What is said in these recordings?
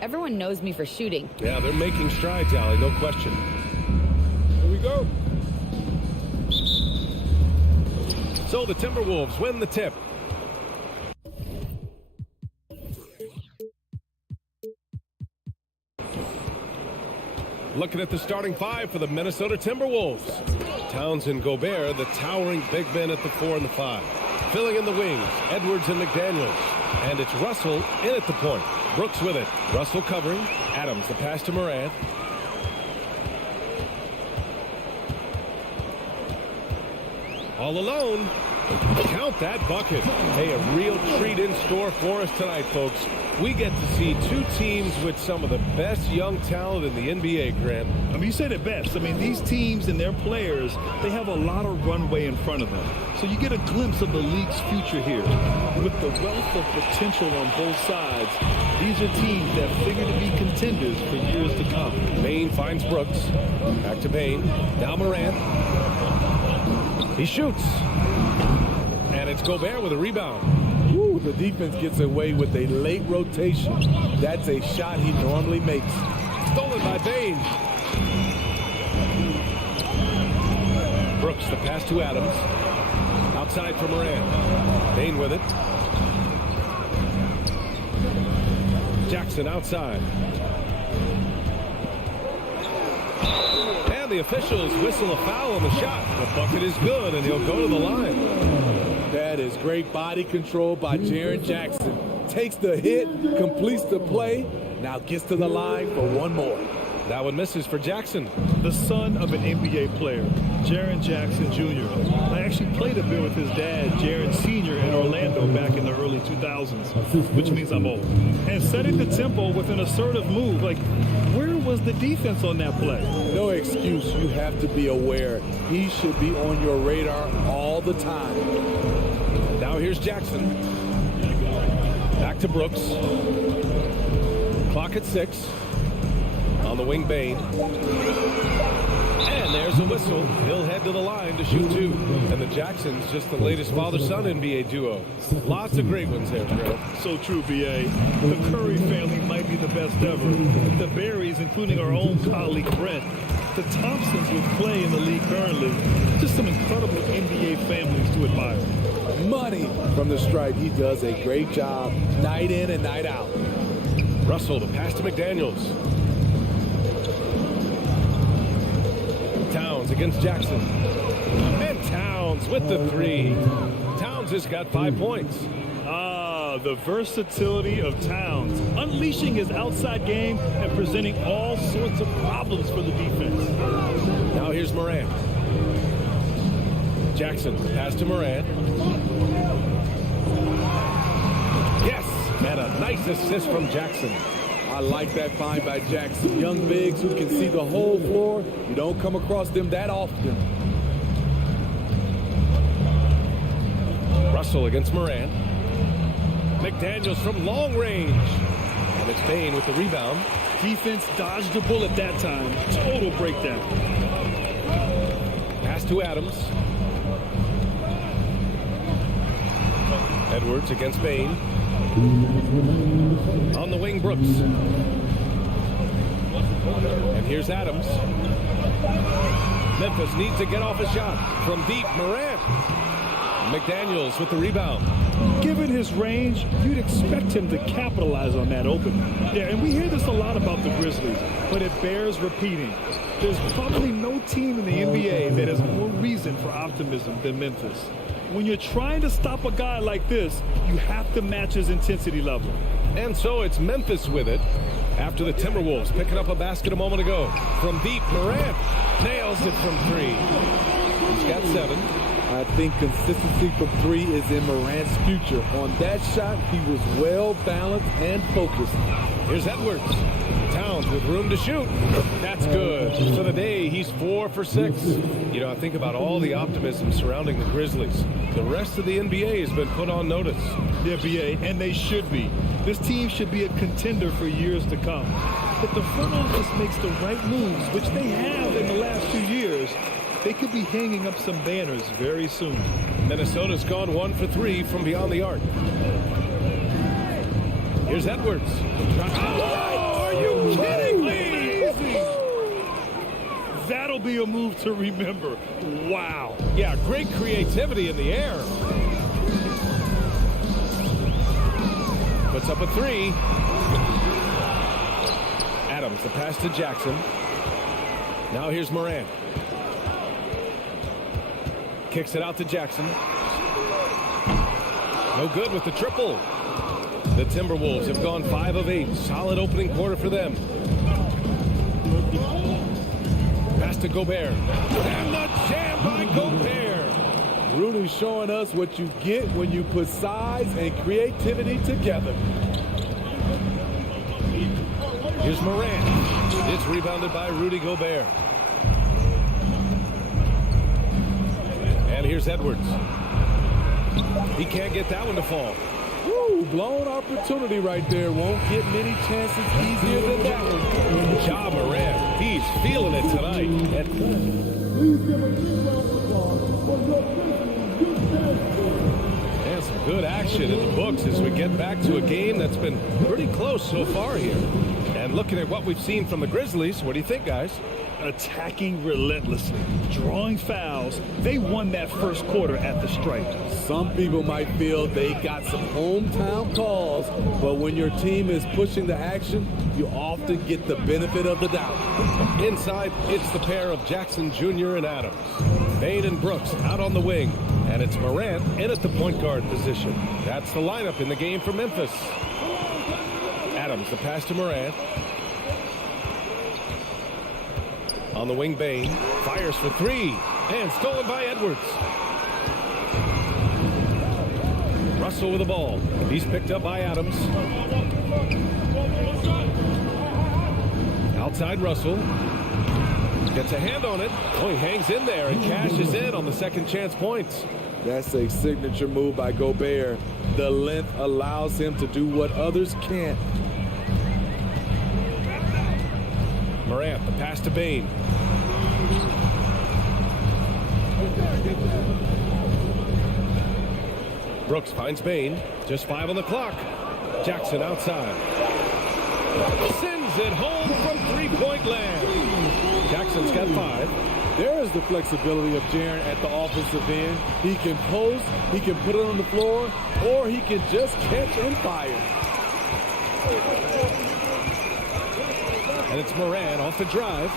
Everyone knows me for shooting. Yeah, they're making strides, Allie, no question. Here we go. So the Timberwolves win the tip. Looking at the starting five for the Minnesota Timberwolves. Towns and Gobert, the towering big men at the 4 and the 5. Filling in the wings, Edwards and McDaniels. And it's Russell in at the point. Brooks with it. Russell covering. Adams, the pass to Morant. All alone. Count that bucket. Hey, a real treat in store for us tonight, folks. We get to see two teams with some of the best young talent in the NBA, Grant. I mean, you said it best. I mean, these teams and their players, they have a lot of runway in front of them. So you get a glimpse of the league's future here. With the wealth of potential on both sides, these are teams that figure to be contenders for years to come. Bane finds Brooks. Back to Bane. Now Morant. He shoots. And it's Gobert with a rebound. Woo, the defense gets away with a late rotation. That's a shot he normally makes. Stolen by Bane. Brooks, the pass to Adams. Outside for Morant. Bane with it. Jackson outside. And the officials whistle a foul on the shot. The bucket is good, and he'll go to the line. That is great body control by Jaren Jackson. Takes the hit, completes the play, now gets to the line for one more. That one misses for Jackson. The son of an NBA player, Jaren Jackson Jr. I actually played a bit with his dad, Jaren Sr. in Orlando back in the early 2000s, which means I'm old. And setting the tempo with an assertive move, like, where was the defense on that play? No excuse. You have to be aware. He should be on your radar all the time. Now here's Jackson. Back to Brooks. Clock at 6. On the wing, Bane. And there's a whistle. He'll head to the line to shoot 2. And the Jacksons, just the latest father-son NBA duo. Lots of great ones there, Grant. So true, B.A. The Curry family might be the best ever. The Berries, including our own colleague Brent. The Thompsons would play in the league currently. Just some incredible NBA families to admire. Money from the stripe. He does a great job night in and night out. Russell, the pass to McDaniels. Towns against Jackson. And Towns with the 3. Towns has got 5 points. The versatility of Towns, unleashing his outside game and presenting all sorts of problems for the defense. Now here's Morant. Jackson, pass to Morant. Yes, and a nice assist from Jackson. I like that find by Jackson. Young bigs who can see the whole floor. You don't come across them that often. Russell against Morant. McDaniels from long range. And it's Bane with the rebound. Defense dodged a bullet that time. Total breakdown. Pass to Adams. Edwards against Bane. On the wing, Brooks. And here's Adams. Memphis needs to get off a shot. From deep, Morant. McDaniels with the rebound. Given his range, you'd expect him to capitalize on that open. Yeah, and we hear this a lot about the Grizzlies, but it bears repeating. There's probably no team in the NBA that has more reason for optimism than Memphis. When you're trying to stop a guy like this, you have to match his intensity level. And so it's Memphis with it after the Timberwolves picking up a basket a moment ago. From deep, Morant nails it from 3. He's got 7. I think consistency from 3 is in Morant's future. On that shot, he was well balanced and focused. Here's Edwards. Towns with room to shoot. That's good. For the day, he's 4 for 6. You know, I think about all the optimism surrounding the Grizzlies. The rest of the NBA has been put on notice. Yeah, B.A., and they should be. This team should be a contender for years to come. If the front office makes the right moves, which they have in the last few years, they could be hanging up some banners very soon. Minnesota's gone 1 for 3 from beyond the arc. Here's Edwards. Amazing! That'll be a move to remember. Wow. Yeah, great creativity in the air. Puts up a three. Adams, the pass to Jackson. Now here's Morant. Kicks it out to Jackson. No good with the triple. The Timberwolves have gone 5 of 8. Solid opening quarter for them. Pass to Gobert. And the jam by Gobert. Rudy showing us what you get when you put size and creativity together. Here's Morant. It's rebounded by Rudy Gobert. And here's Edwards. He can't get that one to fall. Woo, blown opportunity right there. Won't get many chances easier than that one. Ja Morant, he's feeling it tonight. And some good action in the books as we get back to a game that's been pretty close so far here. And looking at what we've seen from the Grizzlies, what do you think, guys? Attacking relentlessly, drawing fouls. They won that first quarter at the stripe. Some people might feel they got some hometown calls, but when your team is pushing the action, you often get the benefit of the doubt. Inside, it's the pair of Jackson Jr. and Adams. Bane and Brooks out on the wing, and it's Morant in at the point guard position. That's the lineup in the game for Memphis. Adams, the pass to Morant. On the wing, Bane fires for three, and stolen by Edwards. Russell with the ball. He's picked up by Adams. Outside Russell. Gets a hand on it. Oh, he hangs in there and cashes in on the second chance points. That's a signature move by Gobert. The length allows him to do what others can't. Morant, the pass to Bane. Brooks finds Bane. Just 5 on the clock. Jackson outside. Sends it home from three-point land. Jackson's got 5. There is the flexibility of Jaren at the offensive end. He can post, he can put it on the floor, or he can just catch and fire. And it's Morant off the drive.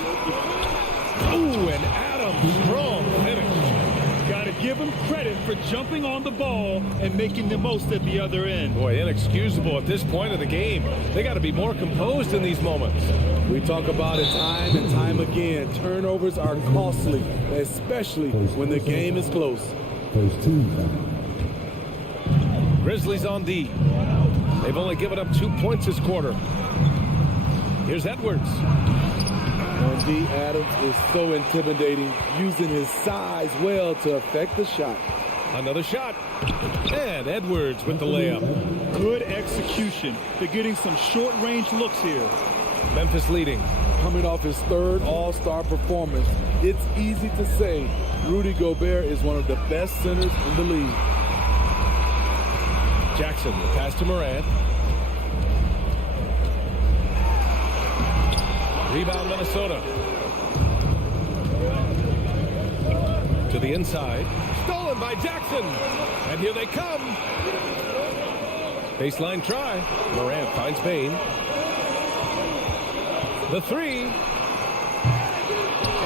Ooh, and Adams, strong finish. Got to give him credit for jumping on the ball and making the most at the other end. Boy, inexcusable at this point of the game. They got to be more composed in these moments. We talk about it time and time again. Turnovers are costly, especially when the game is close. Grizzlies on D. They've only given up 2 points this quarter. Here's Edwards. And D. Adams is so intimidating, using his size well to affect the shot. Another shot. And Edwards with the layup. Good execution. They're getting some short-range looks here. Memphis leading. Coming off his third All-Star performance, it's easy to say Rudy Gobert is one of the best centers in the league. Jackson, the pass to Morant. Rebound Minnesota. To the inside. Stolen by Jackson. And here they come. Baseline try. Morant finds Bane. The three.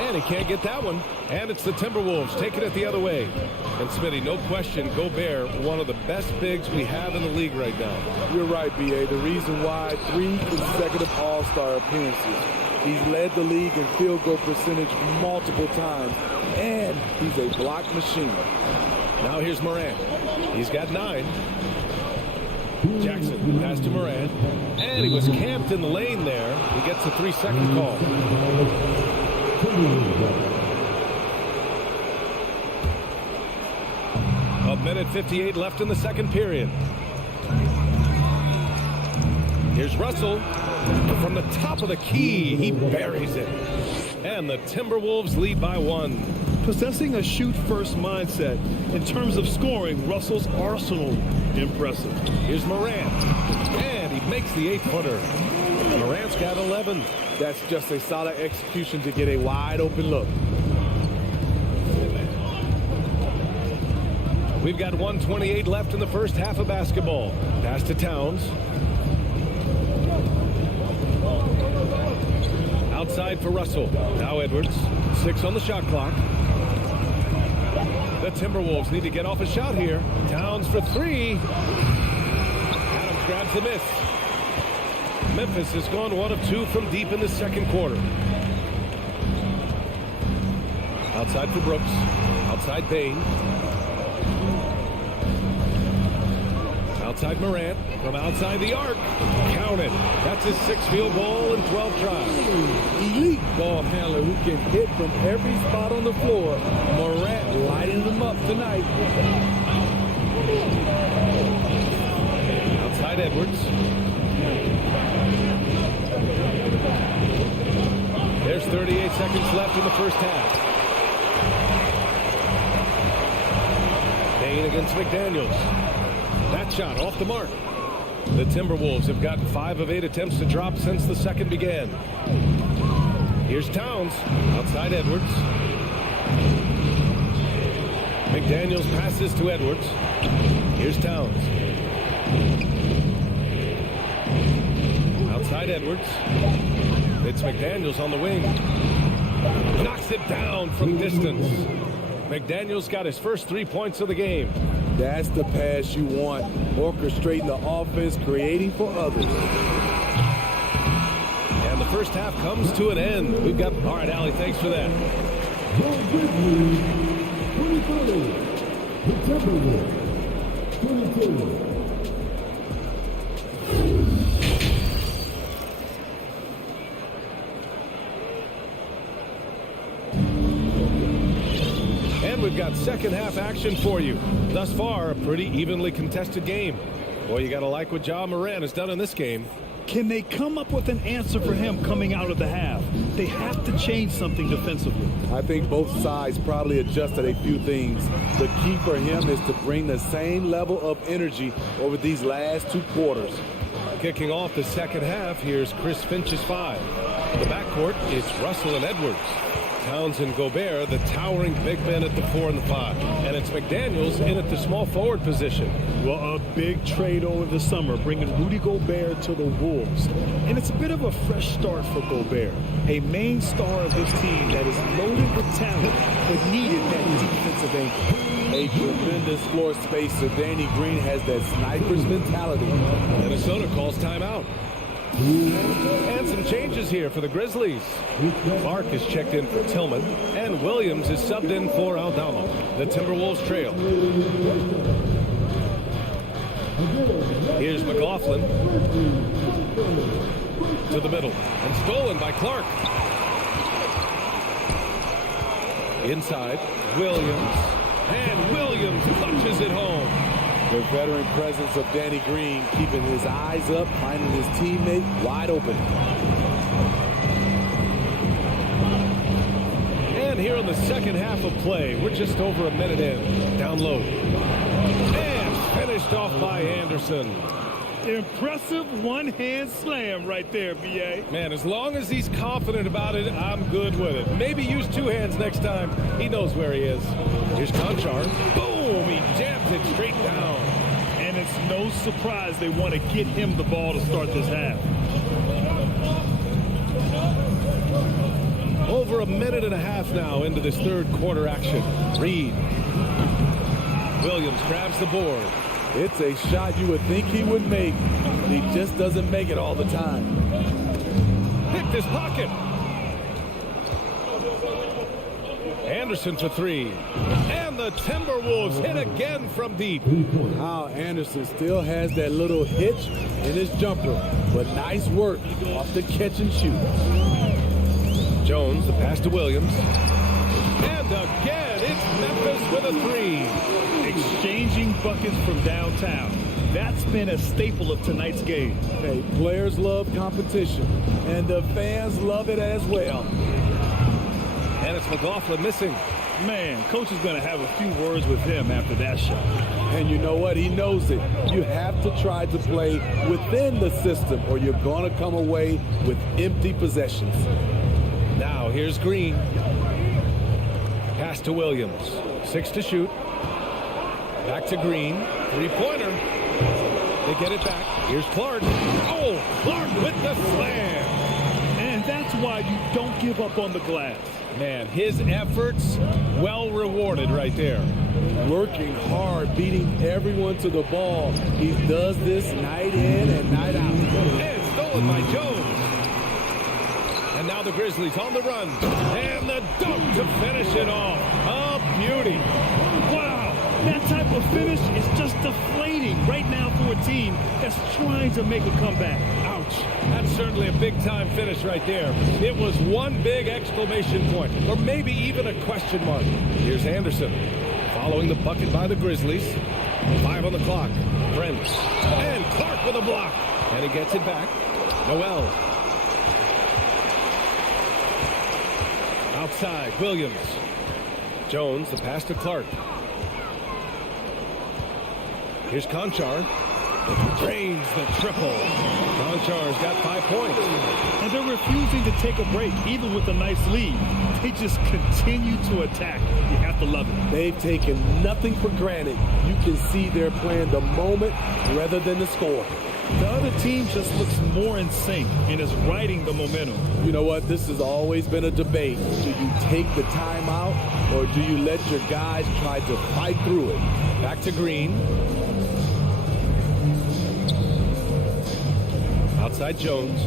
And he can't get that one. And it's the Timberwolves taking it the other way. And Smitty, no question, Gobert, one of the best bigs we have in the league right now. You're right, B.A. The reason why 3 consecutive All-Star appearances. He's led the league in field goal percentage multiple times, and he's a block machine. Now here's Morant. He's got 9. Jackson, pass to Morant. And he was camped in the lane there. He gets a 3-second call. A minute 58 left in the second period. Here's Russell. From the top of the key, he buries it. And the Timberwolves lead by 1. Possessing a shoot-first mindset. In terms of scoring, Russell's arsenal impressive. Here's Morant. And he makes the 8-footer. Morant's got 11. That's just a solid execution to get a wide open look. We've got 1:28 left in the first half of basketball. Pass to Towns. Outside for Russell. Now Edwards. 6 on the shot clock. The Timberwolves need to get off a shot here. Towns for 3. Adams grabs the miss. Memphis has gone 1 of 2 from deep in the second quarter. Outside for Brooks. Outside Bain. Outside Morant. From outside the arc. Count it. That's his 6th field goal in 12 tries. Elite ball handler who can hit from every spot on the floor. Morant lighting them up tonight. Outside Edwards. There's 38 seconds left in the first half. Bain against McDaniels. That shot off the mark. The Timberwolves have gotten 5 of 8 attempts to drop since the second began. Here's Towns. Outside Edwards. McDaniels passes to Edwards. Here's Towns. Outside Edwards. It's McDaniels on the wing. Knocks it down from distance. McDaniels got his first 3 points of the game. That's the pass you want. Orchestrating the offense, creating for others. And the first half comes to an end. We've got... All right, Allie, thanks for that. And we've got second half action for you. Thus far, a pretty evenly contested game. Boy, you got to like what Ja Morant has done in this game. Can they come up with an answer for him coming out of the half? They have to change something defensively. I think both sides probably adjusted a few things. The key for him is to bring the same level of energy over these last 2 quarters. Kicking off the second half, here's Chris Finch's 5. The backcourt is Russell and Edwards. Towns and Gobert, the towering big men at the 4 and the 5. And it's McDaniels in at the small forward position. Well, a big trade over the summer, bringing Rudy Gobert to the Wolves. And it's a bit of a fresh start for Gobert, a main star of this team that is loaded with talent, but needed that defensive anchor. A tremendous floor spacer. Danny Green has that sniper's mentality. Minnesota calls timeout. And some changes here for the Grizzlies. Clark is checked in for Tillman, and Williams is subbed in for Aldama. The Timberwolves trail. Here's McLaughlin to the middle, and stolen by Clark. Inside, Williams, and Williams punches it home. The veteran presence of Danny Green keeping his eyes up, finding his teammate wide open. And here in the second half of play, we're just over a minute in. Down low. And finished off by Anderson. Impressive one-hand slam right there, B.A. Man, as long as he's confident about it, I'm good with it. Maybe use 2 hands next time. He knows where he is. Here's Conchar. Boom! He jams it straight down. And it's no surprise they want to get him the ball to start this half. Over a minute and a half now into this third quarter action. Reed. Williams grabs the board. It's a shot you would think he would make. He just doesn't make it all the time. Picked his pocket. Anderson for 3. And the Timberwolves hit again from deep. How Anderson still has that little hitch in his jumper. But nice work off the catch and shoot. Jones, the pass to Williams. And again, it's Memphis with a 3. Exchanging buckets from downtown. That's been a staple of tonight's game. Hey, players love competition, and the fans love it as well. And it's McLaughlin missing. Man, coach is going to have a few words with him after that shot. And you know what? He knows it. You have to try to play within the system or you're going to come away with empty possessions. Now here's Green. Pass to Williams. 6 to shoot. Back to Green. Three-pointer. They get it back. Here's Clark. Oh, Clark with the slam. And that's why you don't give up on the glass. Man, his efforts well rewarded right there. Working hard, beating everyone to the ball. He does this night in and night out. And stolen by Jones. And now the Grizzlies on the run. And the dunk to finish it off. A beauty. Wow, that type of finish is just deflating right now for a team that's trying to make a comeback. Ouch. That's certainly a big-time finish right there. It was one big exclamation point, or maybe even a question mark. Here's Anderson following the bucket by the Grizzlies. 5 on the clock. Prince. And Clark with a block. And he gets it back. Noel. Outside, Williams. Jones, the pass to Clark. Here's Conchar. Drains the triple. Conchar's got 5 points. And they're refusing to take a break, even with a nice lead. They just continue to attack. You have to love it. They've taken nothing for granted. You can see they're playing the moment rather than the score. The other team just looks more in sync and is riding the momentum. You know what? This has always been a debate. Do you take the timeout or do you let your guys try to fight through it? Back to Green. Outside Jones.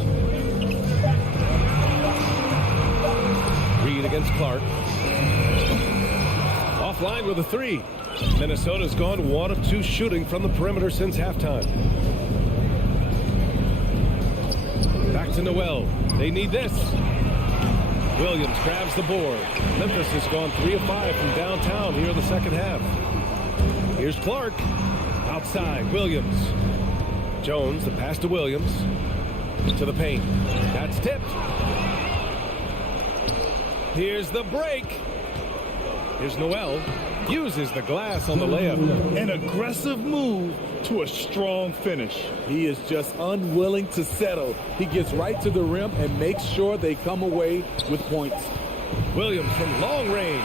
Reed against Clark. Offline with a 3. Minnesota's gone 1 of 2 shooting from the perimeter since halftime. Back to Noel. They need this. Williams grabs the board. Memphis has gone 3 of 5 from downtown here in the second half. Here's Clark. Outside, Williams. Jones, the pass to Williams. To the paint. That's tipped. Here's the break. Here's Noel. Uses the glass on the layup. An aggressive move to a strong finish. He is just unwilling to settle. He gets right to the rim and makes sure they come away with points. Williams from long range.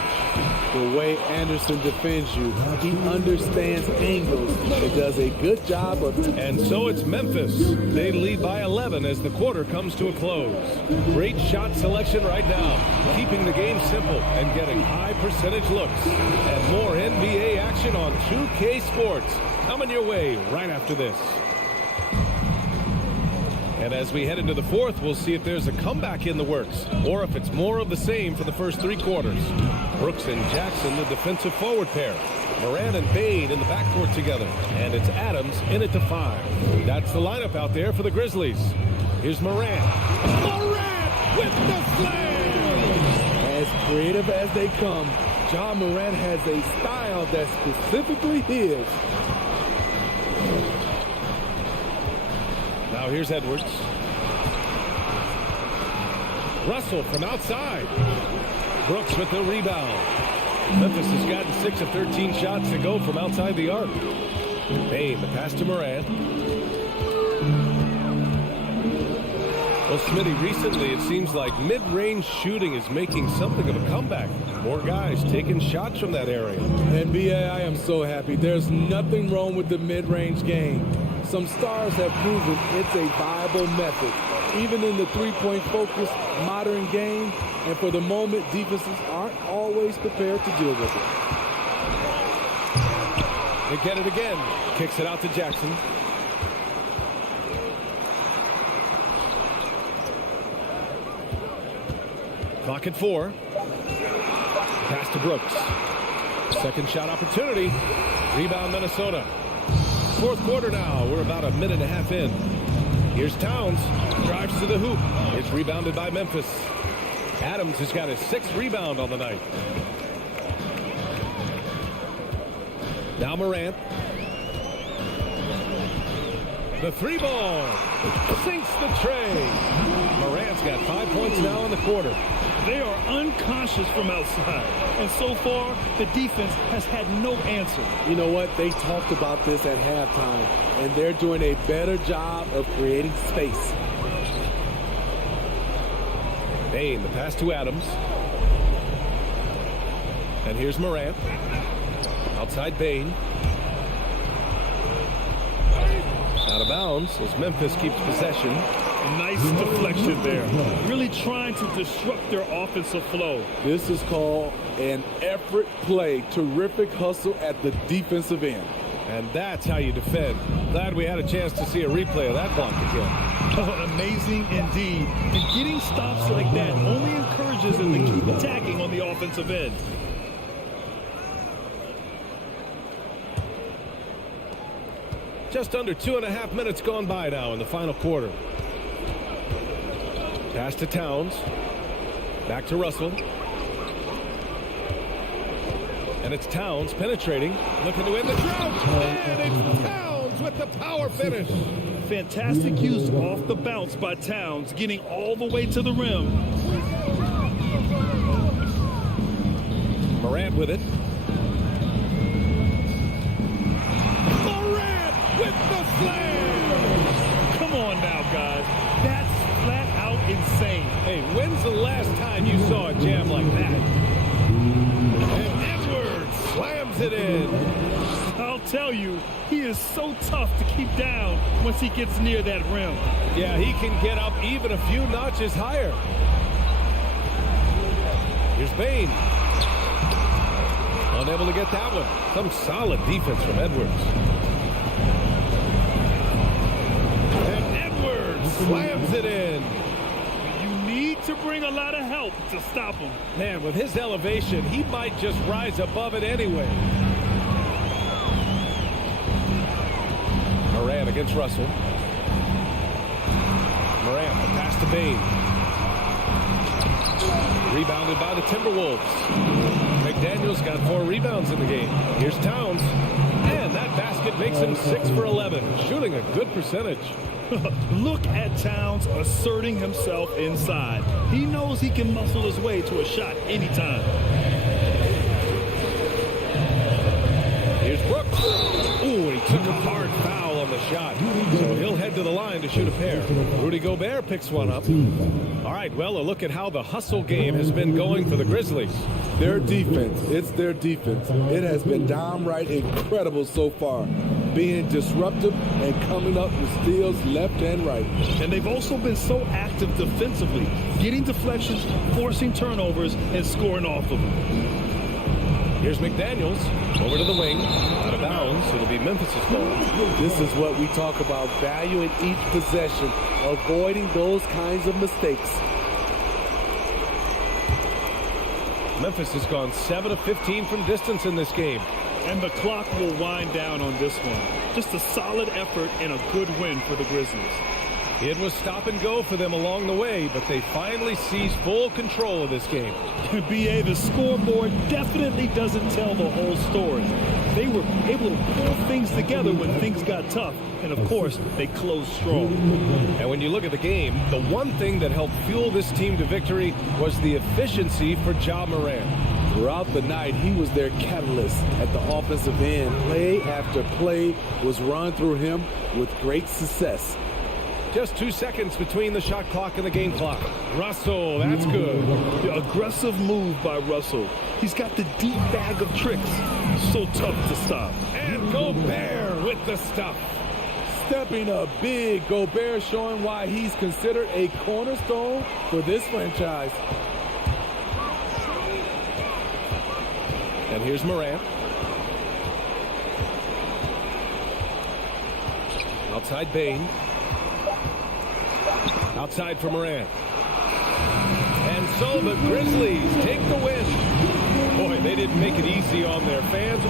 The way Anderson defends you, he understands angles and does a good job of... And so it's Memphis. They lead by 11 as the quarter comes to a close. Great shot selection right now, keeping the game simple and getting high percentage looks. And more NBA action on 2K Sports coming your way right after this. And as we head into the fourth, we'll see if there's a comeback in the works or if it's more of the same for the first 3 quarters. Brooks and Jackson, the defensive forward pair. Moran and Bain in the backcourt together. And it's Adams in at the 5. That's the lineup out there for the Grizzlies. Here's Moran. Moran with the slam! As creative as they come, John Moran has a style that's specifically his. Now here's Edwards. Russell from outside. Brooks with the rebound. Memphis has gotten 6 of 13 shots to go from outside the arc. Bain, the pass to Moran. Well, Smitty, recently it seems like mid-range shooting is making something of a comeback. More guys taking shots from that area. NBA, I am so happy. There's nothing wrong with the mid-range game. Some stars have proven it's a viable method, even in the three-point focused modern game. And for the moment, defenses aren't always prepared to deal with it. They get it again. Kicks it out to Jackson. Clock at 4. Pass to Brooks. Second shot opportunity. Rebound Minnesota. Fourth quarter now. We're about a minute and a half in. Here's Towns. Drives to the hoop. It's rebounded by Memphis. Adams has got his 6th rebound on the night. Now Morant. The three ball sinks the tray. Morant's got 5 points now in the quarter. They are unconscious from outside, and so far, the defense has had no answer. You know what? They talked about this at halftime, and they're doing a better job of creating space. Bain, the pass to Adams. And here's Morant. Outside Bain. Out of bounds as Memphis keeps possession. Nice deflection there. Really trying to disrupt their offensive flow. This is called an effort play. Terrific hustle at the defensive end. And that's how you defend. Glad we had a chance to see a replay of that block again. Oh, amazing indeed. And getting stops like that only encourages them to keep attacking on the offensive end. Just under 2.5 minutes gone by now in the final quarter. Pass to Towns. Back to Russell. And it's Towns penetrating. Looking to win the drought. And it's Towns with the power finish. Fantastic use off the bounce by Towns, getting all the way to the rim. Morant with it. With the slam! Come on now, guys. That's flat out insane. Hey, when's the last time you saw a jam like that? And Edwards slams it in. I'll tell you, he is so tough to keep down once he gets near that rim. Yeah, he can get up even a few notches higher. Here's Bain. Unable to get that one. Some solid defense from Edwards. Slams it in. You need to bring a lot of help to stop him. Man, with his elevation, he might just rise above it anyway. Morant against Russell. Morant, the pass to Bain. Rebounded by the Timberwolves. McDaniel's got 4 rebounds in the game. Here's Towns. And that basket makes him 6 for 11, shooting a good percentage. Look at Towns asserting himself inside. He knows he can muscle his way to a shot anytime. Here's Brooks. Ooh, he took a hard foul on the shot. So he'll head to the line to shoot a pair. Rudy Gobert picks one up. All right, well, a look at how the hustle game has been going for the Grizzlies. Their defense, it's their defense. It has been downright incredible so far, being disruptive and coming up with steals left and right. And they've also been so active defensively, getting deflections, forcing turnovers, and scoring off of them. Here's McDaniels over to the wing, out of bounds. It'll be Memphis' ball. This is what we talk about, valuing each possession, avoiding those kinds of mistakes. Memphis has gone 7 of 15 from distance in this game. And the clock will wind down on this one. Just a solid effort and a good win for the Grizzlies. It was stop and go for them along the way, but they finally seized full control of this game. B.A., the scoreboard definitely doesn't tell the whole story. They were able to pull things together when things got tough, and of course, they closed strong. And when you look at the game, the one thing that helped fuel this team to victory was the efficiency for Ja Morant. Throughout the night, he was their catalyst at the offensive end. Play after play was run through him with great success. Just 2 seconds between the shot clock and the game clock. Russell, that's good. The aggressive move by Russell. He's got the deep bag of tricks. So tough to stop. And Gobert with the stuff. Stepping up big, Gobert showing why he's considered a cornerstone for this franchise. And here's Morant. Outside Bain. Outside for Morant. And so the Grizzlies take the win. Boy, they didn't make it easy on their fans.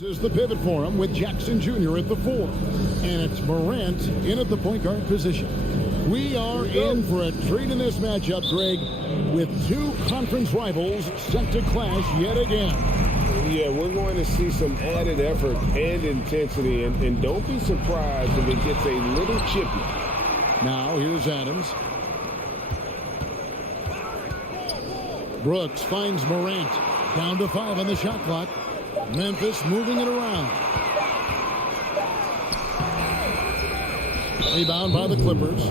This is the pivot for him with Jackson Jr. at the 4. And it's Morant in at the point guard position. We are in for a treat in this matchup, Greg, with two conference rivals set to clash yet again. Yeah, we're going to see some added effort and intensity, and don't be surprised if it gets a little chippy. Now, here's Adams. Brooks finds Morant. Down to 5 on the shot clock. Memphis moving it around. Rebound by the Clippers.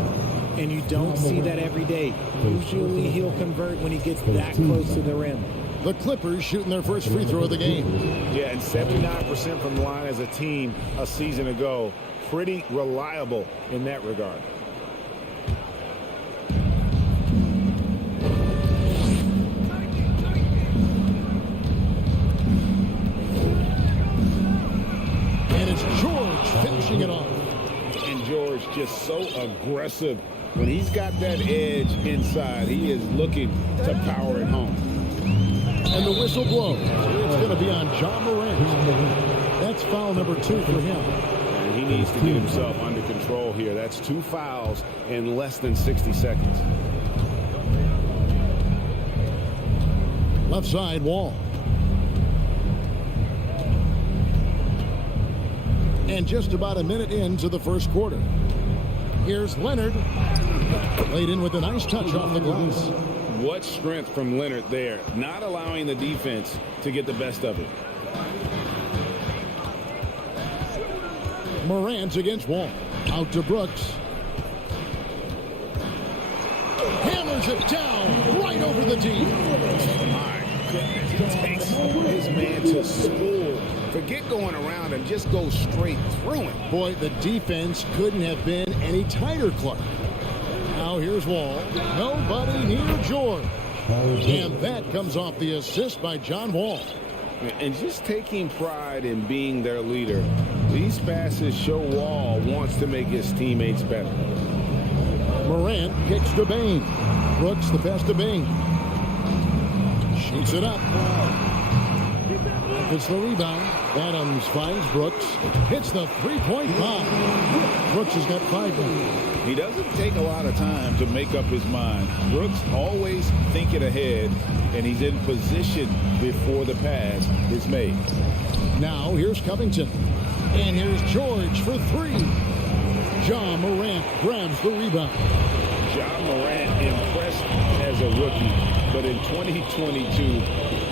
And you don't see that every day. Usually he'll convert when he gets that close to the rim. The Clippers shooting their first free throw of the game. Yeah, and 79% from the line as a team a season ago. Pretty reliable in that regard. Finishing it off. And George just so aggressive. When he's got that edge inside, he is looking to power it home. And the whistle blows. It's going to be on John Morant. That's foul number 2 for him. And he needs to get himself under control here. That's 2 fouls in less than 60 seconds. Left side, Wall. And just about a minute into the first quarter. Here's Leonard. Laid in with a nice touch off the glass. What strength from Leonard there. Not allowing the defense to get the best of it. Morant against Wall. Out to Brooks. Hammers it down right over the D. My goodness. He takes his man to school. Forget going around and just go straight through it. Boy, the defense couldn't have been any tighter, Clark. Now here's Wall. Nobody near George. And that comes off the assist by John Wall. And just taking pride in being their leader, these passes show Wall wants to make his teammates better. Morant kicks to Bain. Brooks the pass to Bain. Shoots it up. It's the rebound. Adams finds Brooks. Hits the three-point line. Brooks has got 5 now. He doesn't take a lot of time to make up his mind. Brooks always thinking ahead, and he's in position before the pass is made. Now here's Covington. And here's George for 3. John Morant grabs the rebound. John Morant impressed as a rookie, but in 2022,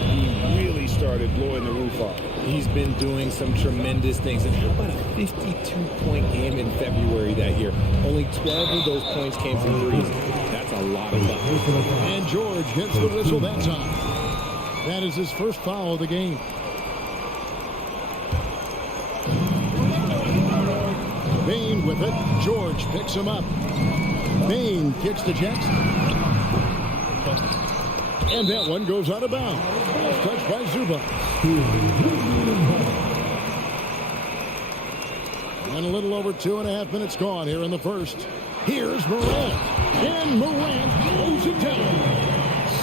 he really started blowing the roof off. He's been doing some tremendous things. And how about a 52-point game in February that year? Only 12 of those points came from threes. That's a lot of luck. And George gets the whistle that time. That is his first foul of the game. Bain with it. George picks him up. Bain kicks to Jackson. And that one goes out of bounds. Touched by Zubac. And a little over 2.5 minutes gone here in the first. Here's Morant. And Morant throws it down.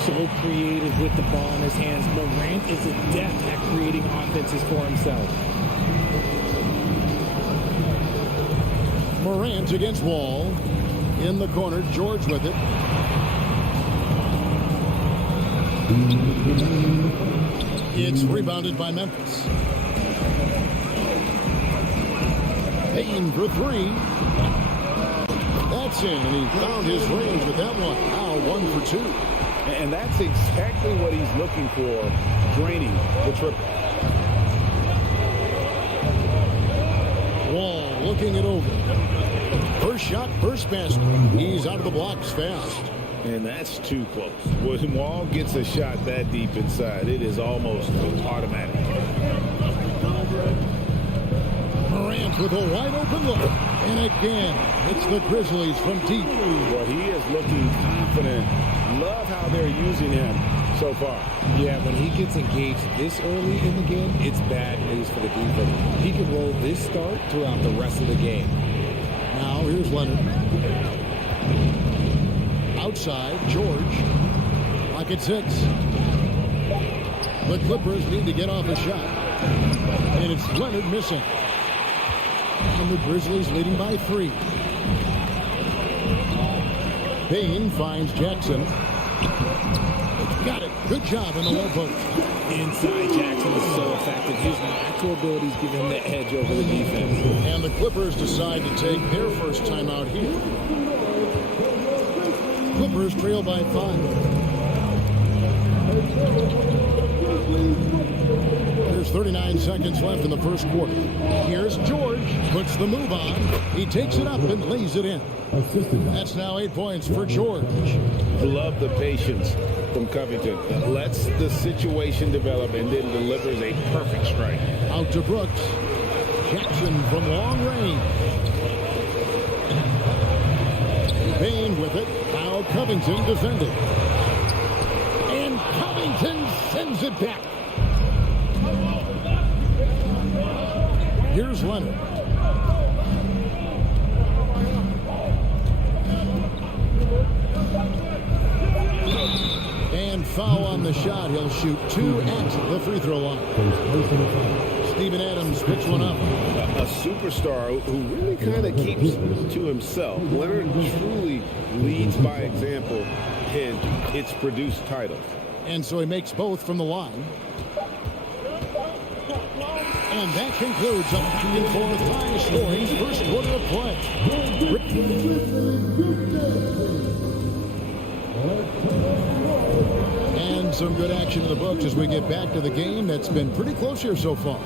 So creative with the ball in his hands. Morant is adept at creating offenses for himself. Morant against Wall. In the corner, George with it. It's rebounded by Memphis. Payne for 3. That's in, and he found his range with that one. Now 1 for 2. And that's exactly what he's looking for, draining the triple. Wall looking it over. First shot, first basket. He's out of the blocks fast. And that's too close. When Wall gets a shot that deep inside, it is almost automatic. Morant with a wide open look. And again, it's the Grizzlies from deep. Well, he is looking confident. Love how they're using him so far. Yeah, when he gets engaged this early in the game, it's bad news for the defense. He can roll this start throughout the rest of the game. Now here's Leonard. Outside, George. Pocket 6. The Clippers need to get off a shot. And it's Leonard missing. And the Grizzlies leading by 3. Payne finds Jackson. Got it. Good job in the low post. Inside, Jackson is so effective. His natural abilities give him the edge over the defense. And the Clippers decide to take their first timeout here. Clippers trail by 5. There's 39 seconds left in the first quarter. Here's George. Puts the move on. He takes it up and lays it in. That's now 8 points for George. Love the patience from Covington. Lets the situation develop and then delivers a perfect strike. Out to Brooks. Jackson from long range. Payne with it. Now Covington defending. And Covington sends it back. Here's Leonard. And foul on the shot. He'll shoot 2 at the free throw line. Steven Adams picks one up. A superstar who really kind of keeps to himself. Leonard truly leads by example, and it's produced titles. And so he makes both from the line. And that concludes a back-and-forth high-scoring first quarter of play. And some good action in the books as we get back to the game that's been pretty close here so far.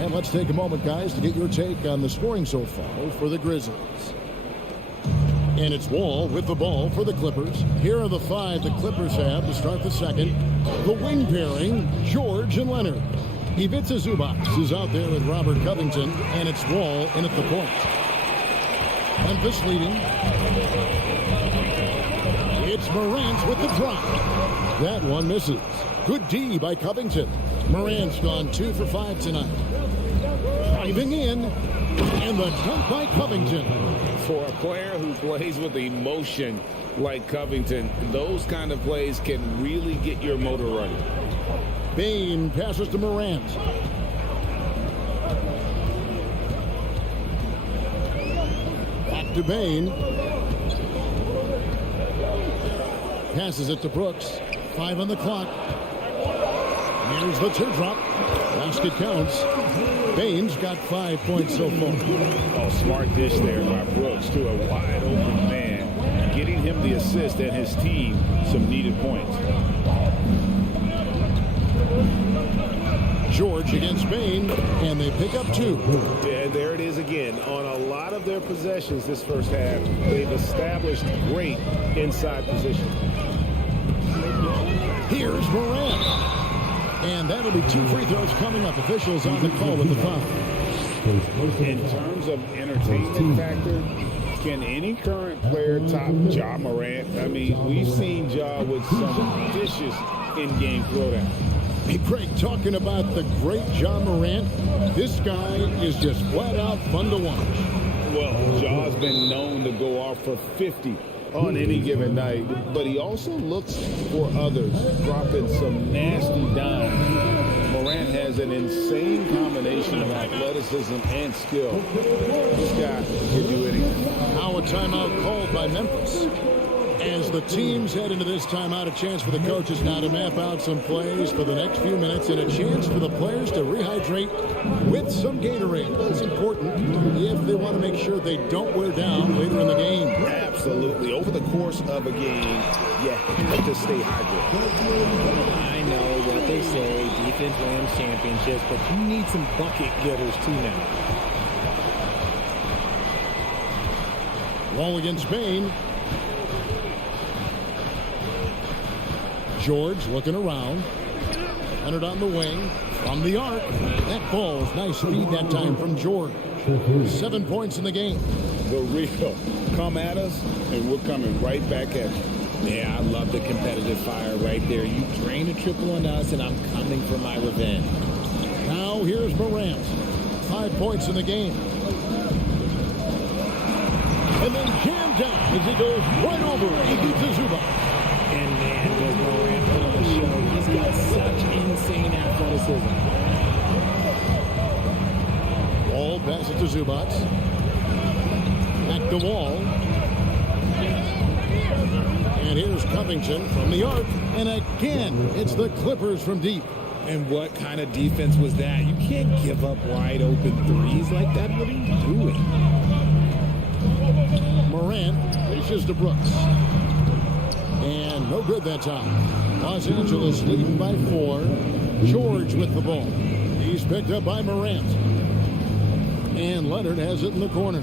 And let's take a moment, guys, to get your take on the scoring so far for the Grizzlies. And it's Wall with the ball for the Clippers. Here are the 5 the Clippers have to start the second. The wing pairing, George and Leonard. Ivica Zubac is out there with Robert Covington, and it's Wall in at the point. Memphis leading. It's Morant with the drop. That one misses. Good D by Covington. Morant's gone 2 for 5 tonight. Driving in, and the dunk by Covington. For a player who plays with emotion like Covington, those kind of plays can really get your motor running. Bane passes to Morant. Back to Bane. Passes it to Brooks. 5 on the clock. Here's the teardrop. Basket counts. Bane's got 5 points so far. Oh, smart dish there by Brooks to a wide open man, getting him the assist and his team some needed points. George against Bane, and they pick up 2. Yeah, there it is again. On a lot of their possessions this first half, they've established great inside position. Here's Morant. And that'll be 2 free throws coming up. Officials on the call with the foul. In terms of entertainment factor, can any current player top Ja Morant? I mean, we've seen Ja with some vicious in-game throwdown. Hey, Craig, talking about the great Ja Morant, this guy is just flat out fun to watch. Well, Ja's been known to go off for 50 on any given night, but he also looks for others, dropping some nasty dimes. Morant has an insane combination of athleticism and skill. This guy can do anything. Now a timeout called by Memphis. As the teams head into this timeout, a chance for the coaches now to map out some plays for the next few minutes and a chance for the players to rehydrate with some Gatorade. That's important if they want to make sure they don't wear down later in the game. Absolutely. Over the course of a game, you have to stay hydrated. I know what they say, defense wins championships, but you need some bucket getters too now. Wall against Bane. George looking around. Leonard on the wing. From the arc. That ball's nice speed that time from George. 7 points in the game. The real come at us, and we're coming right back at you. Yeah, I love the competitive fire right there. You drain a triple on us, and I'm coming for my revenge. Now here's Morant. 5 points in the game. And then jammed down as he goes right over to Zubac. And man, does Morant put on the show. He's got such insane athleticism. Wall passes to Zubac. Back to Wall. And here's Covington from the arc. And again, it's the Clippers from deep. And what kind of defense was that? You can't give up wide open threes like that. What are you doing? Morant reaches to Brooks. And no good that time. Los Angeles leading by 4. George with the ball. He's picked up by Morant. And Leonard has it in the corner.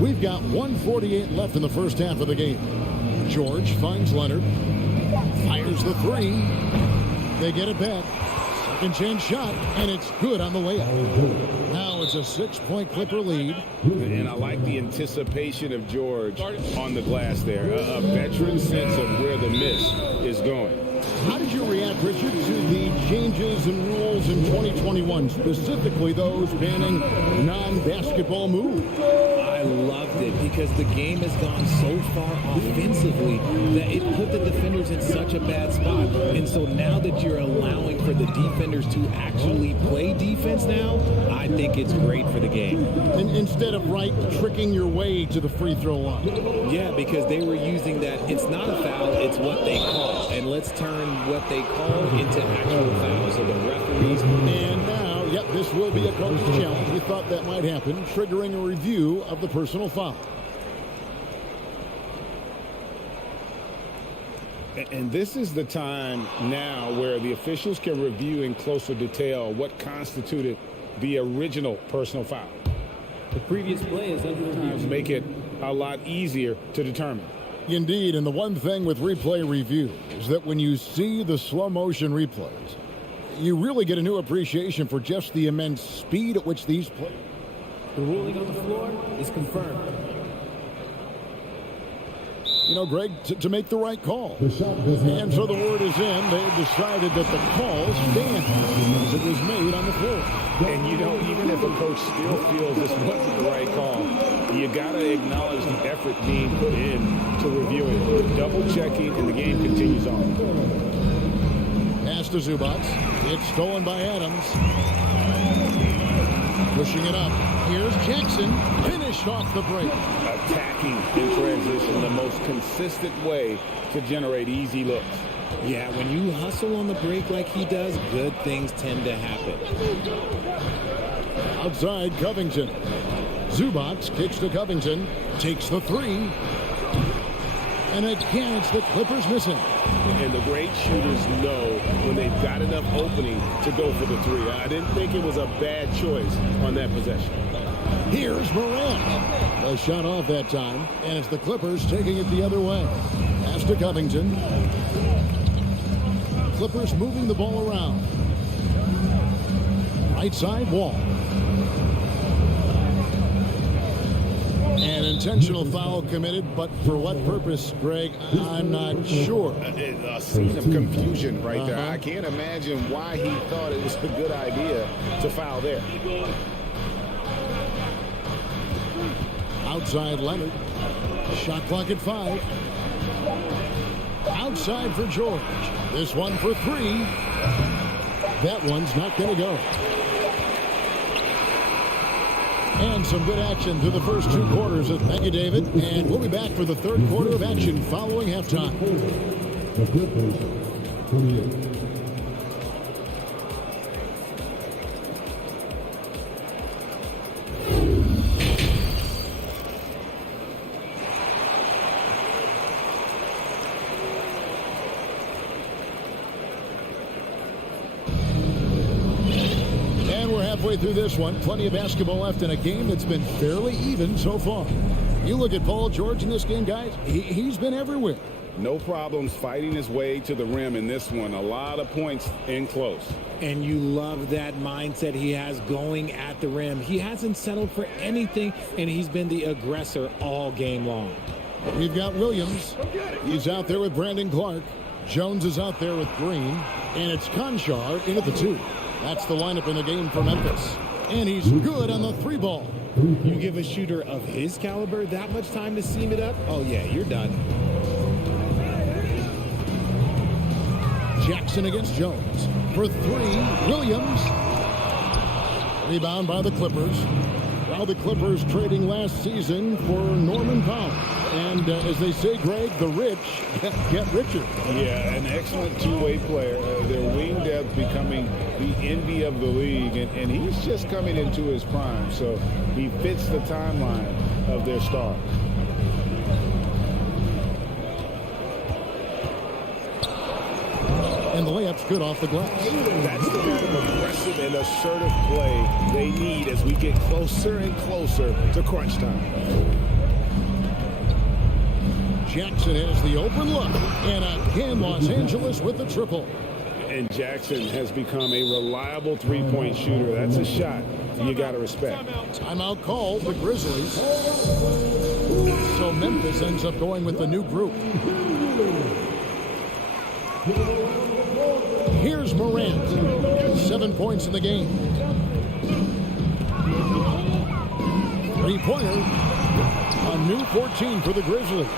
We've got 1:48 left in the first half of the game. George finds Leonard. Fires the 3. They get it back. Second chance shot, and it's good on the way up. Now it's a 6-point Clipper lead. And I like the anticipation of George on the glass there. A veteran sense of where the miss is going. How did you react, Richard, to the changes and rules in 2021, specifically those banning non-basketball moves? I loved it because the game has gone so far offensively that it put the defenders in such a bad spot. And so now that you're allowing for the defenders to actually play defense now, I think it's great for the game. And instead of tricking your way to the free throw line. Yeah, because they were using that. It's not a foul, it's what they call. And let's turn what they call into actual fouls. So the referees. And now, yep, this will be a coach's challenge. We thought that might happen, triggering a review of the personal foul. And this is the time now where the officials can review in closer detail what constituted the original personal foul. The previous play is under review. Make it a lot easier to determine. Indeed, and the one thing with replay review is that when you see the slow motion replays, you really get a new appreciation for just the immense speed at which these plays. The ruling on the floor is confirmed. You know, Greg, to make the right call. And so the word is in. They've decided that the call stands as it was made on the floor. And, you know, even if a coach still feels this wasn't the right call, you got to acknowledge the effort being put in to review it. Double-checking, and the game continues on. Pass to Zubac. It's stolen by Adams. Pushing it up. Here's Jackson. Finished off the break. Attacking in transition, the most consistent way to generate easy looks. Yeah, when you hustle on the break like he does, good things tend to happen. Outside, Covington. Zubac kicks to Covington. Takes the three. And again, it's the Clippers missing. And the great shooters know when they've got enough opening to go for the three. I didn't think it was a bad choice on that possession. Here's Morant. A shot off that time, and it's the Clippers taking it the other way. Pass to Covington. Clippers moving the ball around. Right side, Wall. An intentional foul committed, but for what purpose, Greg, I'm not sure. A scene of confusion right there. I can't imagine why he thought it was a good idea to foul there. Outside, Leonard. Shot clock at 5. Outside for George. This one for 3. That one's not going to go. And some good action through the first 2 quarters. Thank you, David. And we'll be back for the third quarter of action following halftime. Through this one, plenty of basketball left in a game that's been fairly even so far. You look at Paul George in this game, guys, he's been everywhere. No problems fighting his way to the rim in this one. A lot of points in close. And you love that mindset he has going at the rim. He hasn't settled for anything, and he's been the aggressor all game long. We've got Williams. He's out there with Brandon Clark. Jones is out there with Green. And it's Conchar in at the 2. That's the lineup in the game for Memphis. And he's good on the 3 ball. You give a shooter of his caliber that much time to seam it up? Oh, yeah, you're done. Jackson against Jones. For 3, Williams. Rebound by the Clippers. Now the Clippers trading last season for Norman Powell. And as they say, Greg, the rich get richer. Yeah, an excellent two-way player. Their wing depth becoming the envy of the league. And he's just coming into his prime. So he fits the timeline of their star. And the layup's good off the glass. That's the kind of aggressive and assertive play they need as we get closer and closer to crunch time. Jackson has the open look. And again, Los Angeles with the triple. And Jackson has become a reliable three-point shooter. That's a shot you got to respect. Timeout called the Grizzlies. So Memphis ends up going with the new group. Here's Morant. 7 points in the game. 3-pointer. A new 14 for the Grizzlies.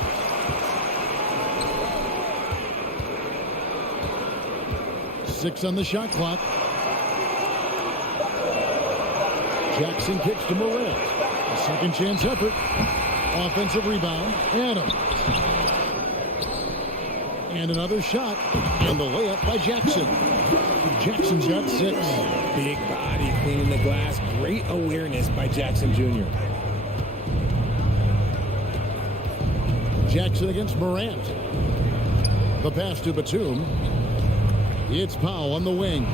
Six on the shot clock. Jackson kicks to Morant. A second chance effort. Offensive rebound. Adams. And another shot. And the layup by Jackson. Jackson's got 6. Big body cleaning the glass. Great awareness by Jackson Jr. Jackson against Morant. The pass to Batum. It's Powell on the wing.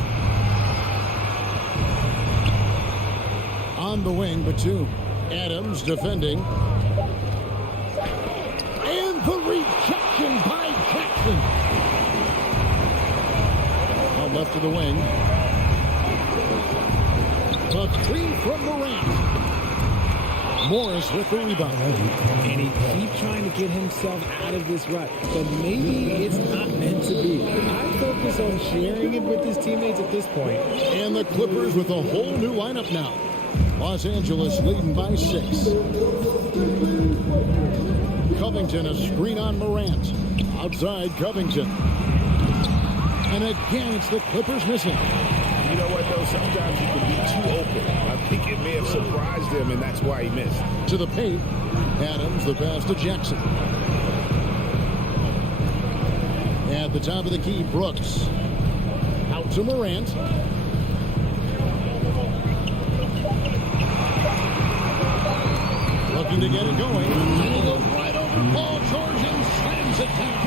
On the wing, Batum. Adams defending. And the rejection by Jackson. Out left of the wing. The 3 from Morant. Morris with the rebound. And he keeps trying to get himself out of this rut, but maybe it's not meant to be. I focus on sharing it with his teammates at this point. And the Clippers with a whole new lineup now. Los Angeles leading by 6. Covington, a screen on Morant. Outside Covington. And again, it's the Clippers missing. You know what, though? Sometimes you can be too open. I think it may have surprised him, and that's why he missed. To the paint. Adams, the pass to Jackson. At the top of the key, Brooks. Out to Morant. Looking to get it going. And he goes right over Paul George and slams it down.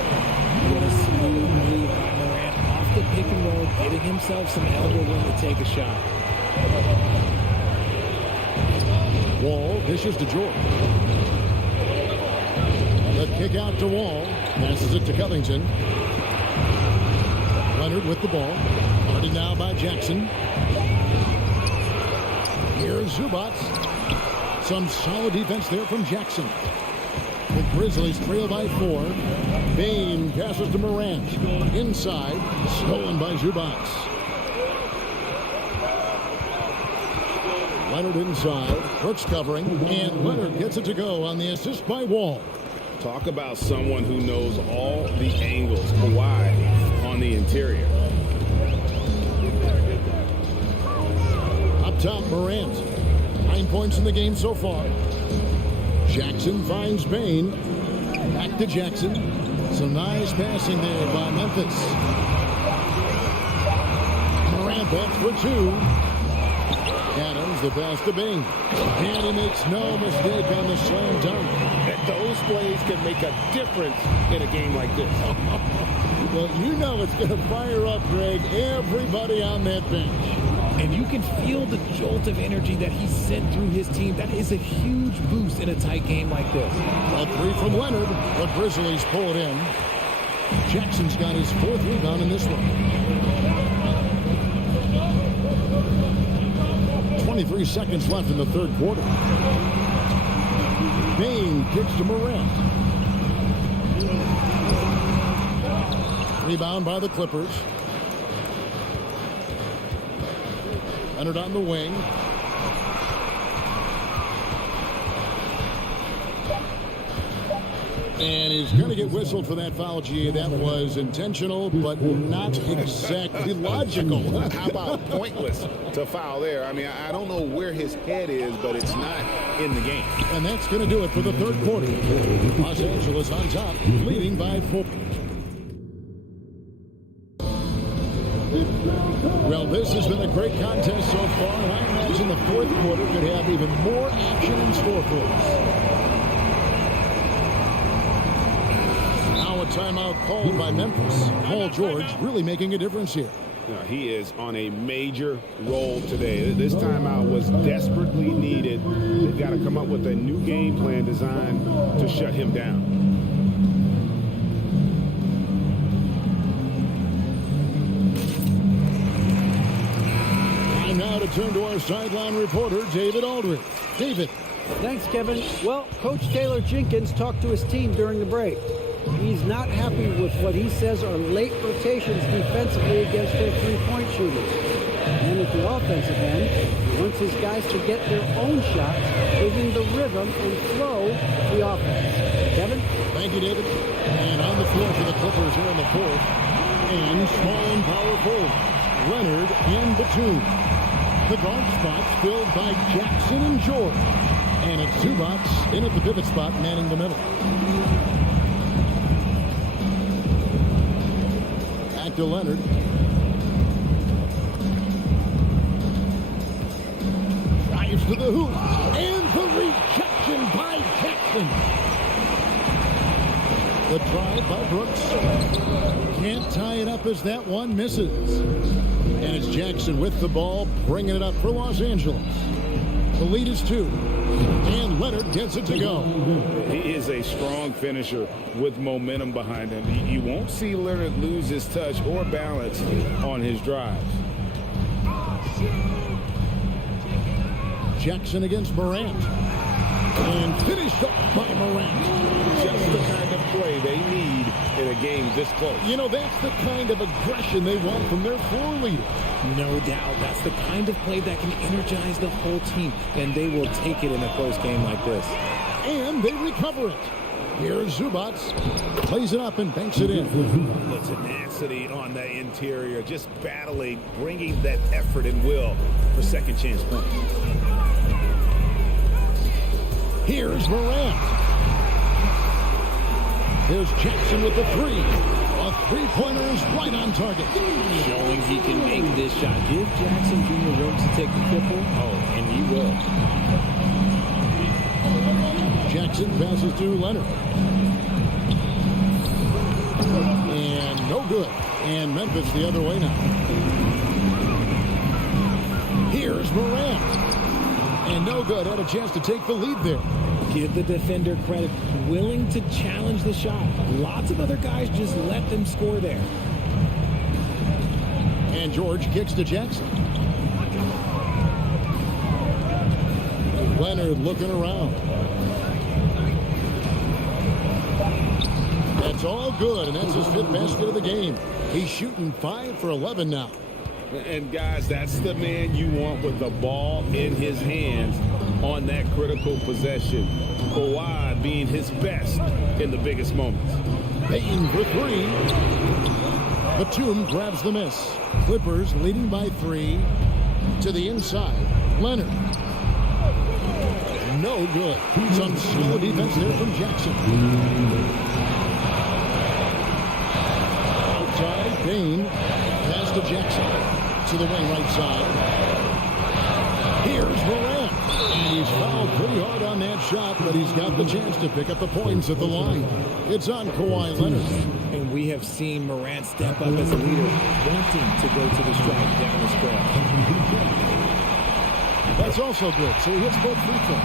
What a smooth move by Morant off the pick and roll, giving himself some elbow room to take a shot. Wall dishes to George. The kick out to Wall. Passes it to Covington. Leonard with the ball. Guarded now by Jackson. Here's Zubac. Some solid defense there from Jackson. The Grizzlies trail by 4. Bain passes to Morant. Inside. Stolen by Zubac. Leonard inside. Brooks covering. And Leonard gets it to go on the assist by Wall. Talk about someone who knows all the angles. Kawhi on the interior. Up top, Morant. 9 points in the game so far. Jackson finds Bain. Back to Jackson. Some nice passing there by Memphis. Morant back for 2. Adams, the pass to Bain. And he makes no mistake on the slam dunk. And those plays can make a difference in a game like this. Well, you know it's going to fire up, Greg, everybody on that bench. And you can feel the jolt of energy that he sent through his team. That is a huge boost in a tight game like this. A 3 from Leonard. The Grizzlies pull it in. Jackson's got his 4th rebound in this one. 23 seconds left in the 3rd quarter. Bain kicks to Morant. Rebound by the Clippers. Leonard on the wing. And he's going to get whistled for that foul, G. That was intentional, but not exactly logical. How about pointless to foul there? I mean, I don't know where his head is, but it's not in the game. And that's going to do it for the 3rd quarter. Los Angeles on top, leading by 4. Well, this has been a great contest so far, and I imagine the 4th quarter could have even more action in store for us. Now a timeout called by Memphis. Paul George really making a difference here. He is on a major roll today. This timeout was desperately needed. They've got to come up with a new game plan designed to shut him down. Now to turn to our sideline reporter, David Aldridge. David. Thanks, Kevin. Well, Coach Taylor Jenkins talked to his team during the break. He's not happy with what he says are late rotations defensively against their three-point shooters. And at the offensive end, he wants his guys to get their own shots within the rhythm and flow of the offense. Kevin? Thank you, David. And on the floor for the Clippers here in the 4th. And small and powerful. Leonard and Batum. The guard spots filled by Jackson and George. And it's Zubac in at the pivot spot, manning the middle. Back to Leonard. Drives to the hoop. And the rejection by Jackson. The drive by Brooks. Can't tie it up as that one misses. And it's Jackson with the ball, bringing it up for Los Angeles. The lead is 2. And Leonard gets it to go. He is a strong finisher with momentum behind him. You won't see Leonard lose his touch or balance on his drives. Jackson against Morant. And finished off by Morant. Just the kind of play they need in a game this close. You know, that's the kind of aggression they want from their floor leader. No doubt. That's the kind of play that can energize the whole team, and they will take it in a close game like this. And they recover it. Here's Zubac. Plays it up and banks it in. The tenacity on the interior, just battling, bringing that effort and will for second chance points. Here's Morant. Here's Jackson with the three. A three-pointer is right on target. Showing he can make this shot. Give Jackson Jr. room to take the triple. Oh, and he will. Jackson passes to Leonard. And no good. And Memphis the other way now. Here's Morant. And no good. Had a chance to take the lead there. Give the defender credit. Willing to challenge the shot. Lots of other guys just let them score there. And George kicks to Jackson. Leonard looking around. That's all good, and that's his fifth basket of the game. He's shooting 5 for 11 now. And guys, that's the man you want with the ball in his hands on that critical possession. Kawhi being his best in the biggest moments. Payton for three. Batum grabs the miss. Clippers leading by 3 to the inside. Leonard. No good. Some slow defense there from Jackson. Outside, Payne. Pass to Jackson. To the wing right side. Here's Morant. And he's fouled pretty hard on that shot, but he's got the chance to pick up the points at the line. It's on Kawhi Leonard. And we have seen Morant step up as a leader, wanting to go to the strike down the stretch. That's also good. So he hits both free throws.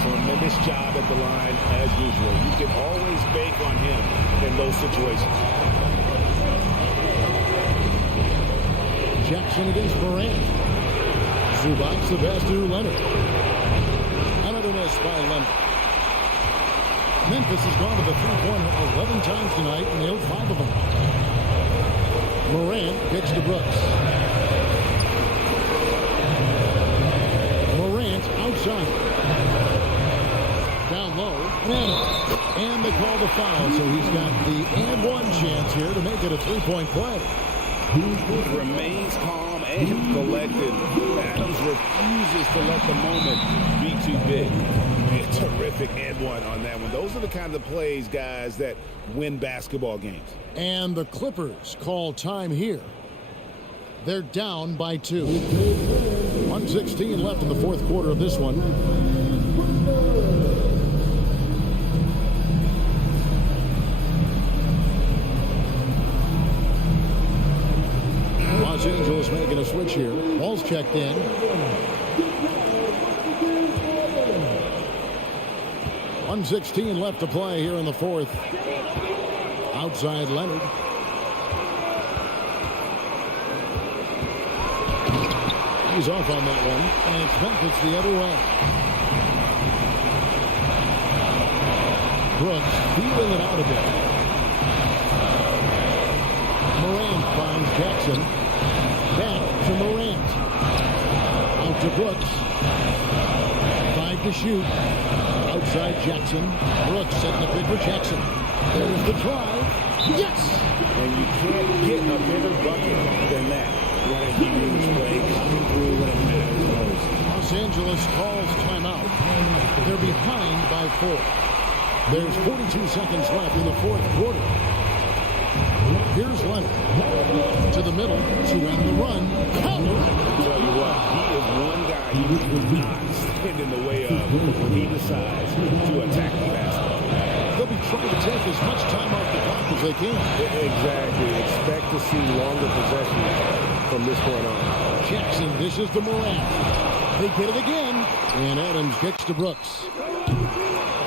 Tremendous job at the line as usual. You can always bank on him in those situations. Jackson against Morant. Zubac the pass to Leonard. Another miss by Leonard. Memphis has gone to the three-pointer 11 times tonight and nailed 5 of them. Morant kicks to Brooks. Morant outside. Down low. And they call the foul, so he's got the and one chance here to make it a three-point play. Remains calm and collected. Adams refuses to let the moment be too big. A terrific and one on that one. Those are the kind of plays, guys, that win basketball games. And the Clippers call time here. They're down by 2. 1:16 left in the fourth quarter of this one. Los Angeles making a switch here. Ball's checked in. .116 left to play here in the fourth. Outside Leonard. He's off on that one. And it's Memphis the other way. Brooks feeling it out a bit. Morant finds Jackson. Back to Morant. Out to Brooks. 5 to shoot. Outside Jackson. Brooks setting the pick for Jackson. There's the drive. Yes! And you can't get a better bucket than that. What a huge play coming through when it matters most. Los Angeles calls timeout. They're behind by 4. There's 42 seconds left in the fourth quarter. Here's Leonard to the middle to end the run. Counter. I'll tell you what, he is one guy you will not stand in the way of when he decides to attack the basket. They'll be trying to take as much time off the clock as they can. Exactly. Expect to see longer possessions from this point on. Jackson dishes to Morant. They get it again. And Adams kicks to Brooks.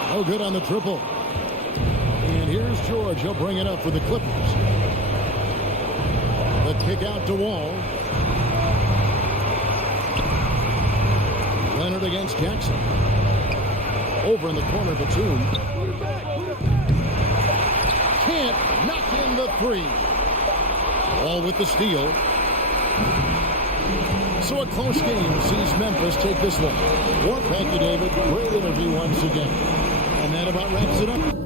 No good on the triple. And here's George. He'll bring it up for the Clippers. The kick out to Wall. Leonard against Jackson. Over in the corner, Batum. Can't knock in the three. All with the steal. So a close game sees Memphis take this one. Well, thank you, David. Great interview once again. And that about wraps it up.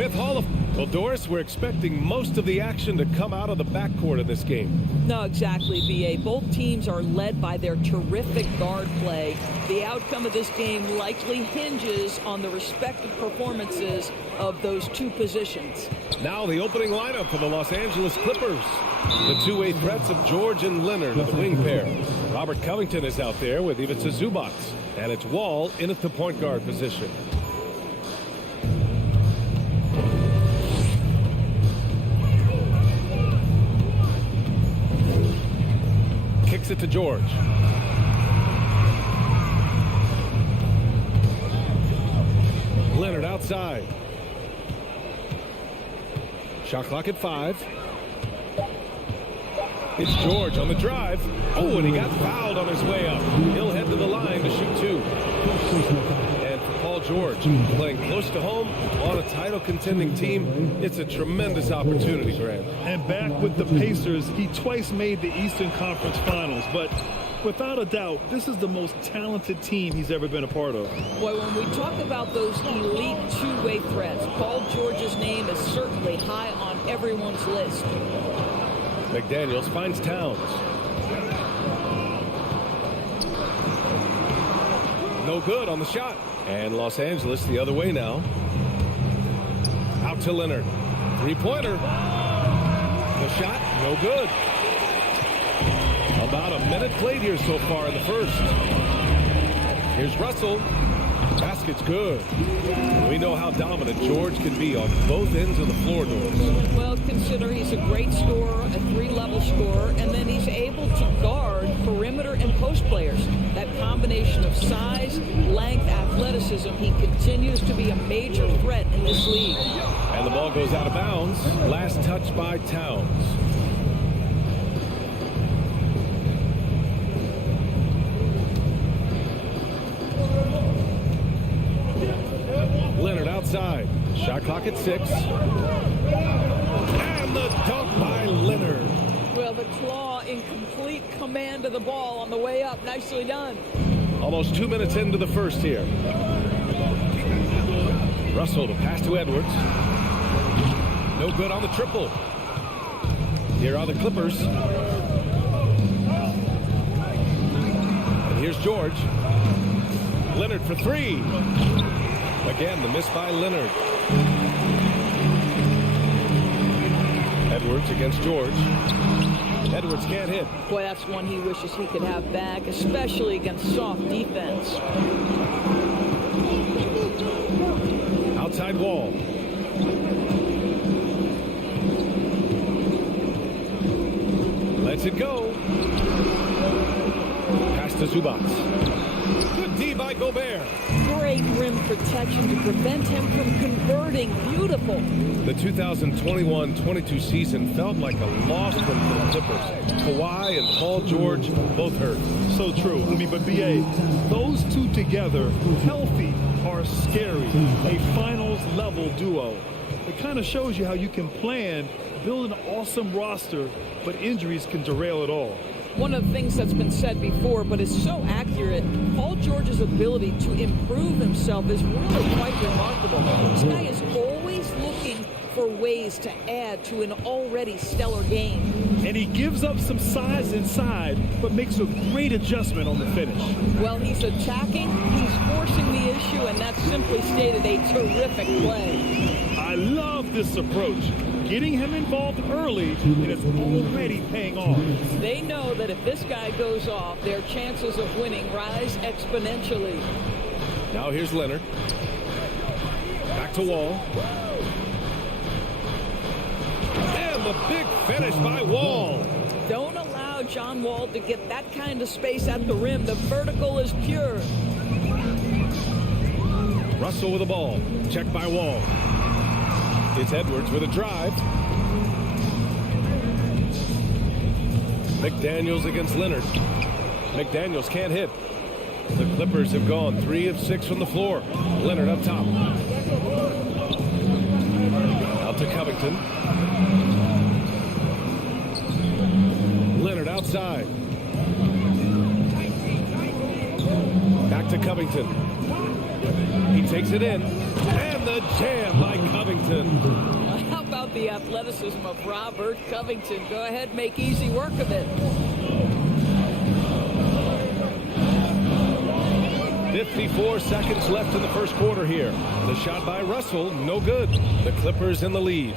With well, Doris, we're expecting most of the action to come out of the backcourt in this game. No, exactly, VA. Both teams are led by their terrific guard play. The outcome of this game likely hinges on the respective performances of those two positions. Now the opening lineup for the Los Angeles Clippers. The two-way threats of George and Leonard, the wing pair. Robert Covington is out there with Ivica Zubac. And it's Wall in at the point guard position. Kicks it to George. Leonard outside. Shot clock at 5. It's George on the drive. Oh, and he got fouled on his way up. He'll head to the line to shoot 2. And for Paul George, playing close to home on a title-contending team, it's a tremendous opportunity, Grant. And back with the Pacers, he twice made the Eastern Conference Finals, but without a doubt, this is the most talented team he's ever been a part of. Boy, when we talk about those elite two-way threats, Paul George's name is certainly high on everyone's list. McDaniels finds Towns. No good on the shot. And Los Angeles the other way now. Out to Leonard. Three-pointer. The shot, no good. About a minute played here so far in the first. Here's Russell. Basket's good. We know how dominant George can be on both ends of the floor, Doris. Well, consider he's a great scorer, a 3-level scorer, and then he's able to guard perimeter and post players. That combination of size, length, athleticism, he continues to be a major threat in this league. And the ball goes out of bounds. Last touch by Towns. Leonard outside. Shot clock at 6. And the dunk by Leonard. Well, the claw in complete command of the ball on the way up. Nicely done. Almost 2 minutes into the first here. Russell to pass to Edwards. No good on the triple. Here are the Clippers. And here's George. Leonard for 3. Again, the miss by Leonard. Edwards against George. Edwards can't hit. Boy, that's one he wishes he could have back, especially against soft defense. Outside wall. Lets it go. Pass to Zubac. Good D by Gobert. Great rim protection to prevent him from converting. Beautiful. The 2021-22 season felt like a loss for the Clippers. Kawhi and Paul George both hurt. So true. I mean, but BA, those two together, healthy, are scary. A finals-level duo. It kind of shows you how you can plan, build an awesome roster, but injuries can derail it all. One of the things that's been said before, but it's so accurate, Paul George's ability to improve himself is really quite remarkable. This guy is always looking for ways to add to an already stellar game. And he gives up some size inside, but makes a great adjustment on the finish. Well, he's attacking, he's forcing the issue, and that's simply stated a terrific play. I love this approach. Getting him involved early, and it's already paying off. They know that if this guy goes off, their chances of winning rise exponentially. Now here's Leonard. Back to Wall. And the big finish by Wall. Don't allow John Wall to get that kind of space at the rim. The vertical is pure. Russell with the ball. Checked by Wall. It's Edwards with a drive. McDaniels against Leonard. McDaniels can't hit. The Clippers have gone 3 of 6 from the floor. Leonard up top. Out to Covington. Leonard outside. Back to Covington. He takes it in. And the jam by Covington. How about the athleticism of Robert Covington? Go ahead, make easy work of it. 54 seconds left in the first quarter here. The shot by Russell, no good. The Clippers in the lead.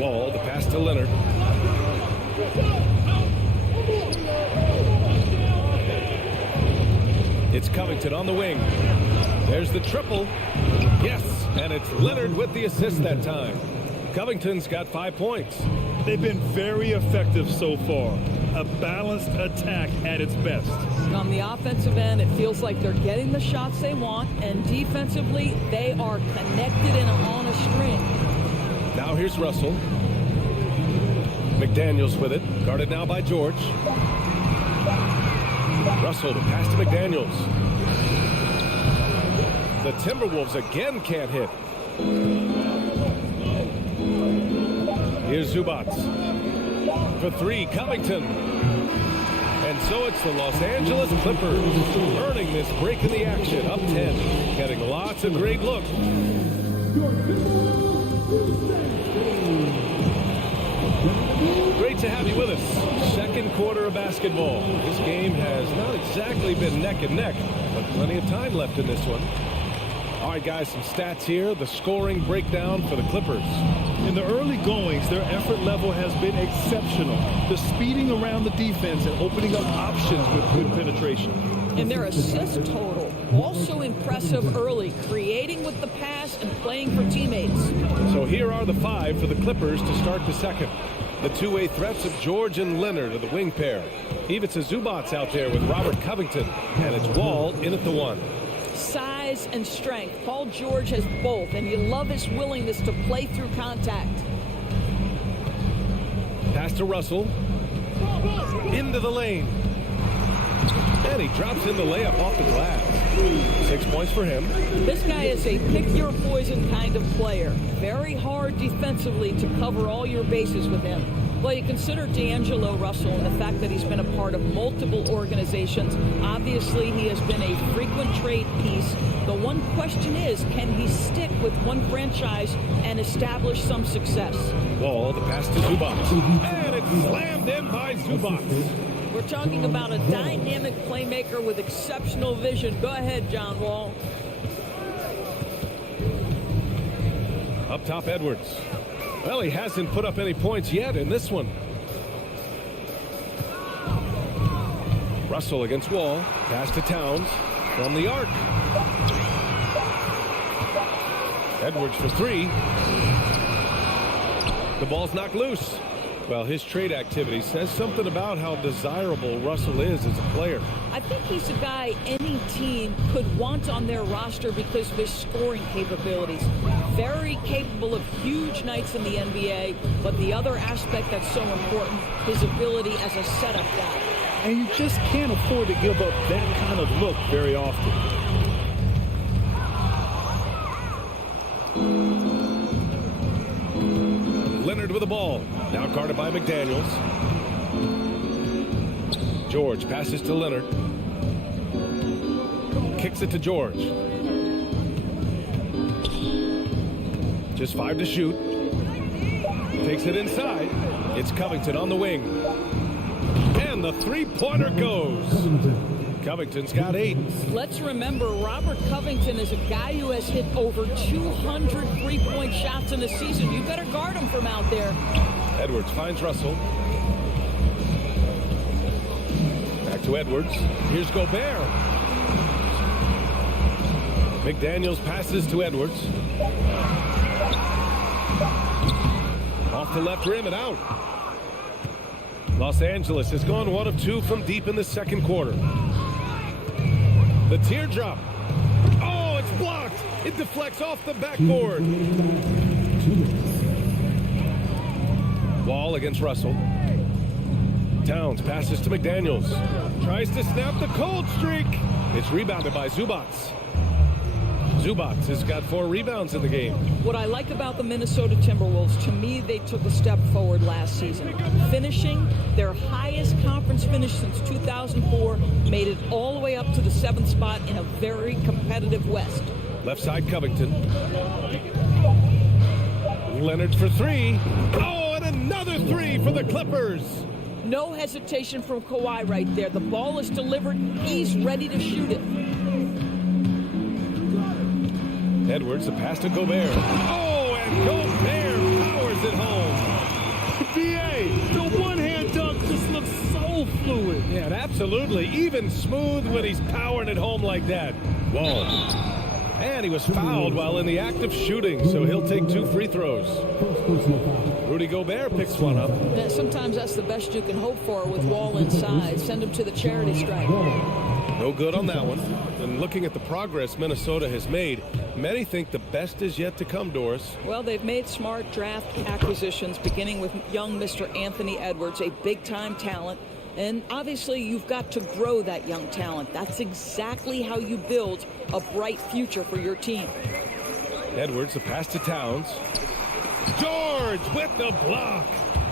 Wall, the pass to Leonard. It's Covington on the wing. There's the triple. Yes, and it's Leonard with the assist that time. Covington's got 5 points. They've been very effective so far. A balanced attack at its best. On the offensive end, it feels like they're getting the shots they want, and defensively, they are connected and on a string. Now here's Russell. McDaniels with it, guarded now by George. Russell to pass to McDaniels. The Timberwolves again can't hit. Here's Zubac. For 3, Covington. And so it's the Los Angeles Clippers earning this break in the action, up 10, getting lots of great looks. Great to have you with us. Second quarter of basketball. This game has not exactly been neck and neck, but plenty of time left in this one. All right, guys, some stats here. The scoring breakdown for the Clippers. In the early goings, their effort level has been exceptional. The speeding around the defense and opening up options with good penetration. And their assist total, also impressive early, creating with the pass and playing for teammates. So here are the 5 for the Clippers to start the second. The two-way threats of George and Leonard are the wing pair. Even Zubac out there with Robert Covington. And it's Wall in at the 1. Size and strength. Paul George has both, and you love his willingness to play through contact. Pass to Russell. Into the lane. And he drops in the layup off the glass. 6 points for him. This guy is a pick-your-poison kind of player. Very hard defensively to cover all your bases with him. Well, you consider D'Angelo Russell and the fact that he's been a part of multiple organizations. Obviously, he has been a frequent trade piece. The one question is, can he stick with one franchise and establish some success? Wall, the pass to Zubac. And it's slammed in by Zubac. We're talking about a dynamic playmaker with exceptional vision. Go ahead, John Wall. Up top, Edwards. Well, he hasn't put up any points yet in this one. Russell against Wall. Pass to Towns from the arc. Edwards for three. The ball's knocked loose. Well, his trade activity says something about how desirable Russell is as a player. I think he's a guy any team could want on their roster because of his scoring capabilities. Very capable of huge nights in the NBA, but the other aspect that's so important, his ability as a setup guy. And you just can't afford to give up that kind of look very often. Leonard with the ball. Now guarded by McDaniels. George passes to Leonard. Kicks it to George. Just 5 to shoot. Takes it inside. It's Covington on the wing. And the three-pointer goes. Covington's got 8. Let's remember, Robert Covington is a guy who has hit over 200 three-point shots in the season. You better guard him from out there. Edwards finds Russell. Back to Edwards. Here's Gobert. McDaniels passes to Edwards. Off the left rim and out. Los Angeles has gone 1 of 2 from deep in the second quarter. The teardrop. Oh, it's blocked. It deflects off the backboard. Wall against Russell. Towns passes to McDaniels. Tries to snap the cold streak. It's rebounded by Zubac. Zubac has got 4 rebounds in the game. What I like about the Minnesota Timberwolves, to me, they took a step forward last season. Finishing their highest conference finish since 2004, made it all the way up to the 7th spot in a very competitive West. Left side, Covington. Leonard for 3. Oh, and another 3 for the Clippers. No hesitation from Kawhi right there. The ball is delivered. He's ready to shoot it. Edwards, the pass to Gobert. Oh, and Gobert powers it home. BA, the one-hand dunk just looks so fluid. Yeah, absolutely. Even smooth when he's powering it home like that. Whoa. And he was fouled while in the act of shooting, so he'll take 2 free throws. Rudy Gobert picks one up. Yeah, sometimes that's the best you can hope for with Wall inside. Send him to the charity stripe. No good on that one. And looking at the progress Minnesota has made, many think the best is yet to come, Doris. Well, they've made smart draft acquisitions, beginning with young Mr. Anthony Edwards, a big-time talent. And obviously, you've got to grow that young talent. That's exactly how you build a bright future for your team. Edwards, the pass to Towns. George with the block.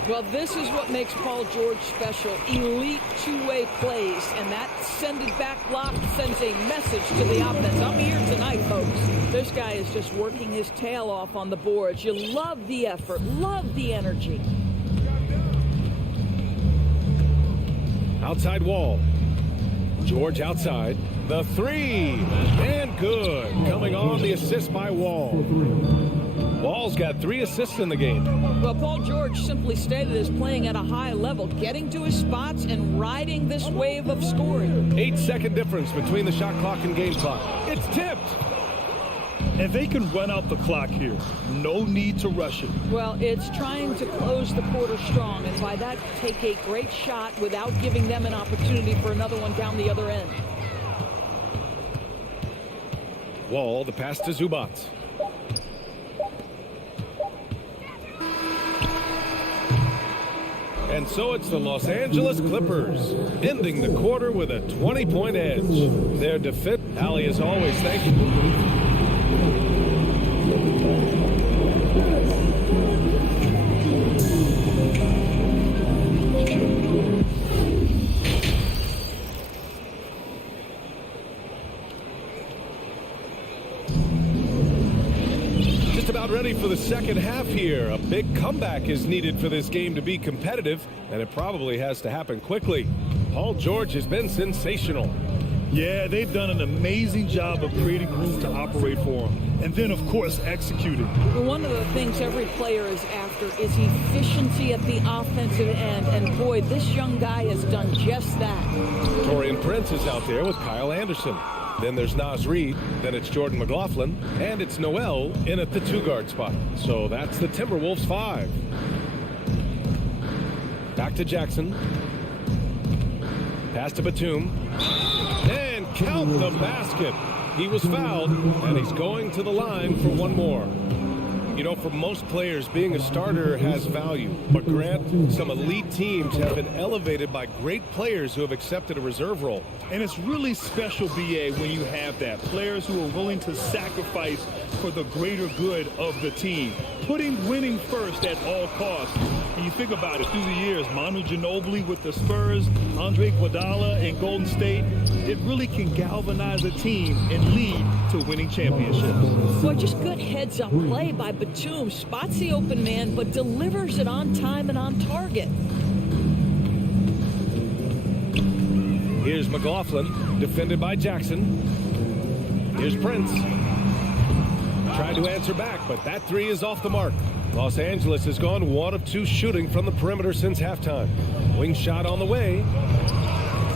Well, this is what makes Paul George special. Elite two-way plays, and that send-it-back block sends a message to the offense. I'm here tonight, folks. This guy is just working his tail off on the boards. You love the effort, love the energy. Outside Wall. George outside. The 3. And good. Coming on the assist by Wall. Wall's got 3 assists in the game. Well, Paul George simply stated is playing at a high level, getting to his spots and riding this wave of scoring. 8-second difference between the shot clock and game clock. It's tipped. And they can run out the clock here. No need to rush it. Well, it's trying to close the quarter strong, and by that, take a great shot without giving them an opportunity for another one down the other end. Wall, the pass to Zubac. And so it's the Los Angeles Clippers, ending the quarter with a 20-point edge. Their defense, Allie, as always, thank you. About ready for the second half here. A big comeback is needed for this game to be competitive, and it probably has to happen quickly. Paul George has been sensational. Yeah, they've done an amazing job of creating room to operate for him, and then, of course, executing. Well, one of the things every player is after is efficiency at the offensive end, and boy, this young guy has done just that. Taurean Prince is out there with Kyle Anderson. Then there's Naz Reid, then it's Jordan McLaughlin, and it's Noel in at the 2-guard spot. So that's the Timberwolves 5. Back to Jackson. Pass to Batum. And count the basket. He was fouled, and he's going to the line for one more. You know, for most players, being a starter has value. But Grant, some elite teams have been elevated by great players who have accepted a reserve role. And it's really special, B.A., when you have that. Players who are willing to sacrifice for the greater good of the team. Putting winning first at all costs. And you think about it, through the years, Manu Ginobili with the Spurs, Andre Iguodala in Golden State, it really can galvanize a team and lead to winning championships. Boy, just good heads-up play by Batum. Spots the open man, but delivers it on time and on target. Here's McLaughlin, defended by Jackson. Here's Prince. Tried to answer back, but that three is off the mark. Los Angeles has gone 1 of 2 shooting from the perimeter since halftime. Wing shot on the way.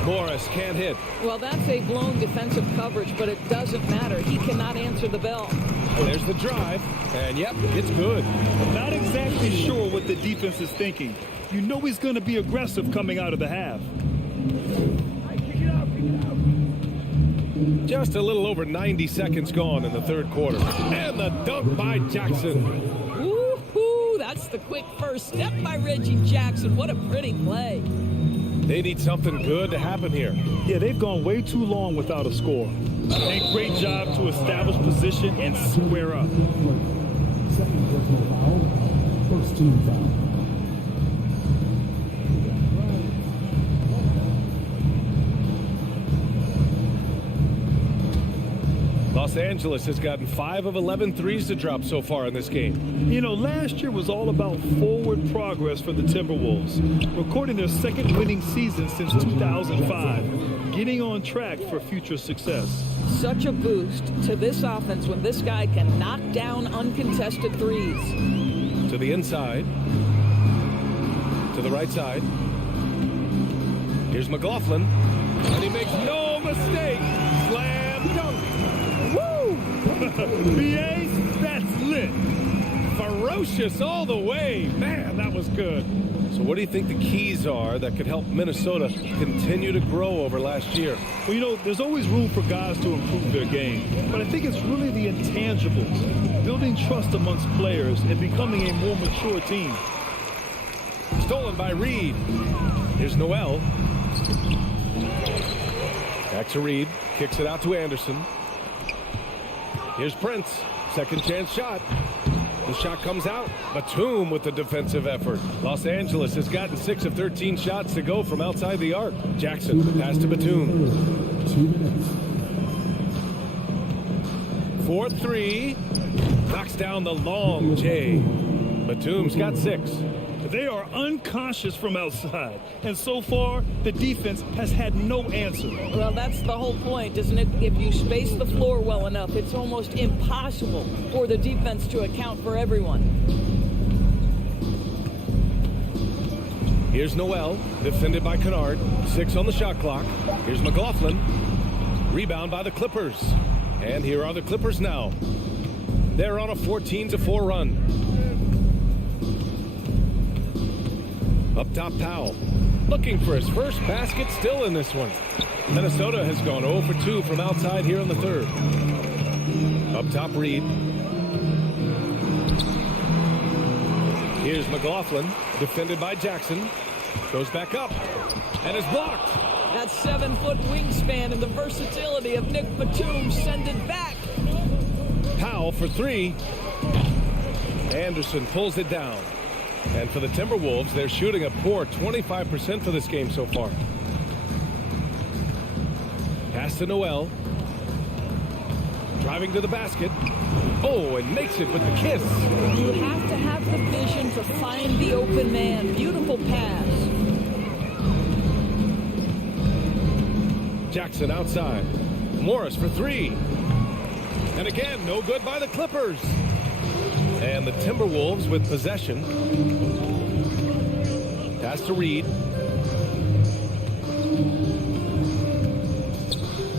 Morris can't hit. Well, that's a blown defensive coverage, but it doesn't matter. He cannot answer the bell. And there's the drive, and yep, it's good. Not exactly sure what the defense is thinking. You know he's going to be aggressive coming out of the half. Just a little over 90 seconds gone in the third quarter. And the dunk by Jackson. Woo-hoo, that's the quick first step by Reggie Jackson. What a pretty play. They need something good to happen here. Yeah, they've gone way too long without a score. And great job to establish position and square up. Second personal foul, first team foul. Los Angeles has gotten 5 of 11 threes to drop so far in this game. You know, last year was all about forward progress for the Timberwolves, recording their second winning season since 2005, getting on track for future success. Such a boost to this offense when this guy can knock down uncontested threes. To the inside. To the right side. Here's McLaughlin. And he makes no mistake. Slam dunk. B.A., that's lit. Ferocious all the way. Man, that was good. So what do you think the keys are that could help Minnesota continue to grow over last year? Well, you know, there's always room for guys to improve their game. But I think it's really the intangibles, building trust amongst players and becoming a more mature team. Stolen by Reid. Here's Noel. Back to Reid. Kicks it out to Anderson. Here's Prince. Second chance shot. The shot comes out. Batum with the defensive effort. Los Angeles has gotten 6 of 13 shots to go from outside the arc. Jackson, pass to Batum. 4-3. Knocks down the long J. Batum's got 6. They are unconscious from outside, and so far, the defense has had no answer. Well, that's the whole point, isn't it? If you space the floor well enough, it's almost impossible for the defense to account for everyone. Here's Noel, defended by Kennard. 6 on the shot clock. Here's McLaughlin. Rebound by the Clippers. And here are the Clippers now. They're on a 14-4 run. Up top, Powell. Looking for his first basket, still in this one. Minnesota has gone 0 for 2 from outside here in the third. Up top, Reid. Here's McLaughlin, defended by Jackson. Goes back up and is blocked. That 7-foot wingspan and the versatility of Nick Batum send it back. Powell for three. Anderson pulls it down. And for the Timberwolves, they're shooting a poor 25% for this game so far. Pass to Noel. Driving to the basket. Oh, and makes it with the kiss. You have to have the vision to find the open man. Beautiful pass. Jackson outside. Morris for three. And again, no good by the Clippers. And the Timberwolves with possession. Pass to Reed.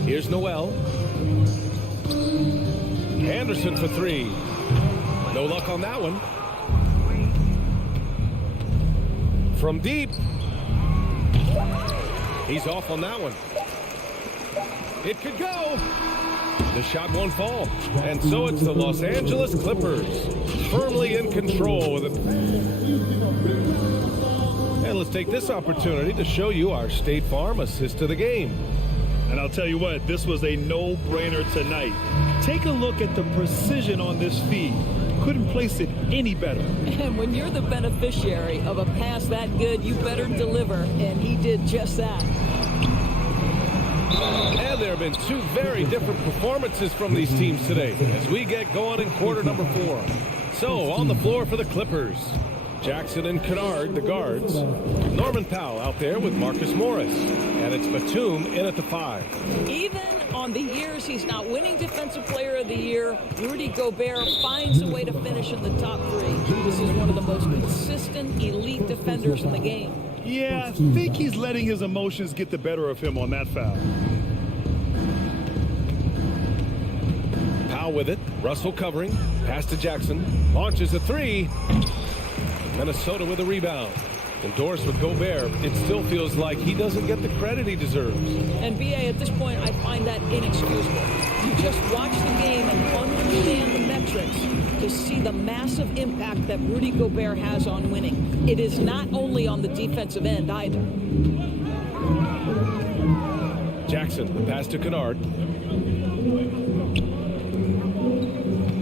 Here's Noel. Anderson for three. No luck on that one. From deep. He's off on that one. It could go. The shot won't fall. And so it's the Los Angeles Clippers firmly in control with it. And let's take this opportunity to show you our State Farm assist of the game. And I'll tell you what, this was a no-brainer tonight. Take a look at the precision on this feed. Couldn't place it any better. And when you're the beneficiary of a pass that good, you better deliver. And he did just that. And there have been two very different performances from these teams today as we get going in quarter number 4. So on the floor for the Clippers, Jackson and Kennard, the guards. Norman Powell out there with Marcus Morris. And it's Batum in at the 5. Even on the years he's not winning Defensive Player of the Year, Rudy Gobert finds a way to finish in the top 3. This is one of the most consistent, elite defenders in the game. Yeah, I think he's letting his emotions get the better of him on that foul. Powell with it. Russell covering. Pass to Jackson. Launches a 3. Minnesota with a rebound. Endorsed with Gobert. It still feels like he doesn't get the credit he deserves. And B.A., at this point, I find that inexcusable. You just watch the game and understand the metrics to see the massive impact that Rudy Gobert has on winning. It is not only on the defensive end either. Jackson, the pass to Kennard.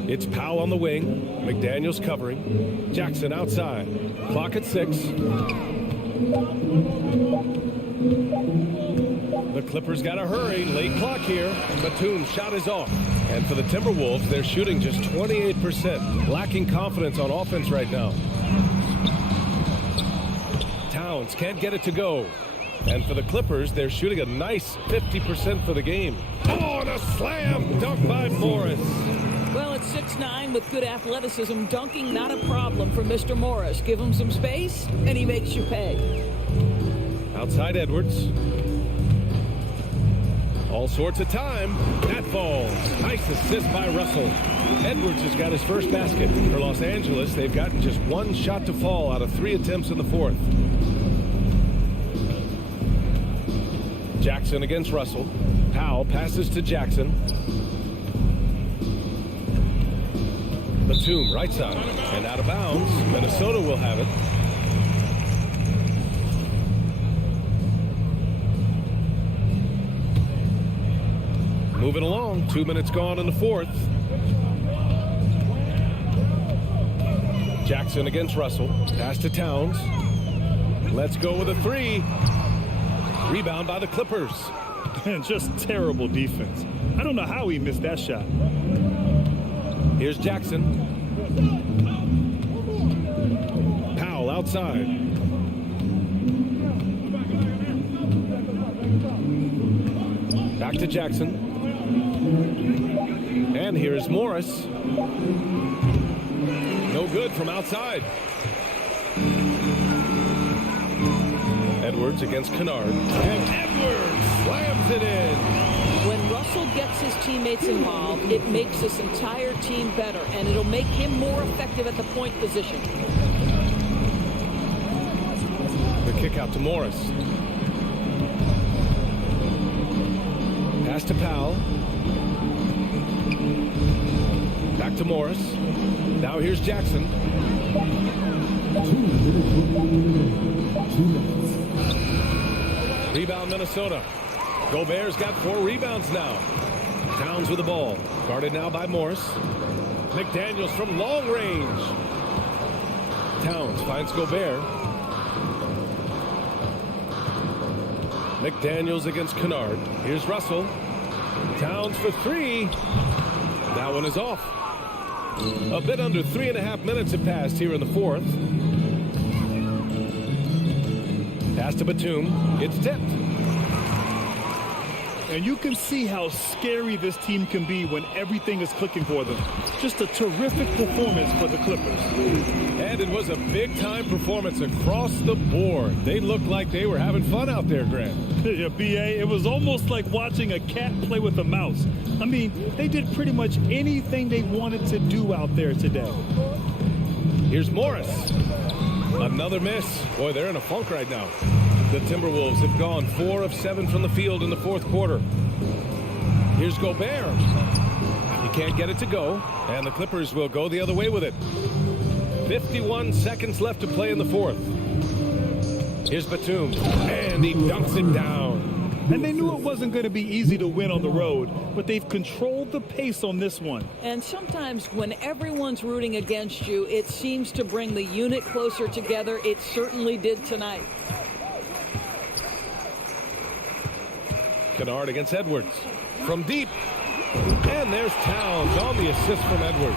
It's Powell on the wing. McDaniels covering. Jackson outside. Clock at 6. The Clippers got to hurry. Late clock here. Batum's shot is off. And for the Timberwolves, they're shooting just 28%. Lacking confidence on offense right now. Towns can't get it to go. And for the Clippers, they're shooting a nice 50% for the game. Oh, and a slam dunk by Morris. Well, at 6'9", with good athleticism, dunking not a problem for Mr. Morris. Give him some space, and he makes you pay. Outside Edwards. All sorts of time. That falls. Nice assist by Russell. Edwards has got his first basket. For Los Angeles, they've gotten just one shot to fall out of 3 attempts in the 4th. Jackson against Russell. Powell passes to Jackson. Batum right side and out of bounds. Minnesota will have it. Moving along. 2 minutes gone in the 4th. Jackson against Russell. Pass to Towns. Let's go with a 3. Rebound by the Clippers. And just terrible defense. I don't know how he missed that shot. Here's Jackson. Powell outside. Back to Jackson. And here's Morris. No good from outside. Edwards against Kennard. And Edwards slams it in. When Russell gets his teammates involved, it makes this entire team better, and it'll make him more effective at the point position. The kick out to Morris. Pass to Powell. Back to Morris. Now here's Jackson. Rebound Minnesota. Gobert's got 4 rebounds now. Towns with the ball. Guarded now by Morris. McDaniels from long range. Towns finds Gobert. McDaniels against Kennard. Here's Russell. Towns for 3. That one is off. A bit under 3.5 minutes have passed here in the 4th. Pass to Batum. It's tipped. And you can see how scary this team can be when everything is clicking for them. Just a terrific performance for the Clippers. And it was a big-time performance across the board. They looked like they were having fun out there, Grant. Yeah, B.A., it was almost like watching a cat play with a mouse. I mean, they did pretty much anything they wanted to do out there today. Here's Morris. Another miss. Boy, they're in a funk right now. The Timberwolves have gone 4 of 7 from the field in the 4th quarter. Here's Gobert. He can't get it to go, and the Clippers will go the other way with it. 51 seconds left to play in the 4th. Here's Batum, and he dunks it down. And they knew it wasn't going to be easy to win on the road, but they've controlled the pace on this one. And sometimes when everyone's rooting against you, it seems to bring the unit closer together. It certainly did tonight. Kennard against Edwards. From deep. And there's Towns on the assist from Edwards.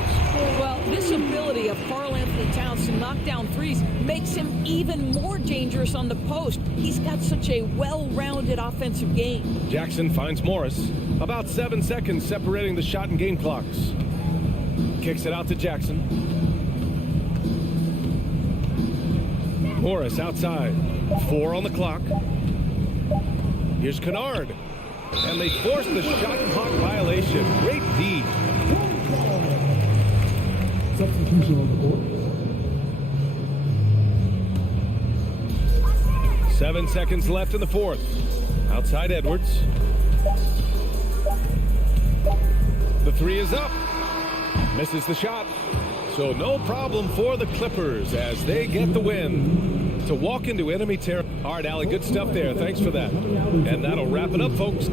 Well, this ability of Karl-Anthony Towns to knock down threes makes him even more dangerous on the post. He's got such a well-rounded offensive game. Jackson finds Morris. About 7 seconds separating the shot and game clocks. Kicks it out to Jackson. Morris outside. 4 on the clock. Here's Kennard. And they force the shot clock violation. Great D. Substitution on the court. 7 seconds left in the 4th. Outside Edwards. The 3 is up. Misses the shot. So no problem for the Clippers as they get the win to walk into enemy territory. All right, Allie, good stuff there. Thanks for that. And that'll wrap it up, folks.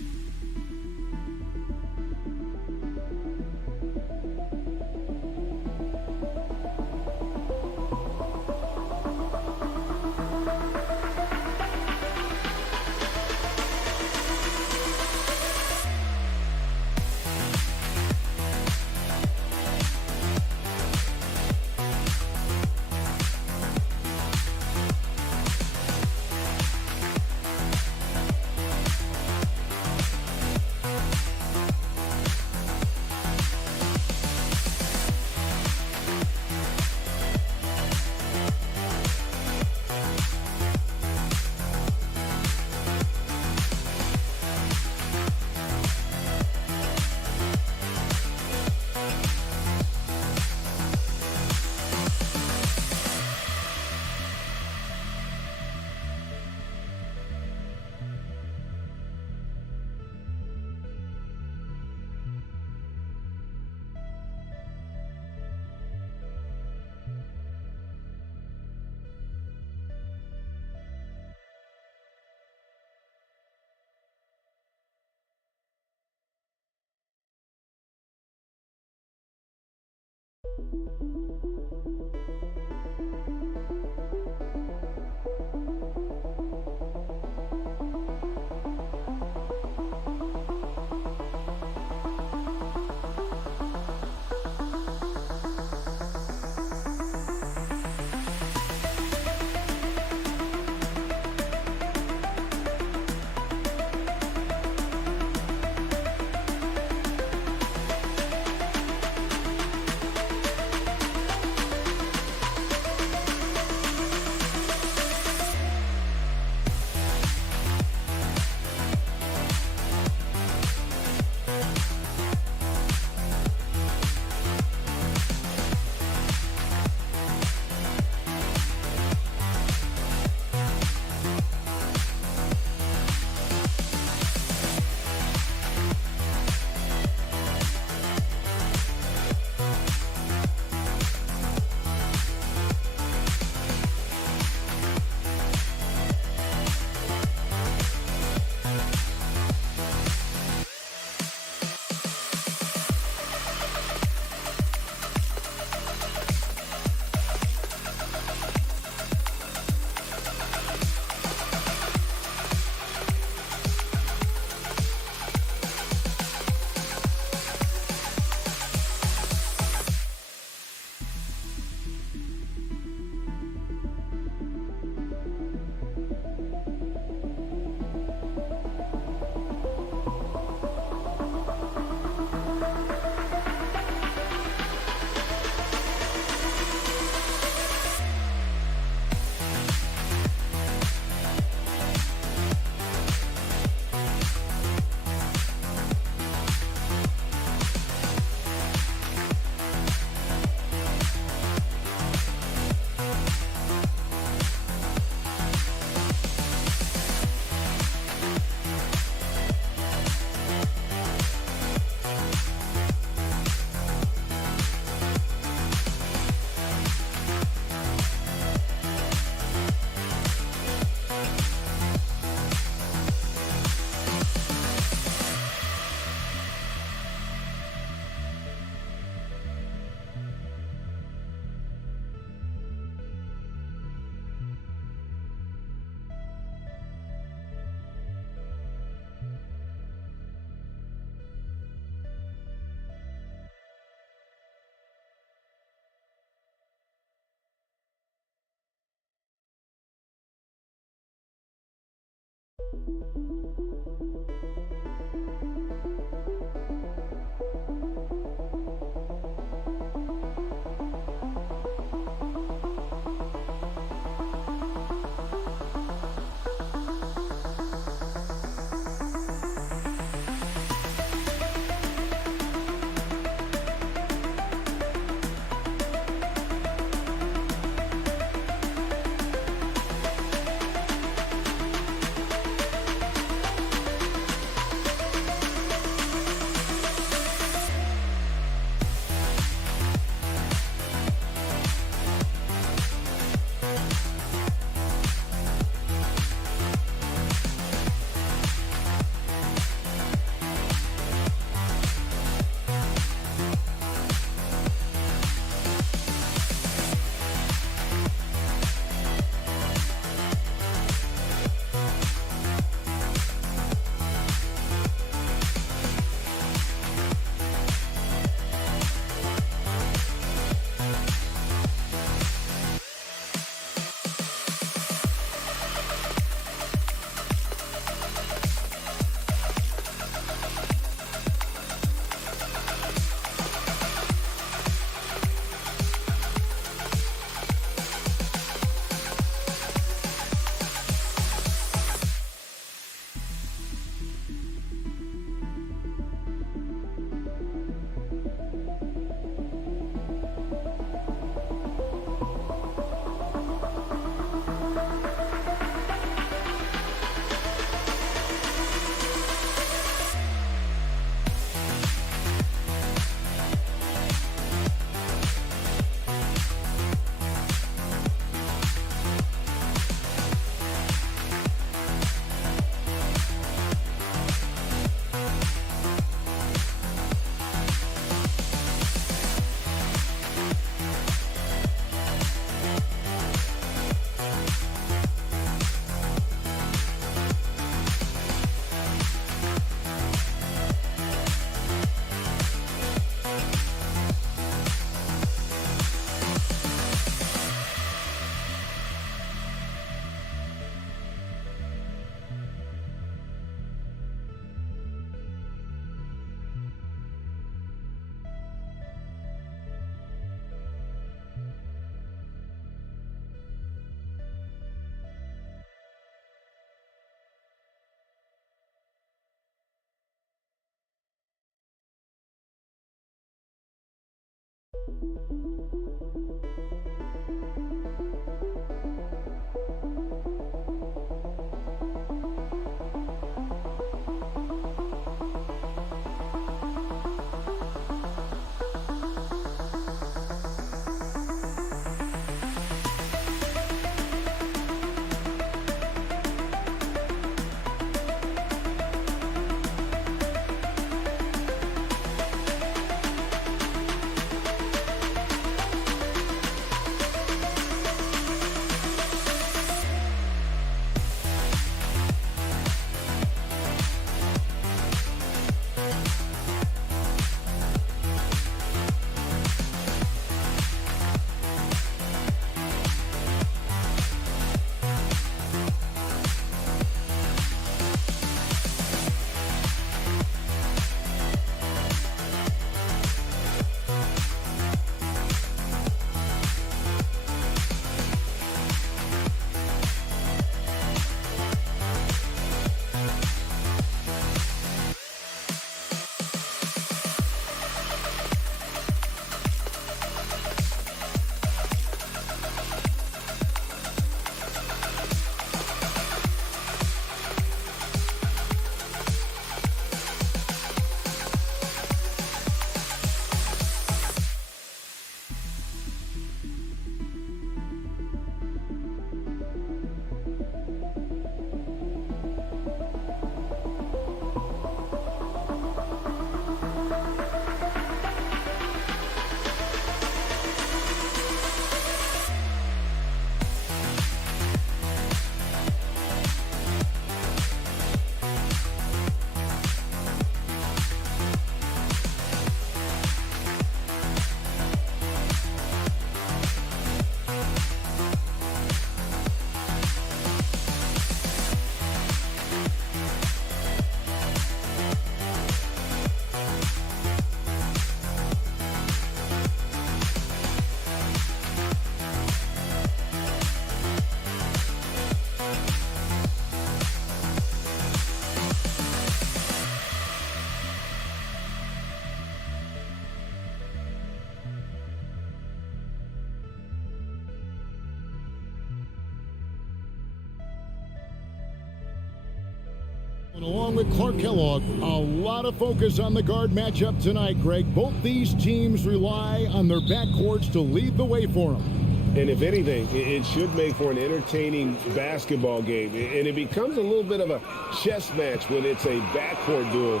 And along with Clark Kellogg, a lot of focus on the guard matchup tonight, Greg. Both these teams rely on their backcourts to lead the way for them. And if anything, it should make for an entertaining basketball game. And it becomes a little bit of a chess match when it's a backcourt duel.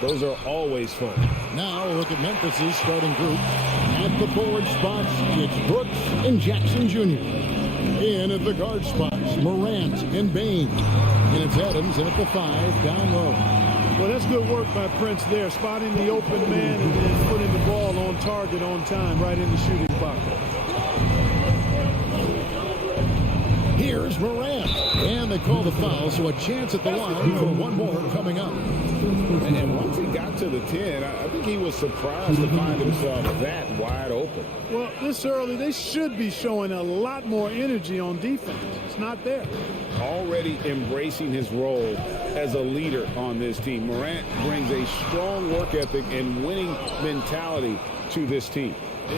Those are always fun. Now we'll look at Memphis' starting group. At the forward spots, it's Brooks and Jackson Jr. In at the guard spots, Morant and Bain. And it's Adams in at the 5 down low. Well, that's good work by Prince there, spotting the open man and then putting the ball on target on time right in the shooting box. Here's Morant. And they call the foul, so a chance at the line for one more coming up. And once he got to the 10, I think he was surprised to find himself that wide open. Well, this early, they should be showing a lot more energy on defense. It's not there. Already embracing his role as a leader on this team. Morant brings a strong work ethic and winning mentality to this team.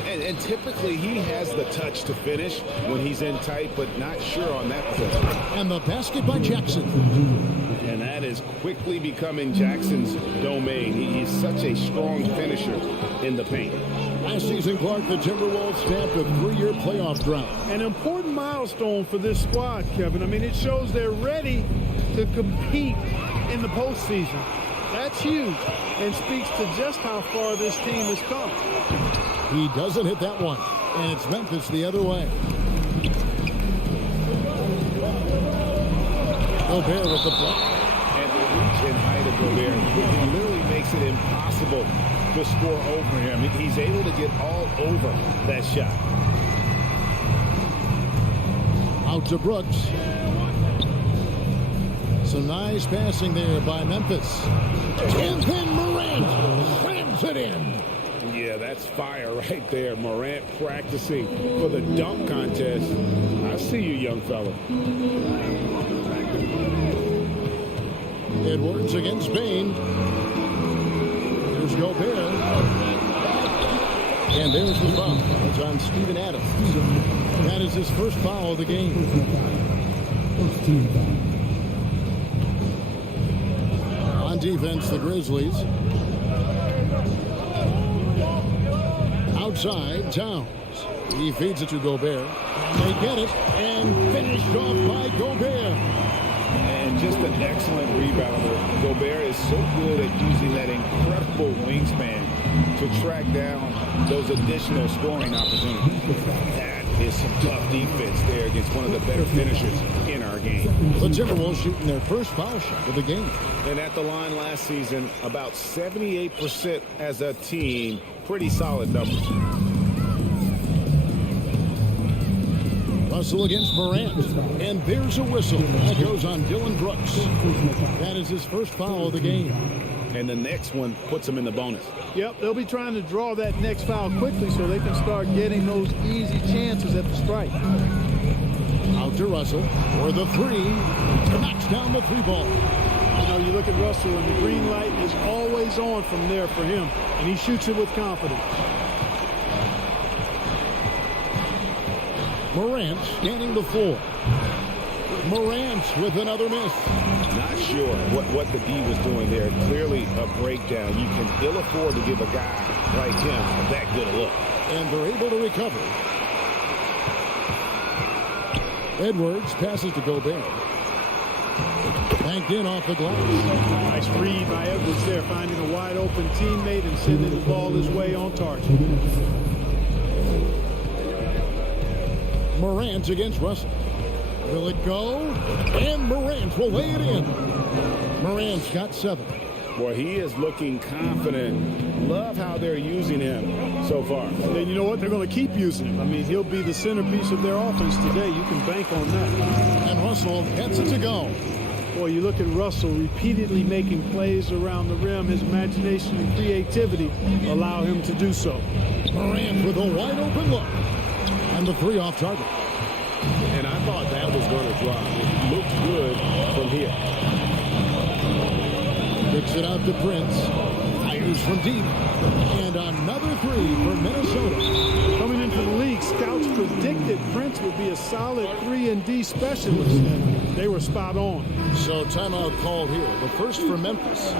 And typically he has the touch to finish when he's in tight, but not sure on that possession. And the basket by Jackson. And that is quickly becoming Jackson's domain. He's such a strong finisher in the paint. Last season, Clark, the Timberwolves snapped a 3-year playoff drought. An important milestone for this squad, Kevin. I mean, it shows they're ready to compete in the postseason. That's huge and speaks to just how far this team has come. He doesn't hit that one, and it's Memphis the other way. Gobert with the block. And the reach and height of Gobert, it literally makes it impossible to score over him. He's able to get all over that shot. Out to Brooks. Some nice passing there by Memphis. And then Morant slams it in. Yeah, that's fire right there. Morant practicing for the dunk contest. I see you, young fella. Edwards against Bain. There's Gobert. And there's the foul. It's on Steven Adams. That is his first foul of the game. First team foul. On defense, the Grizzlies. Outside, Towns. He feeds it to Gobert. And they get it. And finished off by Gobert. And just an excellent rebounder. Gobert is so good at using that incredible wingspan to track down those additional scoring opportunities. That is some tough defense there against one of the better finishers in our game. The Timberwolves shooting their first foul shot of the game. And at the line last season, about 78% as a team. Pretty solid numbers. Russell against Morant. And there's a whistle. That goes on Dylan Brooks. That is his first foul of the game. And the next one puts him in the bonus. Yep, they'll be trying to draw that next foul quickly so they can start getting those easy chances at the strike. Out to Russell for the 3. Knocks down the 3 ball. You know, you look at Russell and the green light is always on from there for him. And he shoots it with confidence. Morant scanning the floor. Morant with another miss. Not sure what the D was doing there. Clearly a breakdown. You can ill afford to give a guy like him that good a look. And they're able to recover. Edwards passes to Gobert. Banked in off the glass. Nice read by Edwards there, finding a wide open teammate and sending the ball his way on target. Morant against Russell. Will it go? And Morant will lay it in. Morant's got 7. Boy, he is looking confident. Love how they're using him so far. And you know what? They're going to keep using him. I mean, he'll be the centerpiece of their offense today. You can bank on that. And Russell gets it to go. Boy, you look at Russell repeatedly making plays around the rim. His imagination and creativity allow him to do so. Morant with a wide open look. And the 3 off target. And I thought that was going to drop. It looked good from here. Kicks it out to Prince. fires from deep. And another three for Minnesota. Coming into the league, scouts predicted Prince would be a solid 3-and-D specialist, and they were spot on. So timeout called here. The first for Memphis.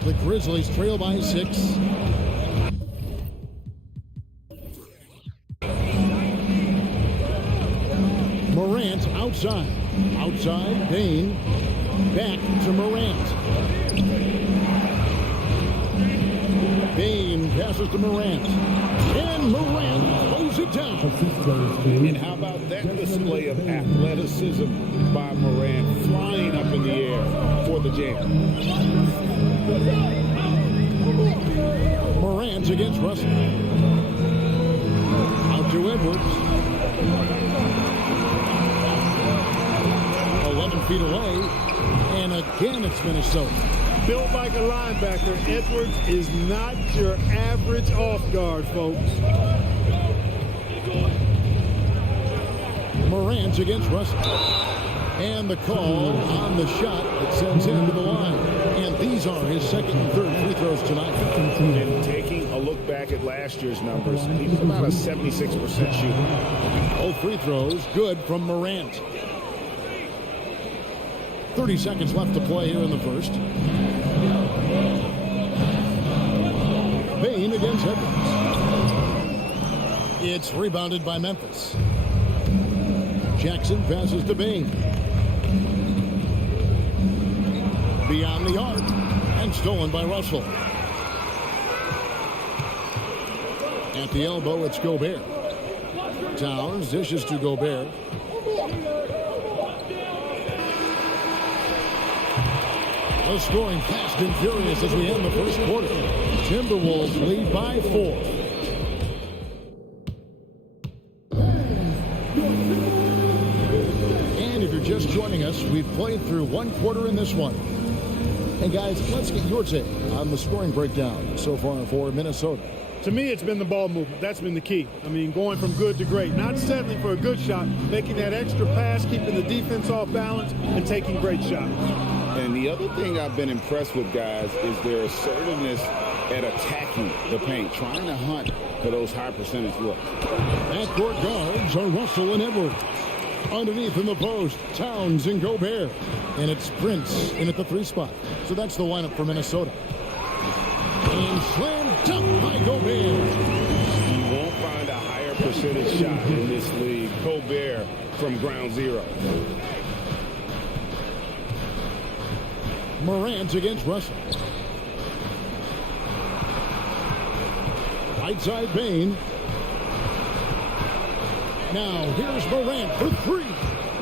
The Grizzlies trail by 6. Morant outside. Outside, Bain. Back to Morant. Bain passes to Morant. And Morant throws it down. And how about that display of athleticism by Morant, flying up in the air for the jam. Morant against Russell. Out to Edwards. 11 feet away. And again, it's Minnesota. Built like a linebacker, Edwards is not your average off guard, folks. Morant against Russell. And the call on the shot that sends him to the line. And these are his second and third free throws tonight. And taking a look back at last year's numbers, he's about a 76% shooter. Both free throws good from Morant. 30 seconds left to play here in the first. Bain against Edwards. It's rebounded by Memphis. Jackson passes to Bain. Beyond the arc. And stolen by Russell. At the elbow, it's Gobert. Towns dishes to Gobert. The scoring fast and furious as we end the first quarter. Timberwolves lead by 4. And if you're just joining us, we've played through one quarter in this one. And guys, let's get your take on the scoring breakdown so far for Minnesota. To me, it's been the ball movement. That's been the key. I mean, going from good to great. Not settling for a good shot, making that extra pass, keeping the defense off balance, and taking great shots. And the other thing I've been impressed with, guys, is their assertiveness at attacking the paint, trying to hunt for those high percentage looks. Backcourt guards are Russell and Edwards. Underneath in the post, Towns and Gobert. And it's Prince in at the 3 spot. So that's the lineup for Minnesota. And slam dunk by Gobert. You won't find a higher percentage shot in this league. Gobert from ground zero. Morant against Russell. Right side Bain. Now here's Morant for 3.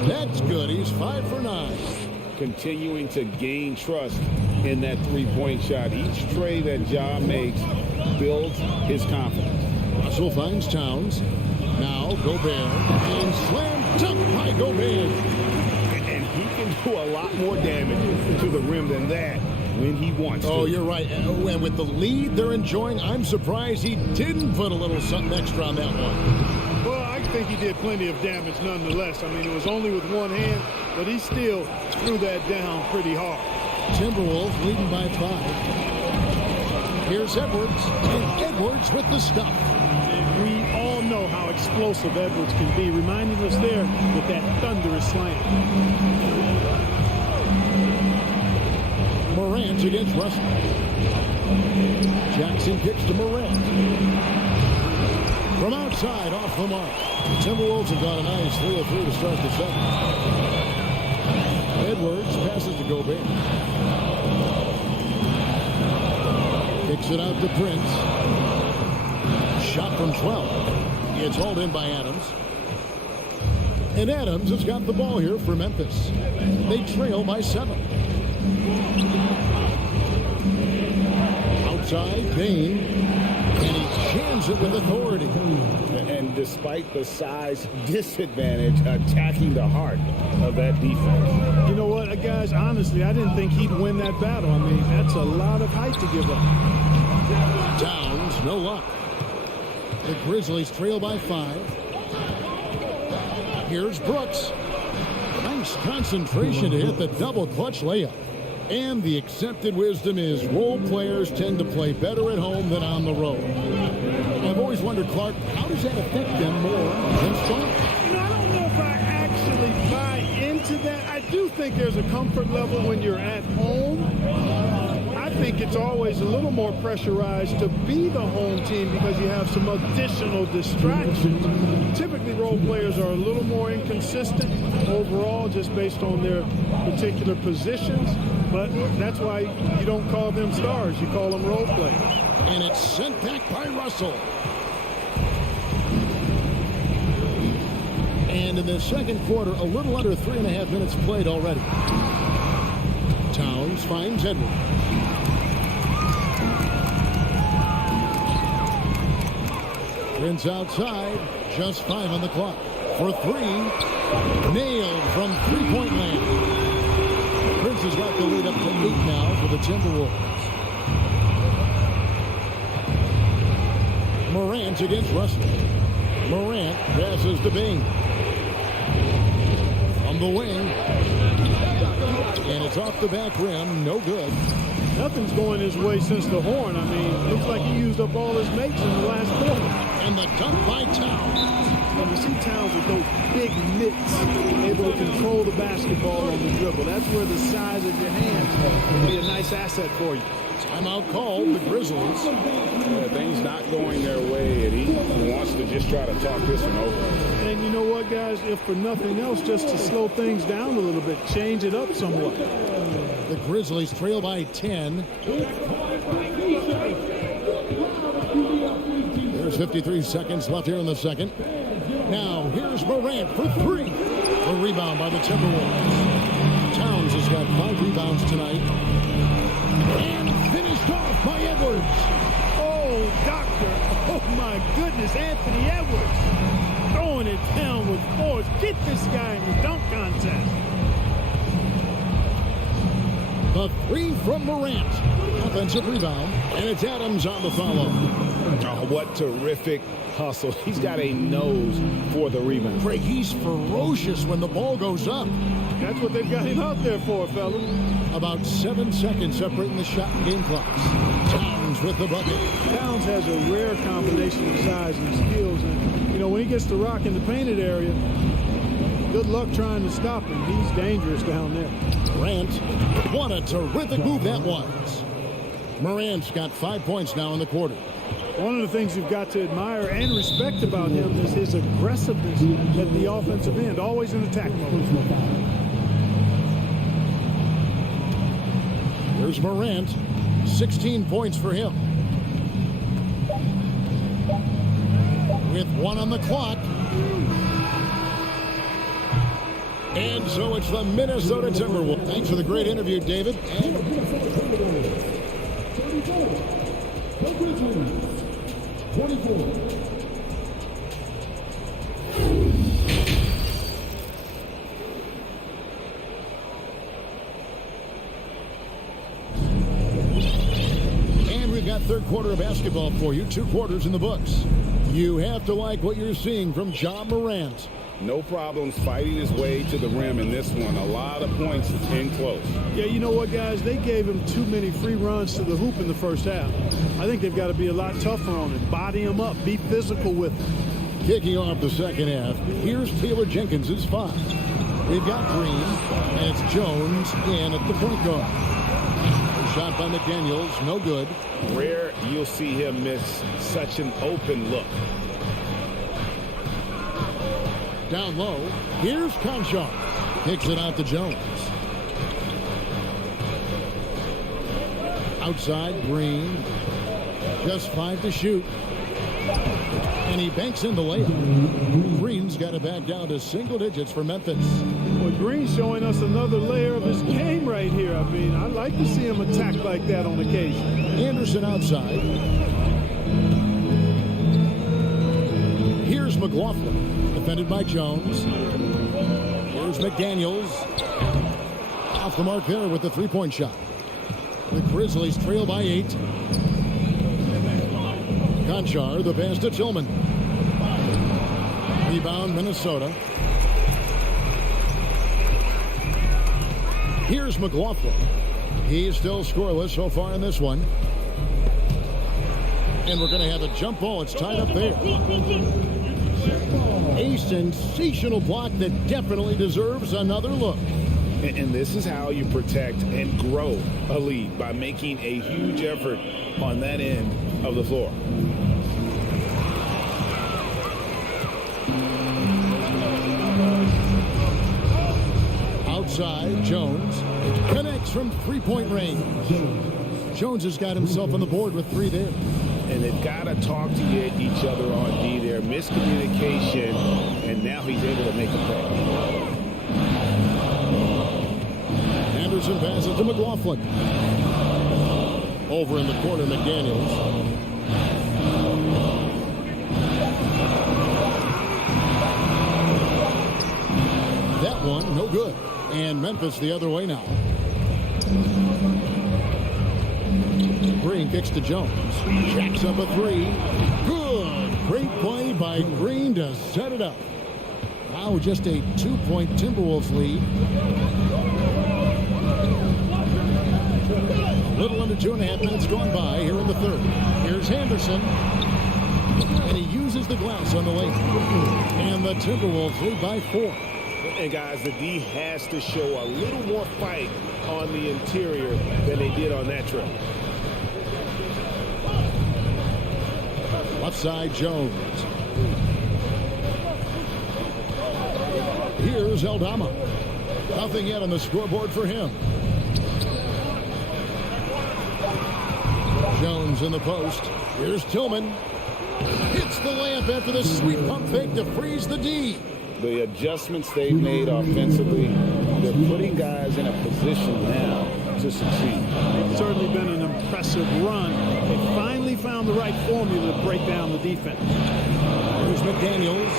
That's good. He's 5 for 9. Continuing to gain trust in that three-point shot. Each tray that Ja makes builds his confidence. Russell finds Towns. Now Gobert. And slam dunk by Gobert. And he can do a lot more damage to the rim than that when he wants to. Oh, you're right. And with the lead they're enjoying, I'm surprised he didn't put a little something extra on that one. Well, I think he did plenty of damage nonetheless. I mean, it was only with one hand, but he still threw that down pretty hard. Timberwolves leading by 5. Here's Edwards, and Edwards with the stuff. And we all know how explosive Edwards can be, reminding us there with that thunderous slam. Morant against Russell. Jackson kicks to Morant. From outside, off the mark. The Timberwolves have got a nice 3 of 3 to start the second. Edwards passes to Gobert. Kicks it out to Prince. Shot from 12. It's hauled in by Adams. And Adams has got the ball here for Memphis. They trail by 7. Outside, Bain. And he jams it with authority. And despite the size disadvantage, attacking the heart of that defense. You know what, guys, honestly, I didn't think he'd win that battle. I mean, that's a lot of height to give up. Towns, no luck. The Grizzlies trail by 5. Here's Brooks. takes concentration to hit the double clutch layup. And the accepted wisdom is role players tend to play better at home than on the road. I've always wondered, Clark, how does that affect them more than stars? I don't know if I actually buy into that. I do think there's a comfort level when you're at home. I think it's always a little more pressurized to be the home team because you have some additional distractions. Typically, role players are a little more inconsistent overall just based on their particular positions. But that's why you don't call them stars. You call them role players. And it's sent back by Russell. And in the second quarter, a little under 3.5 minutes played already. Towns finds Edwards. Prince outside, just 5 on the clock. For 3, nailed from three-point land. Prince has got the lead up to 8 now for the Timberwolves. Morant against Russell. Morant passes to Bing. From the wing. And it's off the back rim. No good. Nothing's going his way since the horn. I mean, looks like he used up all his mates in the last quarter. And the dunk by Towns. And you see Towns with those big mitts, able to control the basketball on the dribble. That's where the size of your hands can be a nice asset for you. Timeout called, the Grizzlies. Things not going their way, and he wants to just try to talk this one over. And you know what, guys? If for nothing else, just to slow things down a little bit, change it up somewhat. The Grizzlies trail by 10. There's 53 seconds left here in the second. Now, here's Morant for 3. A rebound by the Timberwolves. Towns has got 5 rebounds tonight. And finished off by Edwards. Oh, doctor. Oh, my goodness. Anthony Edwards throwing it down with force. Get this guy in the dunk contest. The 3 from Morant. Offensive rebound. And it's Adams on the follow. Oh, what terrific hustle. He's got a nose for the rebound. Craig, he's ferocious when the ball goes up. That's what they've got him out there for, fellas. About 7 seconds separating the shot and game clocks. Towns with the bucket. Towns has a rare combination of size and skills. And, you know, when he gets the rock in the painted area, good luck trying to stop him. He's dangerous down there. Morant, what a terrific move that was. Morant's got 5 points now in the quarter. One of the things you've got to admire and respect about him is his aggressiveness at the offensive end, always in attack mode. Here's Morant, 16 points for him. With 1 on the clock. And so it's the Minnesota Timberwolves. Thanks for the great interview, David. And 24. And we've got third quarter of basketball for you. 2 quarters in the books. You have to like what you're seeing from Ja Morant. No problems fighting his way to the rim in this one. A lot of points in close. Yeah, you know what, guys? They gave him too many free runs to the hoop in the first half. I think they've got to be a lot tougher on him. Body him up. Be physical with him. Kicking off the second half, here's Taylor Jenkins' 5. We've got Green, and it's Jones in at the point guard. Shot by McDaniels, no good. Rare you'll see him miss such an open look. Down low, here's Conchar. Kicks it out to Jones. Outside, Green. Just 5 to shoot. And he banks in the layup. Green's got it back down to single digits for Memphis. Well, Green's showing us another layer of his game right here. I mean, I like to see him attack like that on occasion. Anderson outside. Here's McLaughlin. Defended by Jones. Here's McDaniels. Off the mark there with the 3-point shot. The Grizzlies trail by 8. Conchar, the pass to Tillman. Rebound, Minnesota. Here's McLaughlin. He's still scoreless so far in this one. And we're going to have a jump ball. It's tied up there. A sensational block that definitely deserves another look. And this is how you protect and grow a lead, by making a huge effort on that end of the floor. Outside, Jones connects from three-point range. Jones has got himself on the board with 3 there. And they've got to talk to each other on D there. Miscommunication, and now he's able to make a play. Anderson passes to McLaughlin. Over in the corner, McDaniels. That one, no good. And Memphis the other way now. Green kicks to Jones. Jacks up a 3. Good. Great play by Green to set it up. Now just a 2-point Timberwolves lead. A little under 2.5 minutes gone by here in the third. Here's Henderson. And he uses the glass on the lane. And the Timberwolves lead by 4. And guys, the D has to show a little more fight on the interior than they did on that trip. Left side, Jones. Here's Aldama. Nothing yet on the scoreboard for him. Jones in the post. Here's Tillman. Hits the layup after the sweet pump fake to freeze the D. The adjustments they've made offensively, they're putting guys in a position now to succeed. It's certainly been an impressive run. They finally found the right formula to break down the defense. Here's McDaniels.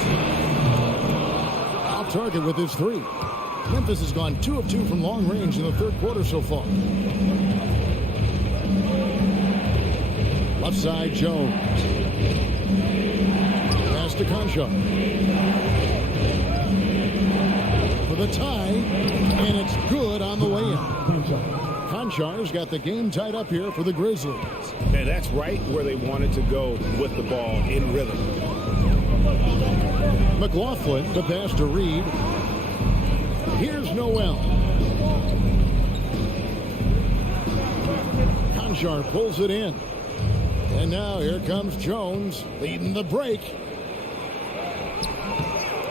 Off target with his 3. Memphis has gone 2 of 2 from long range in the third quarter so far. Left side, Jones. Pass to Conchar. For the tie, and it's good on the way in. Conchar's got the game tied up here for the Grizzlies. And that's right where they wanted to go with the ball, in rhythm. McLaughlin, the pass to Reed. Here's Noel. Conchar pulls it in. And now here comes Jones leading the break.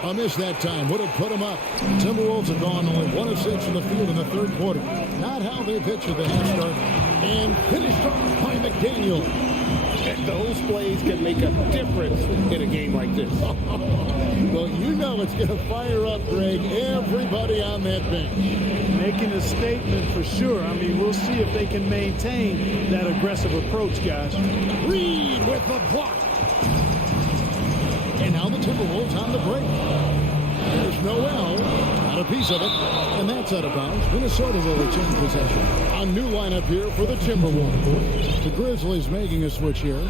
A miss that time would have put him up. Timberwolves have gone only 1 of 6 from the field in the third quarter. Not how they pitched at the half start. And finished off by McDaniel. And those plays can make a difference in a game like this. Well, you know it's going to fire up, Greg, everybody on that bench. Making a statement for sure. I mean, we'll see if they can maintain that aggressive approach, guys. Reed with the block. And now the Timberwolves on the break. There's Noel. Got a piece of it. And that's out of bounds. Minnesota will retain possession. A new lineup here for the Timberwolves. The Grizzlies making a switch here.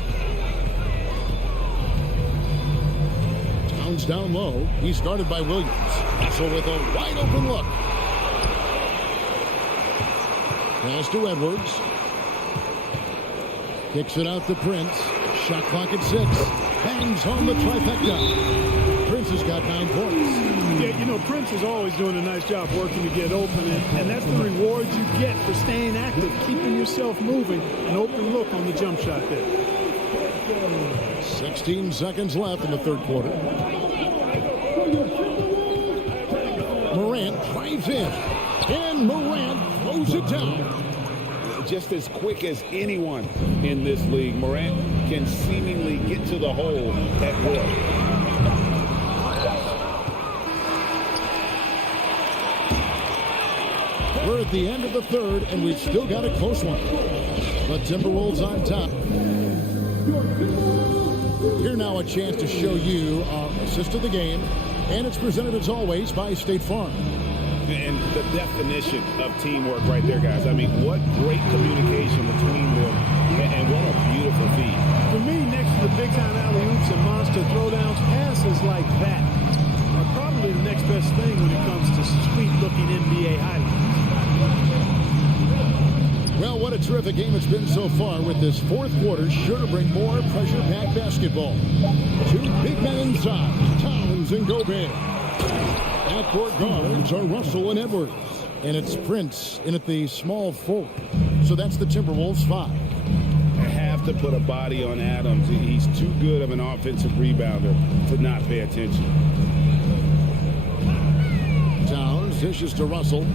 Towns down low. He's guarded by Williams. So with a wide open look. Pass to Edwards. Kicks it out to Prince. Shot clock at 6. Bangs home the trifecta. Prince has got 9 points. Yeah, you know, Prince is always doing a nice job working to get open, and that's the reward you get for staying active, keeping yourself moving, an open look on the jump shot there. 16 seconds left in the third quarter. Morant drives in, and Morant throws it down. Just as quick as anyone in this league, Morant can seemingly get to the hole at will. We're at the end of the third, and we've still got a close one. But Timberwolves on top. Here now a chance to show you our assist of the game, and it's presented as always by State Farm. And the definition of teamwork right there, guys. I mean, what great communication between them, and what a beautiful feed. For me, next to the big-time alley-oops and monster throwdowns, passes like that are probably the next best thing when it comes to sweet-looking NBA highlights. What a terrific game it's been so far, with this fourth quarter sure to bring more pressure-packed basketball. Two big men inside, Towns and Gobert. Backcourt guards are Russell and Edwards. And it's Prince in at the small forward. So that's the Timberwolves 5. I have to put a body on Adams. He's too good of an offensive rebounder to not pay attention. Towns dishes to Russell.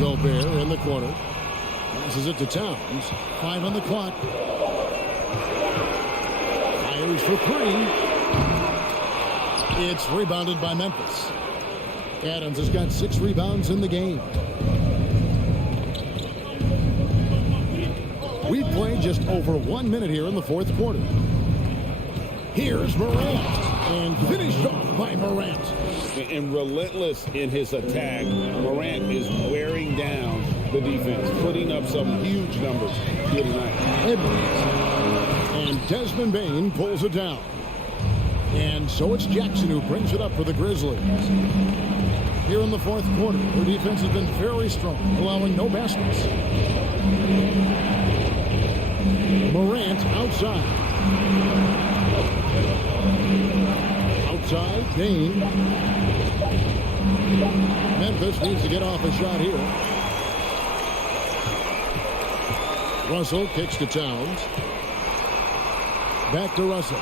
Gobert in the corner. Passes it to Towns. 5 on the clock. Fires for 3. It's rebounded by Memphis. Adams has got 6 rebounds in the game. We've played just over 1 minute here in the fourth quarter. Here's Morant, and finished off by Morant. And relentless in his attack, Morant is wearing down the defense, putting up some huge numbers here tonight. Edwards. And Desmond Bane pulls it down. And so it's Jackson who brings it up for the Grizzlies. Here in the fourth quarter, their defense has been very strong, allowing no baskets. Morant outside. Outside, Bane. Memphis needs to get off a shot here. Russell kicks to Towns. Back to Russell.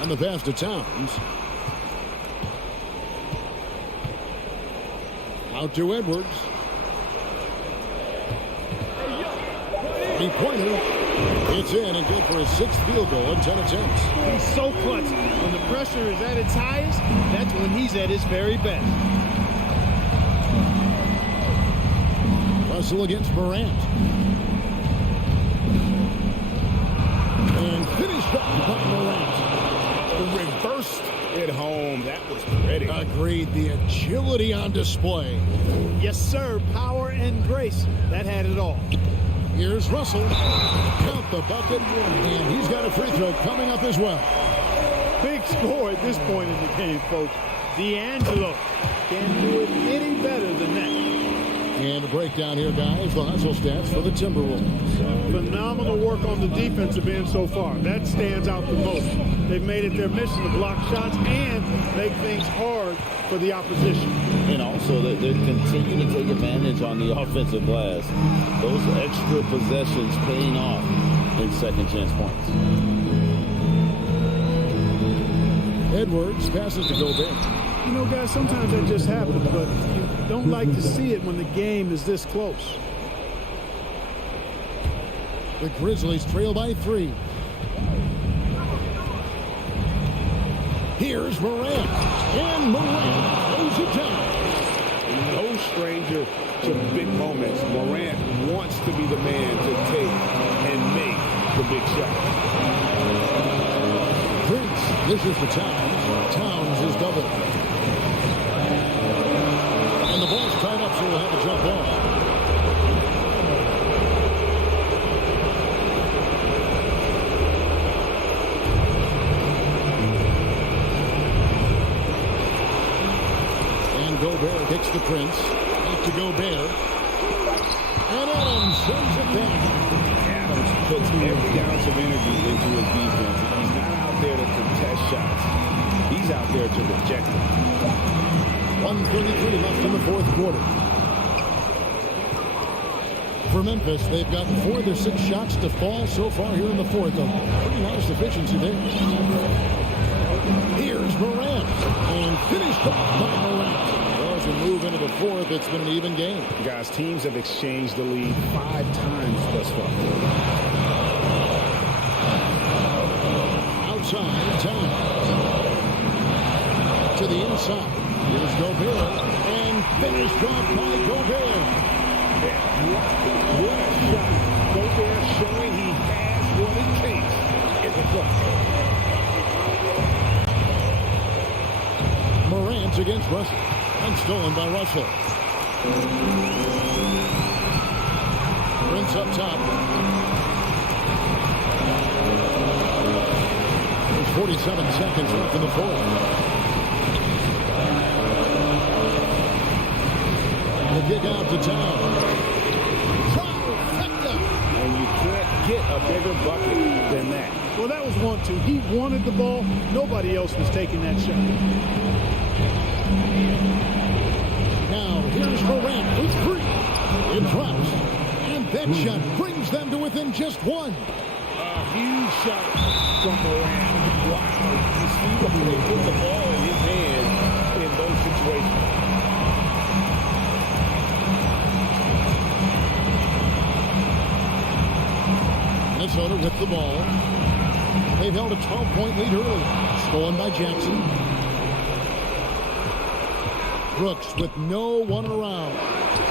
And the pass to Towns. Out to Edwards. Three-pointer. It's in and good for his 6th field goal in 10 attempts. He's so clutch. When the pressure is at its highest, that's when he's at his very best. Russell against Morant. And finished up by Morant. Reversed at home. That was pretty. Agreed. The agility on display. Yes, sir. Power and grace. That had it all. Here's Russell. Count the bucket. And he's got a free throw coming up as well. Big score at this point in the game, folks. D'Angelo can't do it any better than that. And a breakdown here, guys. The hustle stats for the Timberwolves. Phenomenal work on the defensive end so far. That stands out the most. They've made it their mission to block shots and make things hard for the opposition. And also that they're continuing to take advantage on the offensive glass. Those extra possessions paying off in second chance points. Edwards passes to Gobert. You know, guys, sometimes that just happens, but you don't like to see it when the game is this close. The Grizzlies trail by 3. Here's Morant. And Morant throws it down. No stranger to big moments. Morant wants to be the man to take and make the big shot. Prince dishes to Towns. Towns is doubled. And the ball's tied up, so we'll have a jump ball. And Gobert kicks the Prince. Back to Gobert. And Adams sends it back. Adams puts every ounce of energy into his defense. He's not out there to contest shots. He's out there to reject them. 1:33 left in the fourth quarter. For Memphis, they've gotten 4 of their 6 shots to fall so far here in the fourth. A pretty nice efficiency there. Here's Morant. And finished off by Morant. Well, as we move into the fourth, it's been an even game. Guys, teams have exchanged the lead 5 times thus far. Outside, Towns. To the inside. Here's Gobert. And finished off by Gobert. What a shot. Gobert showing he has what it takes in the clutch. Morant against Russell. And stolen by Russell. Prince up top. There's 47 seconds left in the fourth. The the kick out to Town. Trifecta. And you can't get a bigger bucket than that. Well, that was 1-2. He wanted the ball. Nobody else was taking that shot. Now, here's Morant with 3. It drops. And that shot brings them to within just 1. A huge shot from Morant. Wow. You see the way they put the ball in his hand in those situations. Minnesota with the ball. They've held a 12-point lead early. Stolen by Jackson. Brooks with no one around.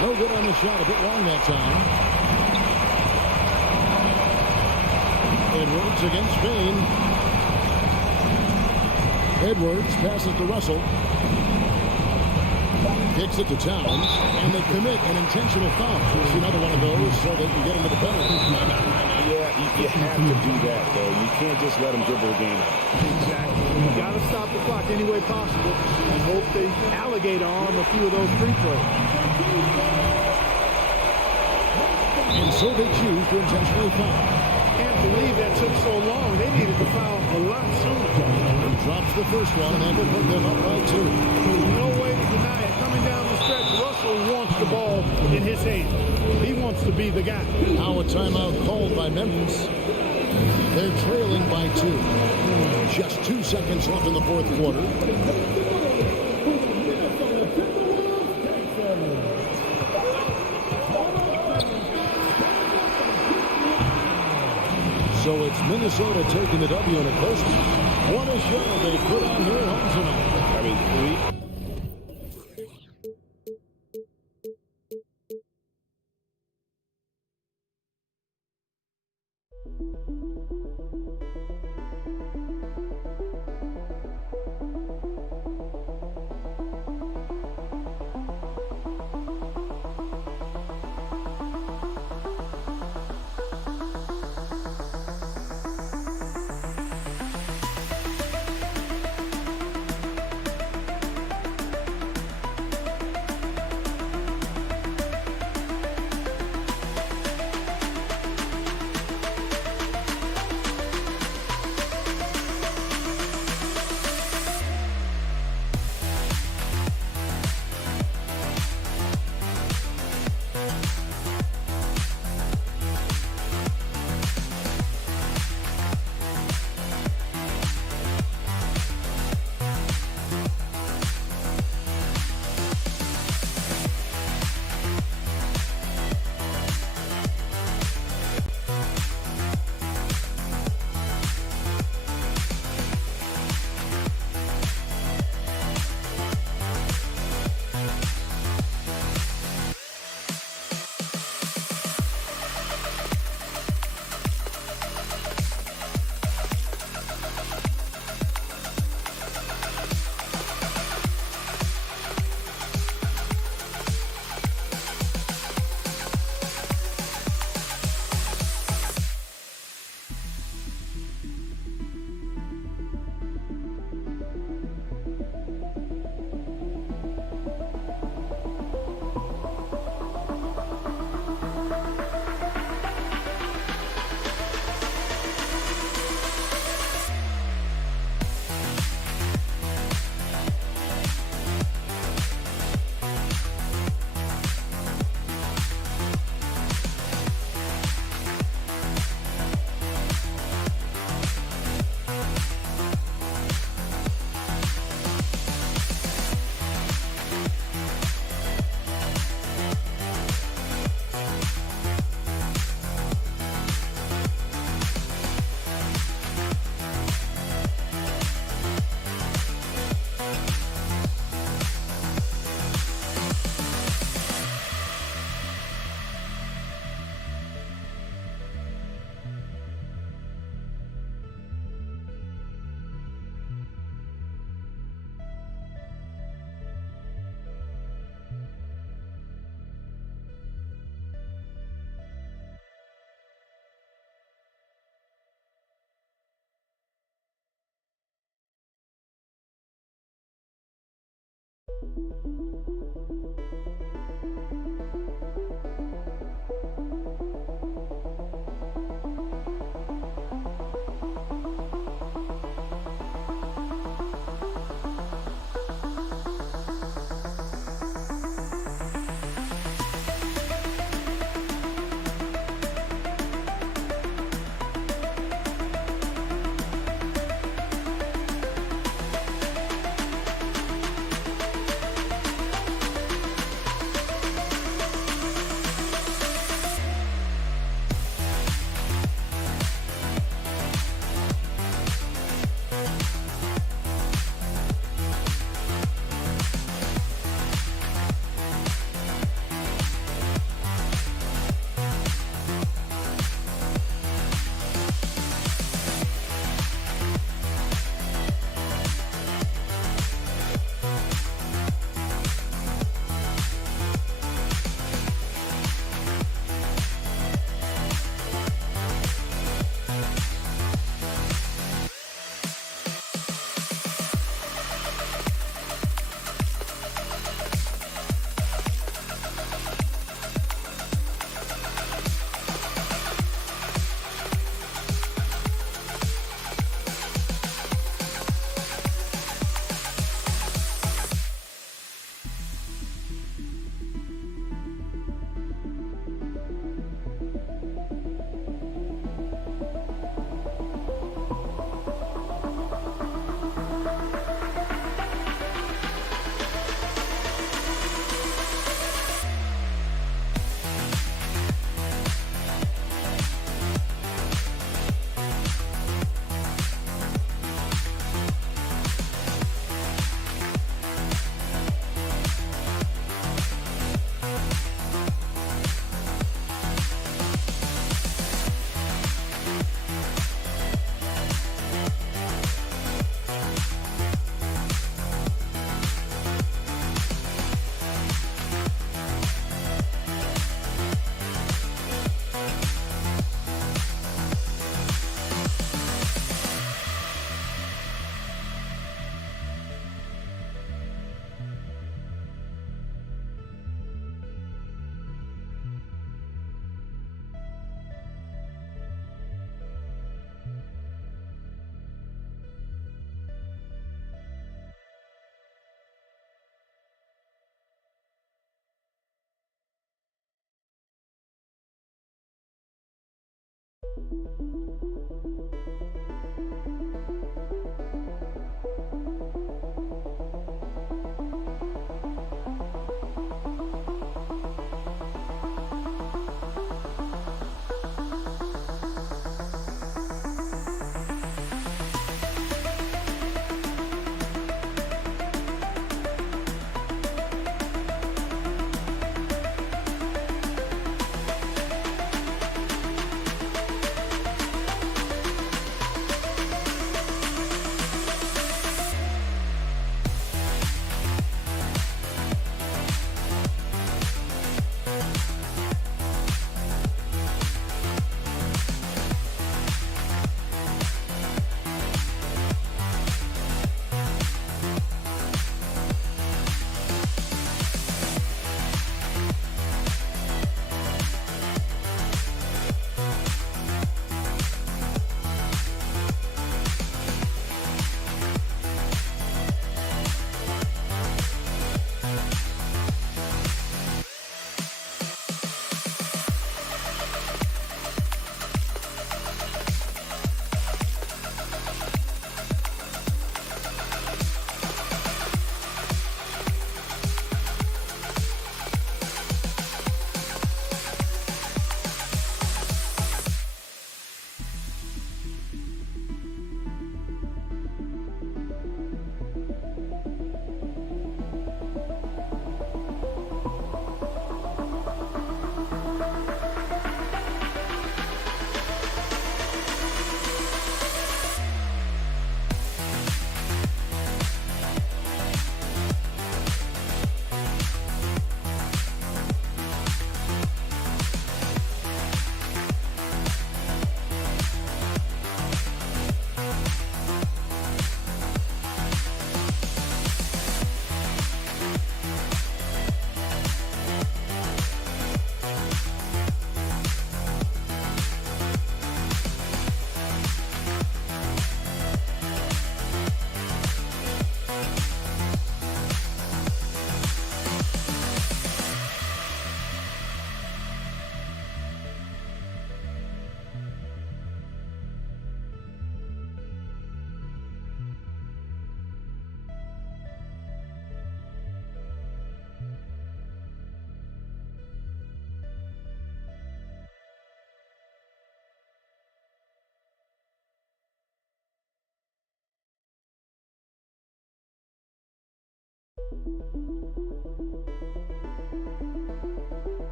No good on the shot. A bit long that time. Edwards against Spain. Edwards passes to Russell. Kicks it to Towns. And they commit an intentional foul. Here's another one of those so they can get into the penalty. Yeah, you have to do that, though. You can't just let them dribble the game out. Exactly. You got to stop the clock any way possible and hope they alligator arm a few of those free throws. And so they choose to intentionally foul. Can't believe that took so long. They needed to foul a lot sooner. He drops the first one, and that will put them up by 2. There's no way to deny it. Coming down the stretch, Russell wants the ball in his hand. He wants to be the guy. Now a timeout called by Memphis. They're trailing by 2. Just 2 seconds left in the fourth quarter. So it's Minnesota taking the W in a close one. What a show they put on here at home tonight. I mean,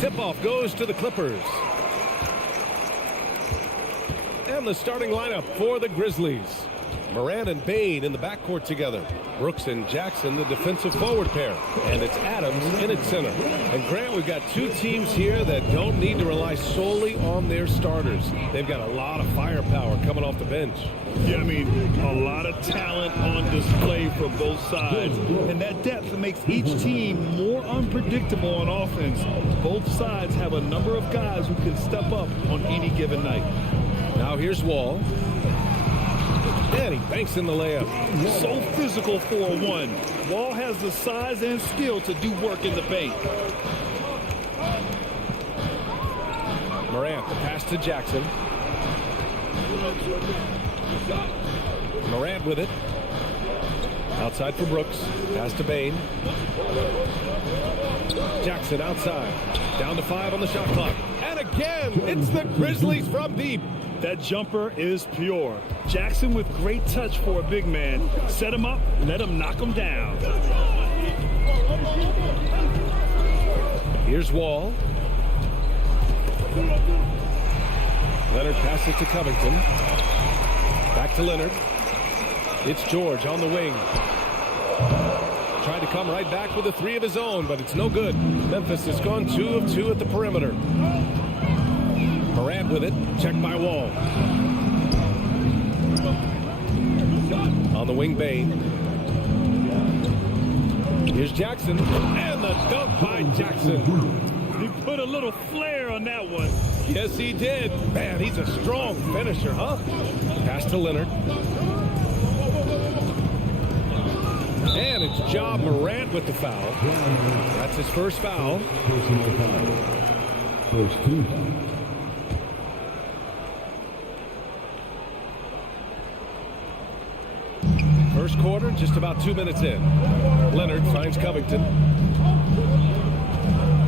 Tip-off goes to the Clippers. And the starting lineup for the Grizzlies. Morant and Bane in the backcourt together. Brooks and Jackson, the defensive forward pair. And it's Adams in at center. And Grant, we've got two teams here that don't need to rely solely on their starters. They've got a lot of firepower coming off the bench. Yeah, I mean, a lot of talent on display for both sides. And that depth makes each team more unpredictable on offense. Both sides have a number of guys who can step up on any given night. Now here's Wall. And he banks in the layup. So physical for a one. Wall has the size and skill to do work in the paint. Morant, the pass to Jackson. Morant with it. Outside for Brooks. Pass to Bane. Jackson outside. Down to 5 on the shot clock. And again, it's the Grizzlies from deep. That jumper is pure. Jackson with great touch for a big man. Set him up, let him knock him down. Here's Wall. Leonard passes to Covington. Back to Leonard. It's George on the wing. Tried to come right back with a 3 of his own, but it's no good. Memphis has gone 2 of 2 at the perimeter. Morant with it. Checked by Wall. On the wing, Bain. Here's Jackson. And the dunk by Jackson. He put a little flair on that one. Yes, he did. Man, he's a strong finisher, huh? Pass to Leonard. And it's Ja Morant with the foul. That's his first foul. First team. First quarter, just about 2 minutes in. Leonard finds Covington.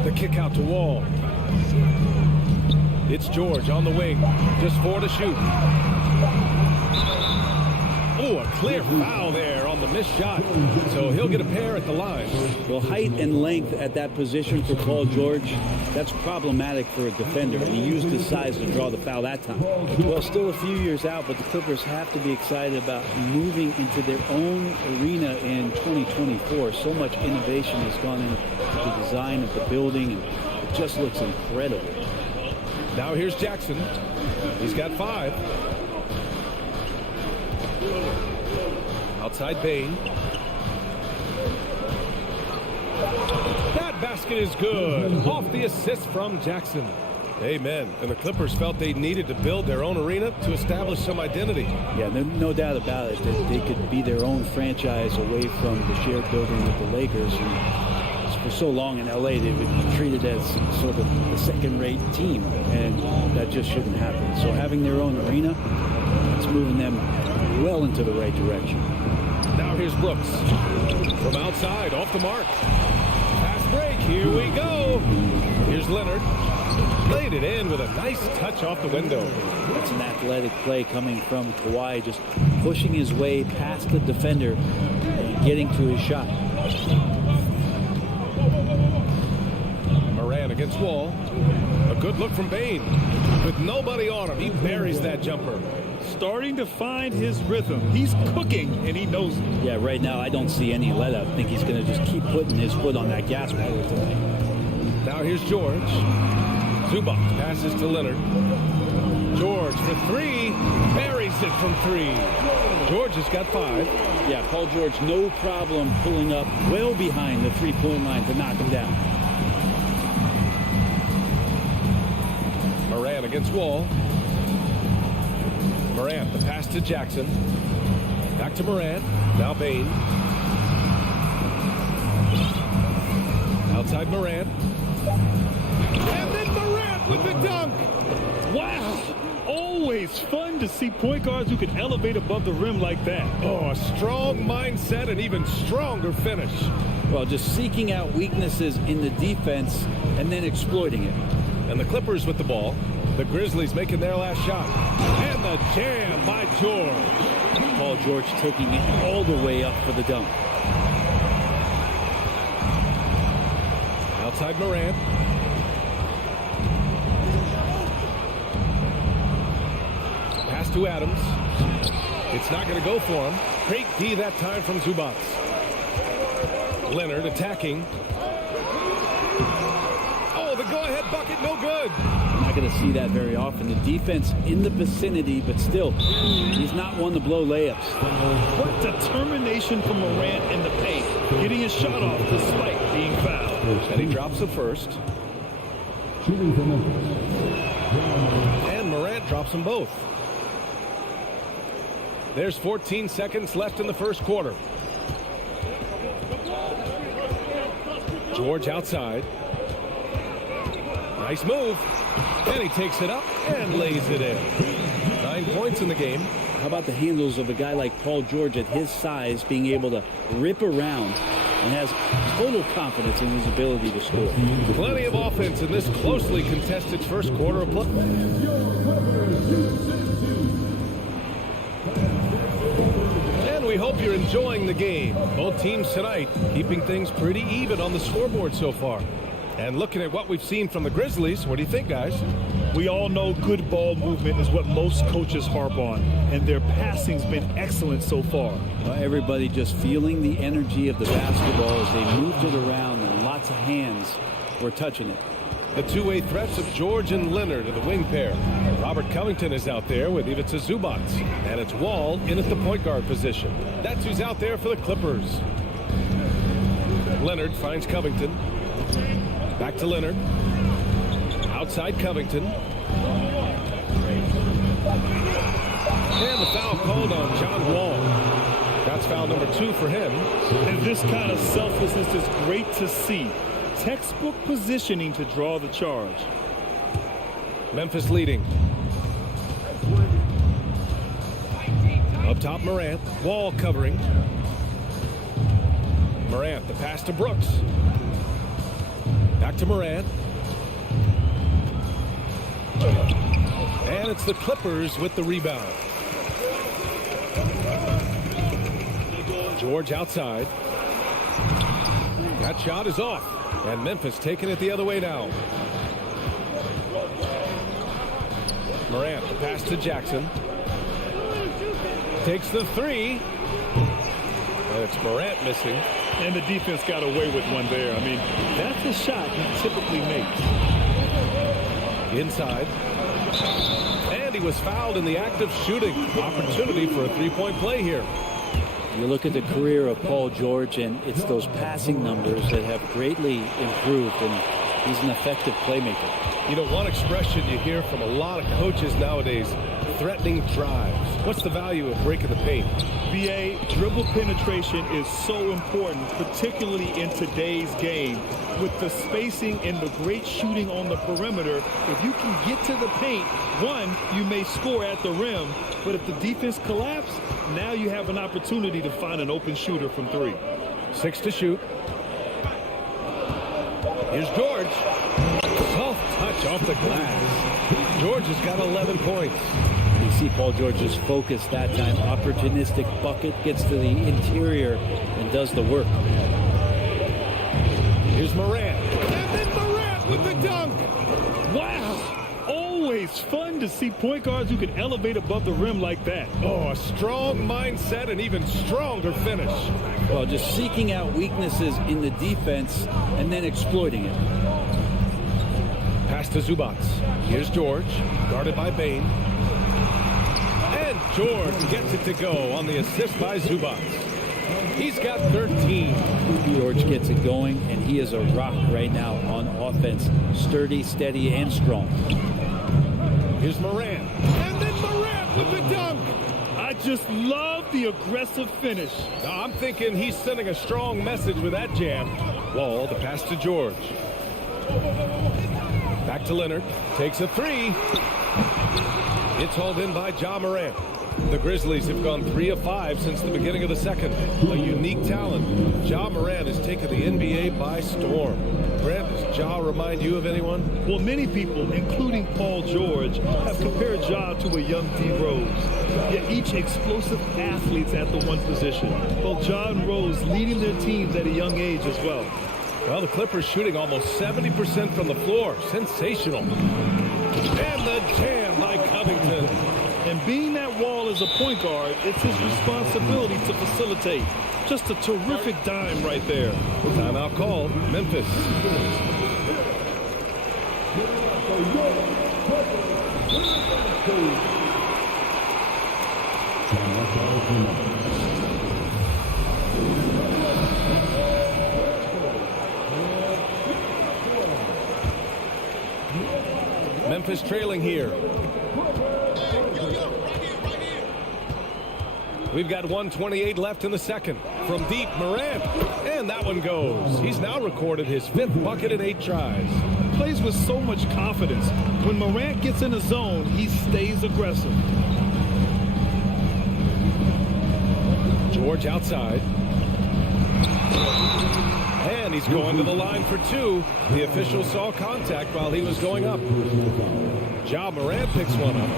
The kick out to Wall. It's George on the wing. Just 4 to shoot. Oh, a clear foul there on the missed shot. So he'll get a pair at the line. Well, height and length at that position for Paul George, that's problematic for a defender, and he used his size to draw the foul that time. Well, still a few years out, but the Clippers have to be excited about moving into their own arena in 2024. So much innovation has gone into the design of the building, and it just looks incredible. Now here's Jackson. He's got 5. Outside Bain. That basket is good. Off the assist from Jackson. Amen. And the Clippers felt they needed to build their own arena to establish some identity. Yeah, no doubt about it that they could be their own franchise away from the shared building with the Lakers. And for so long in LA, they would be treated as sort of a second-rate team, and that just shouldn't happen. So having their own arena, it's moving them well into the right direction. Now here's Brooks. From outside, off the mark. Fast break, here we go. Here's Leonard. Laid it in with a nice touch off the window. That's an athletic play coming from Kawhi, just pushing his way past the defender and getting to his shot. Morant against Wall. A good look from Bain. With nobody on him, he buries that jumper. Starting to find his rhythm. He's cooking, and he knows it. Yeah, right now I don't see any let up. I think he's going to just keep putting his foot on that gas pedal tonight. Now here's George. Zubac passes to Leonard. George for 3. Buries it from 3. George has got 5. Yeah, Paul George, no problem pulling up well behind the three-point line to knock him down. Morant against Wall. Morant, the pass to Jackson. Back to Morant. Now Bain. Outside Morant. And then Morant with the dunk. Wow. Always fun to see point guards who can elevate above the rim like that. Oh, a strong mindset and even stronger finish. Well, just seeking out weaknesses in the defense and then exploiting it. And the Clippers with the ball. The Grizzlies making their last shot. And the jam by George. Paul George taking it all the way up for the dunk. Outside Morant. Pass to Adams. It's not going to go for him. Great D that time from Zubac. Leonard attacking. Oh, the go-ahead bucket, no good. Not going to see that very often. The defense in the vicinity, but still, he's not one to blow layups. What determination from Morant in the paint, getting his shot off despite being fouled. And he drops the first. Shooting for Memphis. And Morant drops them both. There's 14 seconds left in the first quarter. George outside. Nice move. And he takes it up and lays it in. 9 points in the game. How about the handles of a guy like Paul George at his size being able to rip around and has total confidence in his ability to score. Plenty of offense in this closely contested first quarter of play. And we hope you're enjoying the game. Both teams tonight keeping things pretty even on the scoreboard so far. And looking at what we've seen from the Grizzlies, what do you think, guys? We all know good ball movement is what most coaches harp on, and their passing's been excellent so far. Everybody just feeling the energy of the basketball as they moved it around, and lots of hands were touching it. The two-way threats of George and Leonard are the wing pair. Robert Covington is out there with Ivica Zubac. And it's Wall in at the point guard position. That's who's out there for the Clippers. Leonard finds Covington. Back to Leonard. Outside Covington. And the foul called on John Wall. That's foul number 2 for him. And this kind of selflessness is great to see. Textbook positioning to draw the charge. Memphis leading. Up top, Morant. Wall covering. Morant, the pass to Brooks. Back to Morant. And it's the Clippers with the rebound. George outside. That shot is off. And Memphis taking it the other way now. Morant, the pass to Jackson. Takes the 3. And it's Morant missing. And the defense got away with one there. I mean, that's a shot he typically makes. Inside. And he was fouled in the act of shooting. Opportunity for a three-point play here. You look at the career of Paul George, and it's those passing numbers that have greatly improved, and he's an effective playmaker. You know, one expression you hear from a lot of coaches nowadays, threatening drives. What's the value of breaking the paint? BA, dribble penetration is so important, particularly in today's game. With the spacing and the great shooting on the perimeter, if you can get to the paint, one, you may score at the rim, but if the defense collapses, now you have an opportunity to find an open shooter from 3. 6 to shoot. Here's George. Soft touch off the glass. George has got 11 points. You see Paul George's focus that time. Opportunistic bucket, gets to the interior and does the work. Here's Morant. And then Morant with the dunk. Wow. Always fun to see point guards who can elevate above the rim like that. Oh, a strong mindset and even stronger finish. Well, just seeking out weaknesses in the defense and then exploiting it. Pass to Zubac. Here's George, guarded by Bane. And George gets it to go on the assist by Zubac. He's got 13. George gets it going, and he is a rock right now on offense. Sturdy, steady, and strong. Here's Morant. And then Morant with the dunk. I just love the aggressive finish. Now, I'm thinking he's sending a strong message with that jam. Wall, the pass to George. Back to Leonard. Takes a 3. It's hauled in by Ja Morant. The Grizzlies have gone 3 of 5 since the beginning of the second. A unique talent. Ja Morant has taken the NBA by storm. Brent, does Ja remind you of anyone? Well, many people, including Paul George, have compared Ja to a young D. Rose. Yet each explosive athletes at the one position. Well, Ja and Rose leading their teams at a young age as well. Well, the Clippers shooting almost 70% from the floor. Sensational. And the jam by Covington. And being that Wall is a point guard, it's his responsibility to facilitate. Just a terrific dime right there. Timeout called. Memphis. Memphis trailing here. We've got 1:28 left in the second. From deep, Morant. And that one goes. He's now recorded his 5th bucket in 8 tries. Plays with so much confidence. When Morant gets in a zone, he stays aggressive. George outside. And he's going to the line for 2. The official saw contact while he was going up. Ja Morant picks one up.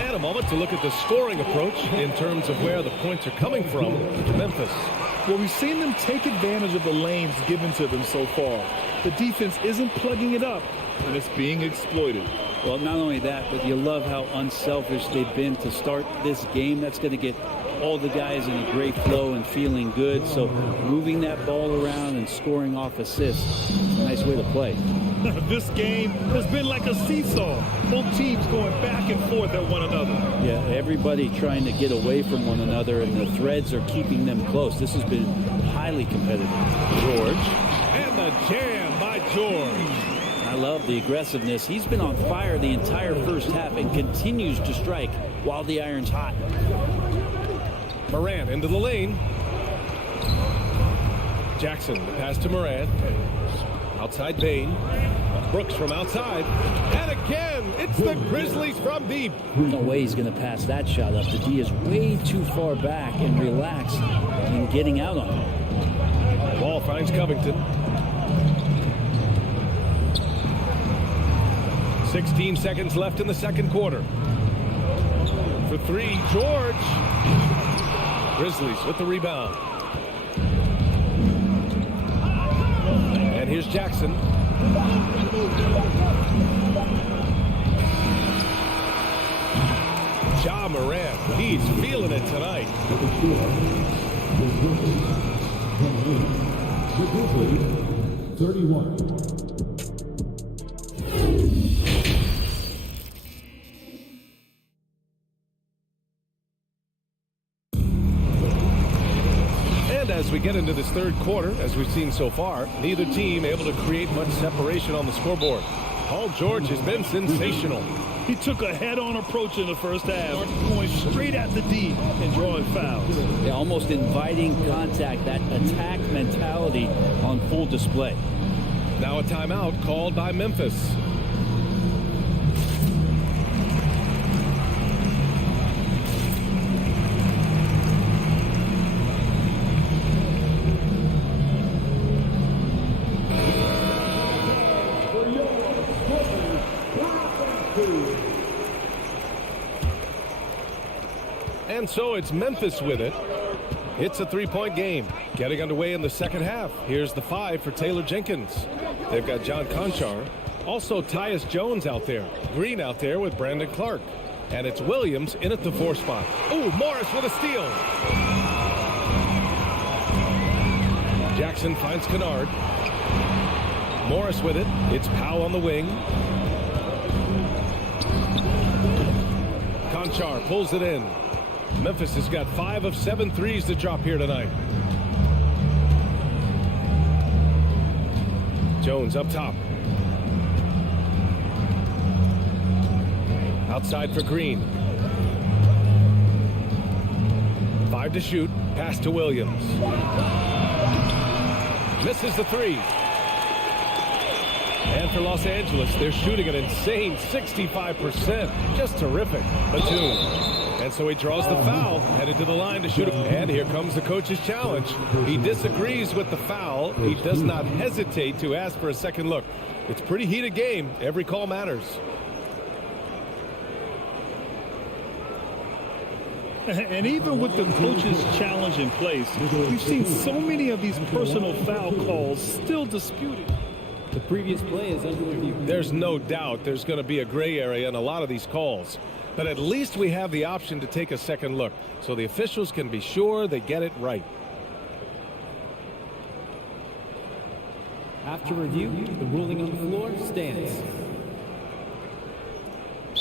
And a moment to look at the scoring approach in terms of where the points are coming from for Memphis. Well, we've seen them take advantage of the lanes given to them so far. The defense isn't plugging it up, and it's being exploited. Well, not only that, but you love how unselfish they've been to start this game. That's going to get all the guys in a great flow and feeling good. So moving that ball around and scoring off assists, nice way to play. This game has been like a seesaw. Both teams going back and forth at one another. Yeah, everybody trying to get away from one another, and the threads are keeping them close. This has been highly competitive. George. And the jam by George. I love the aggressiveness. He's been on fire the entire first half and continues to strike while the iron's hot. Morant into the lane. Jackson, the pass to Morant. Outside Bain. Brooks from outside. And again, it's the Grizzlies from deep. No way he's going to pass that shot up. The D is way too far back and relaxed in getting out on it. Ball finds Covington. 16 seconds left in the second quarter. For three, George. Grizzlies with the rebound. And here's Jackson. Ja Morant, he's feeling it tonight. The Grizzlies, 31. As we get into this third quarter, as we've seen so far, neither team able to create much separation on the scoreboard. Paul George has been sensational. He took a head-on approach in the first half, going straight at the D and drawing fouls. Yeah, almost inviting contact, that attack mentality on full display. Now a timeout called by Memphis. And so it's Memphis with it. It's a three-point game. Getting underway in the second half. Here's the 5 for Taylor Jenkins. They've got John Conchar. Also Tyus Jones out there. Green out there with Brandon Clark. And it's Williams in at the 4 spot. Ooh, Morris with a steal. Jackson finds Kennard. Morris with it. It's Powell on the wing. Conchar pulls it in. Memphis has got 5 of 7 threes to drop here tonight. Jones up top. Outside for Green. 5 to shoot. Pass to Williams. Misses the 3. And for Los Angeles, they're shooting an insane 65%. Just terrific. Batum. And so he draws the foul, headed to the line to shoot it. And here comes the coach's challenge. He disagrees with the foul. He does not hesitate to ask for a second look. It's a pretty heated game. Every call matters. And even with the coach's challenge in place, we've seen so many of these personal foul calls still disputed. The previous play is under review. There's no doubt there's going to be a gray area in a lot of these calls. But at least we have the option to take a second look, so the officials can be sure they get it right. After review, the ruling on the floor stands.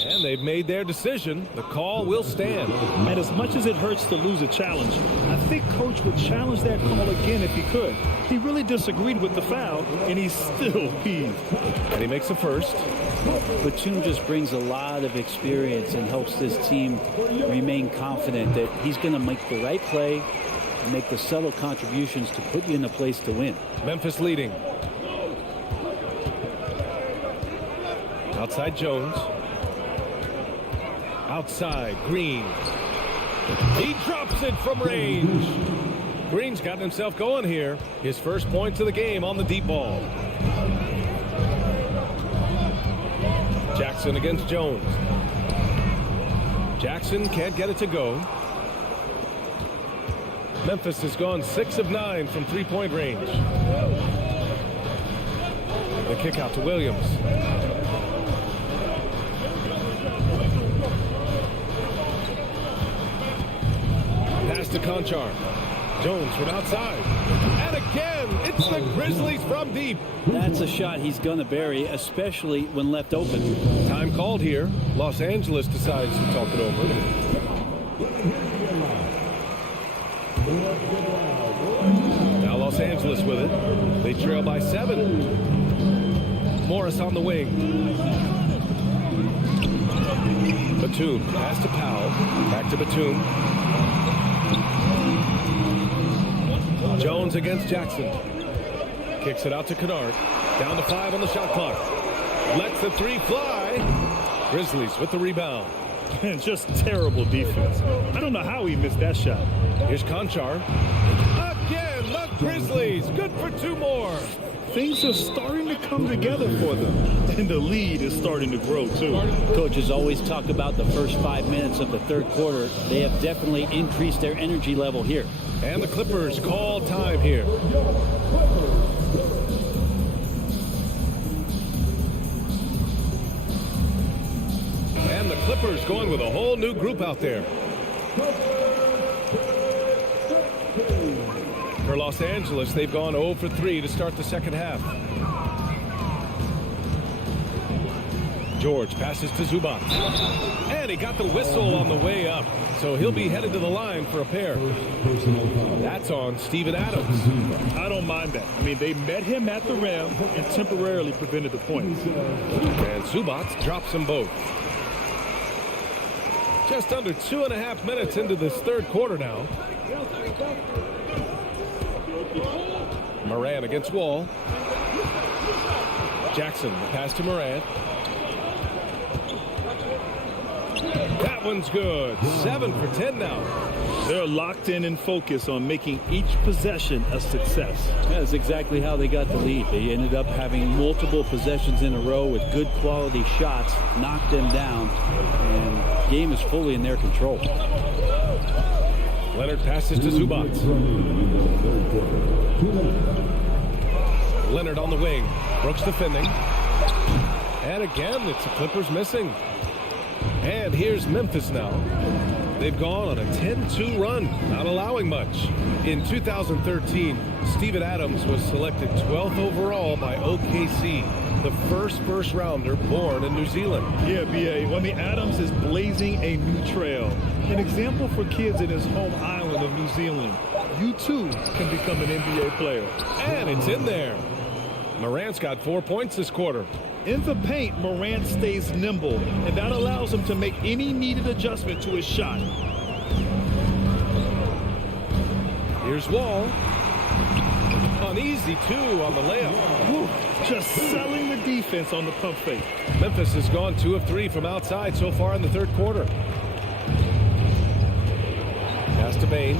And they've made their decision. The call will stand. And as much as it hurts to lose a challenge, I think Coach would challenge that call again if he could. He really disagreed with the foul, and he's still peeved. And he makes the first. Batum just brings a lot of experience and helps this team remain confident that he's going to make the right play and make the subtle contributions to put you in a place to win. Memphis leading. Outside Jones. Outside Green. He drops it from range. Green's gotten himself going here. His first points of the game on the deep ball. Jackson against Jones. Jackson can't get it to go. Memphis has gone 6 of 9 from three-point range. The kick out to Williams. to Conchar. Jones from outside. And again, it's the Grizzlies from deep. That's a shot he's going to bury, especially when left open. Time called here. Los Angeles decides to talk it over. Now Los Angeles with it. They trail by 7. Morris on the wing. Batum, pass to Powell. Back to Batum. Jones against Jackson. Kicks it out to Kennard. Down to 5 on the shot clock. Lets the 3 fly. Grizzlies with the rebound. Just terrible defense. I don't know how he missed that shot. Here's Conchar. Again, the Grizzlies. Good for 2 more. Things are starting to come together for them. And the lead is starting to grow, too. Coaches always talk about the first 5 minutes of the third quarter. They have definitely increased their energy level here. And the Clippers call time here. And the Clippers going with a whole new group out there. For Los Angeles, they've gone 0 for 3 to start the second half. George passes to Zubac. And he got the whistle on the way up. So he'll be headed to the line for a pair. That's on Steven Adams. I don't mind that. I mean, they met him at the rim and temporarily prevented the points. And Zubac drops them both. Just under 2.5 minutes into this third quarter now. Morant against Wall. Jackson, the pass to Morant. That one's good. 7 for 10 now. They're locked in and focused on making each possession a success. That's exactly how they got the lead. They ended up having multiple possessions in a row with good quality shots, knocked them down, and the game is fully in their control. Leonard passes to Zubac. Leonard on the wing. Brooks defending. And again, it's the Clippers missing. And here's Memphis now. They've gone on a 10-2 run, not allowing much. In 2013, Steven Adams was selected 12th overall by OKC, the first rounder born in New Zealand. Yeah, B.A. I mean, Adams is blazing a new trail. An example for kids in his home island of New Zealand. You, too, can become an NBA player. And it's in there. Morant's got 4 points this quarter. In the paint, Morant stays nimble, and that allows him to make any needed adjustment to his shot. Here's Wall. An easy 2 on the layup. Whew, just selling the defense on the pump fake. Memphis has gone 2 of 3 from outside so far in the third quarter. Pass to Bane.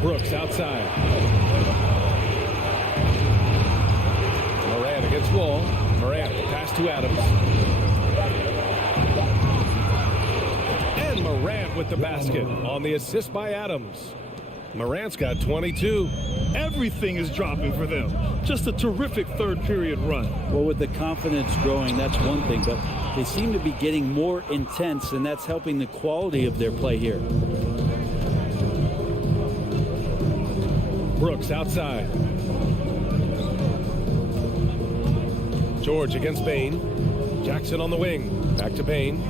Brooks outside. Morant against Wall. Morant, pass to Adams. And Morant with the basket on the assist by Adams. Morant's got 22. Everything is dropping for them. Just a terrific third period run. Well, with the confidence growing, that's one thing, but they seem to be getting more intense, and that's helping the quality of their play here. Brooks outside. George against Bane. Jackson on the wing. Back to Bane.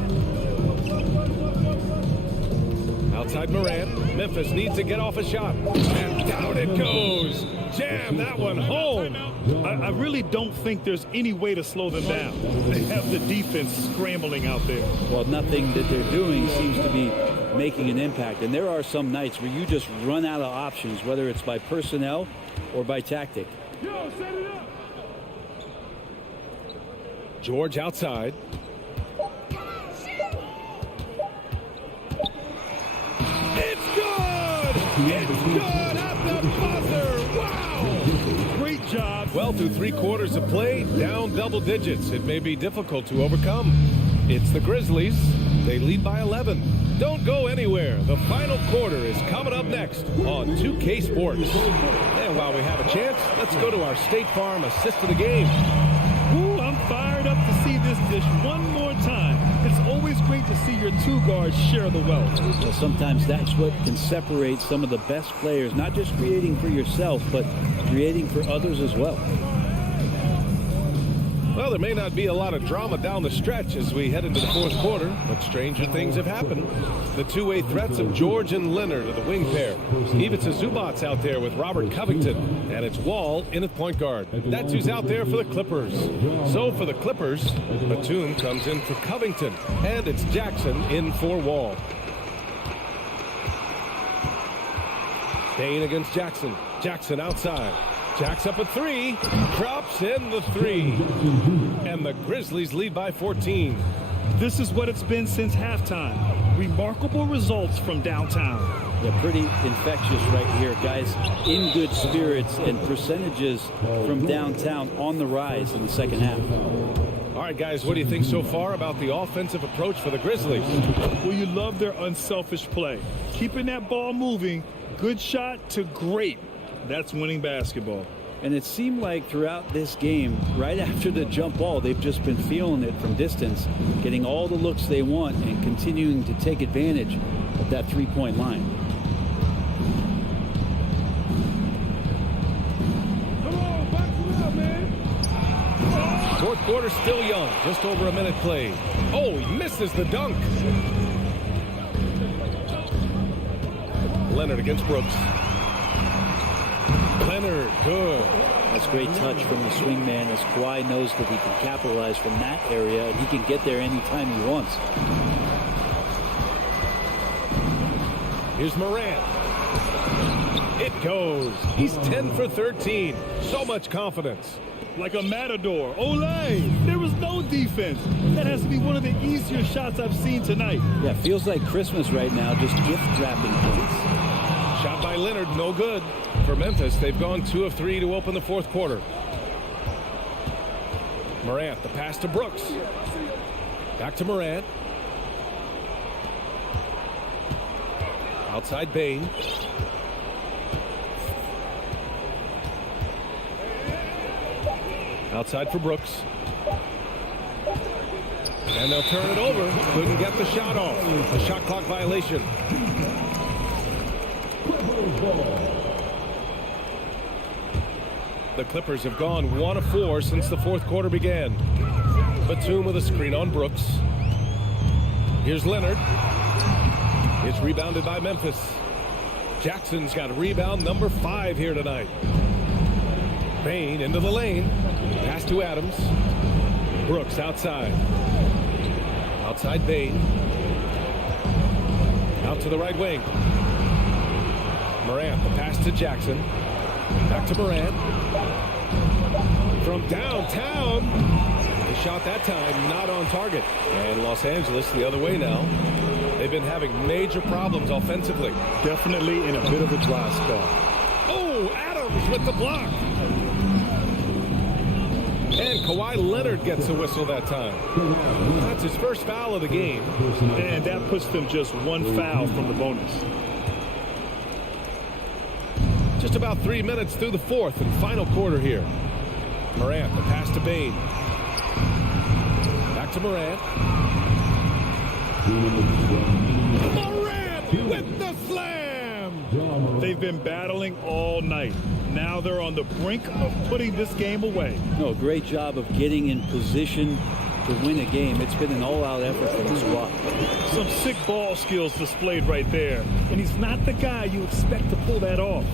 Outside Morant. Memphis needs to get off a shot. And down it goes. Jam that one home. I really don't think there's any way to slow them down. They have the defense scrambling out there. Well, nothing that they're doing seems to be making an impact. And there are some nights where you just run out of options, whether it's by personnel or by tactic. Yo, set it up. George outside. It's good! It's good at the buzzer! Wow! Great job. Well, through 3 quarters of play, down double digits. It may be difficult to overcome. It's the Grizzlies. They lead by 11. Don't go anywhere. The final quarter is coming up next on 2K Sports. And while we have a chance, let's go to our State Farm assist of the game. Ooh, I'm fired up to see this dish one more time. see your two guards share the wealth. Well, sometimes that's what can separate some of the best players, not just creating for yourself, but creating for others as well. Well, there may not be a lot of drama down the stretch as we head into the fourth quarter, but stranger things have happened. The two-way threats of George and Leonard are the wing pair. Ivica Zubac's out there with Robert Covington, and it's Wall in at point guard. That's who's out there for the Clippers. So for the Clippers, Batum comes in for Covington, and it's Jackson in for Wall. Payne against Jackson. Jackson outside. Jacks up a three, drops in the three, and the Grizzlies lead by 14. This is what it's been since halftime. Remarkable results from downtown. Yeah, pretty infectious right here, guys. In good spirits and percentages from downtown on the rise in the second half. All right, guys, what do you think so far about the offensive approach for the Grizzlies? Well, you love their unselfish play. Keeping that ball moving, good shot to great. That's winning basketball. And it seemed like throughout this game, right after the jump ball, they've just been feeling it from distance, getting all the looks they want and continuing to take advantage of that three-point line. Come on, back it up, man. Fourth quarter still young, just over a minute played. Oh, he misses the dunk. Leonard against Brooks. Leonard, good. That's great touch from the swing man as Kawhi knows that he can capitalize from that area and he can get there anytime he wants. Here's Morant. It goes. He's 10 for 13. So much confidence. Like a matador. Olay! There was no defense. That has to be one of the easier shots I've seen tonight. Yeah, feels like Christmas right now, just gift wrapping points. Shot by Leonard, no good. For Memphis, they've gone 2 of 3 to open the fourth quarter. Morant, the pass to Brooks. Back to Morant. Outside Bane. Outside for Brooks. And they'll turn it over. Couldn't get the shot off. A shot clock violation. The Clippers have gone 1 of 4 since the fourth quarter began. Batum with a screen on Brooks. Here's Leonard. It's rebounded by Memphis. Jackson's got rebound number 5 here tonight. Payne into the lane. Pass to Adams. Brooks outside. Outside Payne. Out to the right wing. Morant, the pass to Jackson. Back to Morant. From downtown. The shot that time not on target. And Los Angeles the other way now. They've been having major problems offensively. Definitely in a bit of a dry spell. Oh, Adams with the block. And Kawhi Leonard gets a whistle that time. That's his first foul of the game. And that puts them just 1 foul from the bonus. Just about 3 minutes through the fourth and final quarter here. Morant, the pass to Bane. Back to Morant. Morant with the slam! They've been battling all night. Now they're on the brink of putting this game away. No, great job of getting in position to win a game. It's been an all-out effort from the squad. Some sick ball skills displayed right there. And he's not the guy you expect to pull that off.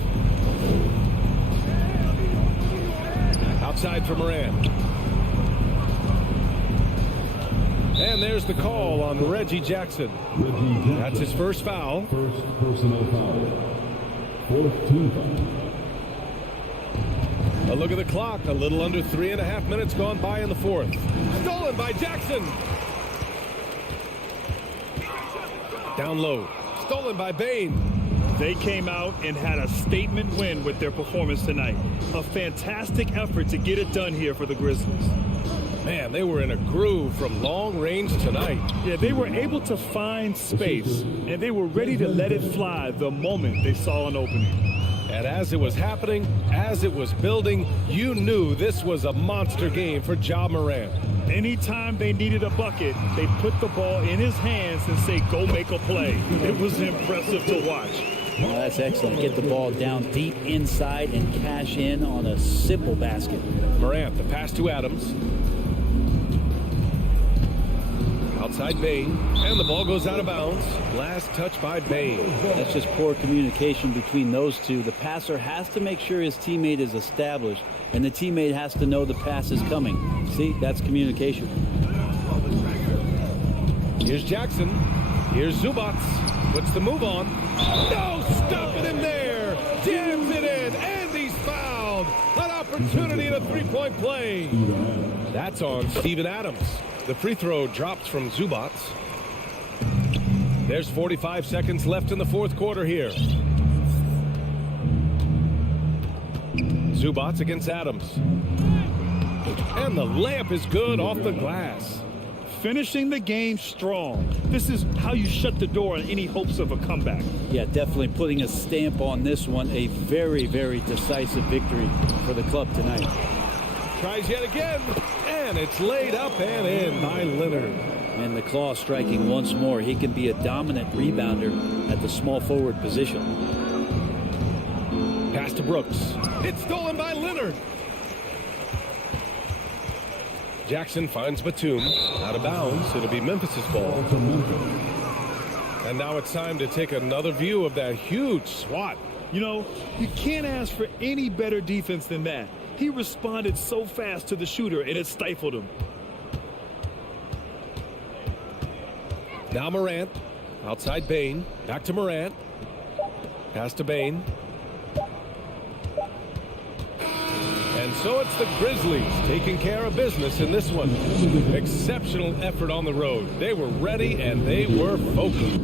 Outside for Morant. And there's the call on Reggie Jackson. That's his first foul. First personal foul. Fourth team foul. A look at the clock. A little under 3.5 minutes gone by in the fourth. Stolen by Jackson. Down low. Stolen by Bane. They came out and had a statement win with their performance tonight. A fantastic effort to get it done here for the Grizzlies. Man, they were in a groove from long range tonight. Yeah, they were able to find space, and they were ready to let it fly the moment they saw an opening. And as it was happening, as it was building, you knew this was a monster game for Ja Morant. Anytime they needed a bucket, they put the ball in his hands and say, go make a play. It was impressive to watch. Oh, that's excellent. Get the ball down deep inside and cash in on a simple basket. Morant, the pass to Adams. Outside Bain, and the ball goes out of bounds. Last touch by Bain. That's just poor communication between those two. The passer has to make sure his teammate is established, and the teammate has to know the pass is coming. See, that's communication. Here's Jackson. Here's Zubats. Puts the move on. No, stopping him there. Jams it in, and he's fouled. An opportunity in a three-point play. That's on Steven Adams. The free throw drops from Zubats. There's 45 seconds left in the fourth quarter here. Zubats against Adams. And the layup is good off the glass. Finishing the game strong. This is how you shut the door on any hopes of a comeback. Yeah, definitely putting a stamp on this one. A very, very decisive victory for the club tonight. Tries yet again, and it's laid up and in by Leonard. And the claw striking once more. He can be a dominant rebounder at the small forward position. Pass to Brooks. It's stolen by Leonard. Jackson finds Batum. Out of bounds. It'll be Memphis's ball. And now it's time to take another view of that huge swat. You know, you can't ask for any better defense than that. He responded so fast to the shooter, and it stifled him. Now Morant. Outside Bain. Back to Morant. Pass to Bain. And so it's the Grizzlies taking care of business in this one. Exceptional effort on the road. They were ready and they were focused.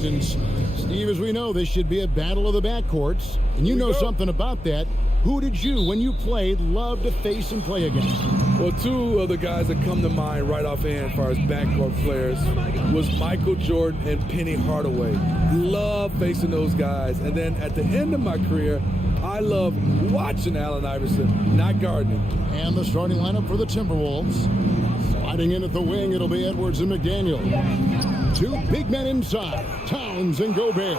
Steve, as we know, this should be a battle of the backcourts, and you know something about that. Who did you, when you played, love to face and play against? Well, two of the guys that come to mind right offhand as far as backcourt players was Michael Jordan and Penny Hardaway. Love facing those guys. And then at the end of my career, I love watching Allen Iverson, not guarding. And the starting lineup for the Timberwolves. Sliding in at the wing, it'll be Edwards and McDaniel. Two big men inside, Towns and Gobert.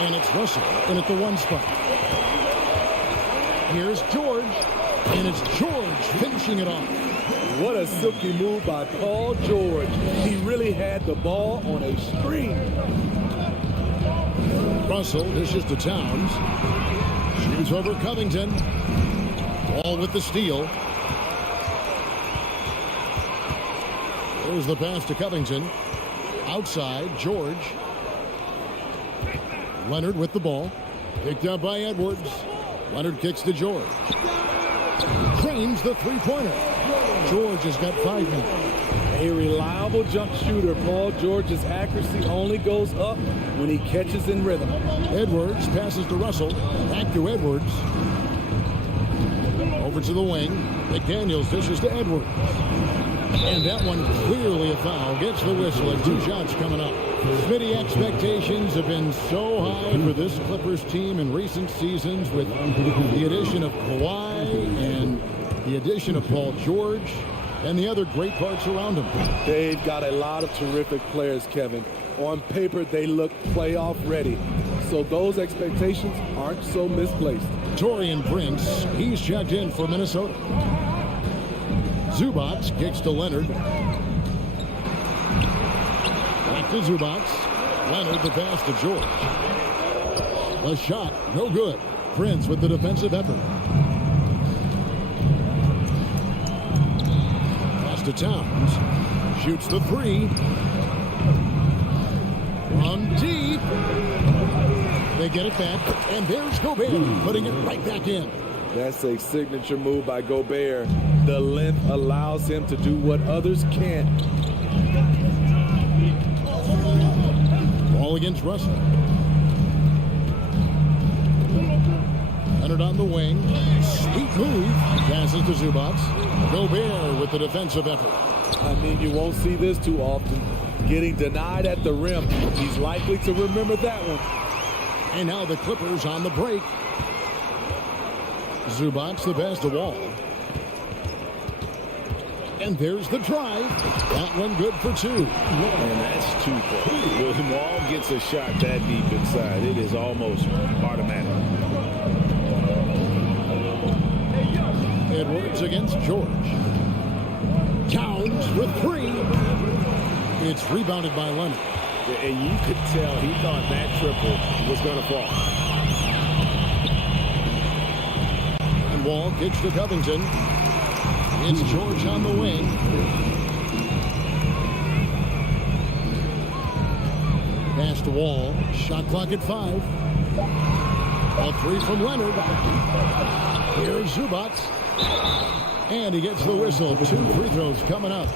And it's Russell in at the one spot. Here's George, and it's George finishing it off. What a silky move by Paul George. He really had the ball on a string. Russell dishes to Towns. Shoots over Covington. Wall with the steal. There's the pass to Covington. Outside, George. Leonard with the ball. Picked up by Edwards. Leonard kicks to George. Cranes the three-pointer. George has got 5 now. A reliable jump shooter. Paul George's accuracy only goes up when he catches in rhythm. Edwards passes to Russell. Back to Edwards. Over to the wing. McDaniels dishes to Edwards. And that one clearly a foul. Gets the whistle and 2 shots coming up. Smitty, expectations have been so high for this Clippers team in recent seasons with the addition of Kawhi and the addition of Paul George and the other great parts around him. They've got a lot of terrific players, Kevin. On paper, they look playoff ready. So those expectations aren't so misplaced. Taurean Prince, he's checked in for Minnesota. Zubac kicks to Leonard. Back to Zubac. Leonard the pass to George. A shot, no good. Prince with the defensive effort. Pass to Towns. Shoots the 3. From deep. They get it back. And there's Gobert putting it right back in. That's a signature move by Gobert. The length allows him to do what others can't. Ball against Russell. Leonard on the wing. Sweet move. Passes to Zubac. Gobert with the defensive effort. I mean, you won't see this too often. Getting denied at the rim. He's likely to remember that one. And now the Clippers on the break. Zubac the pass to Wall. And there's the drive. That one good for 2. And that's 2 for him. When Wall gets a shot that deep inside, it is almost automatic. Edwards against George. Towns for 3. It's rebounded by Leonard. And you could tell he thought that triple was going to fall. And Wall kicks to Covington. It's George on the wing. Pass to Wall. Shot clock at 5. A 3 from Leonard. Here's Zubac. And he gets the whistle. 2 free throws coming up.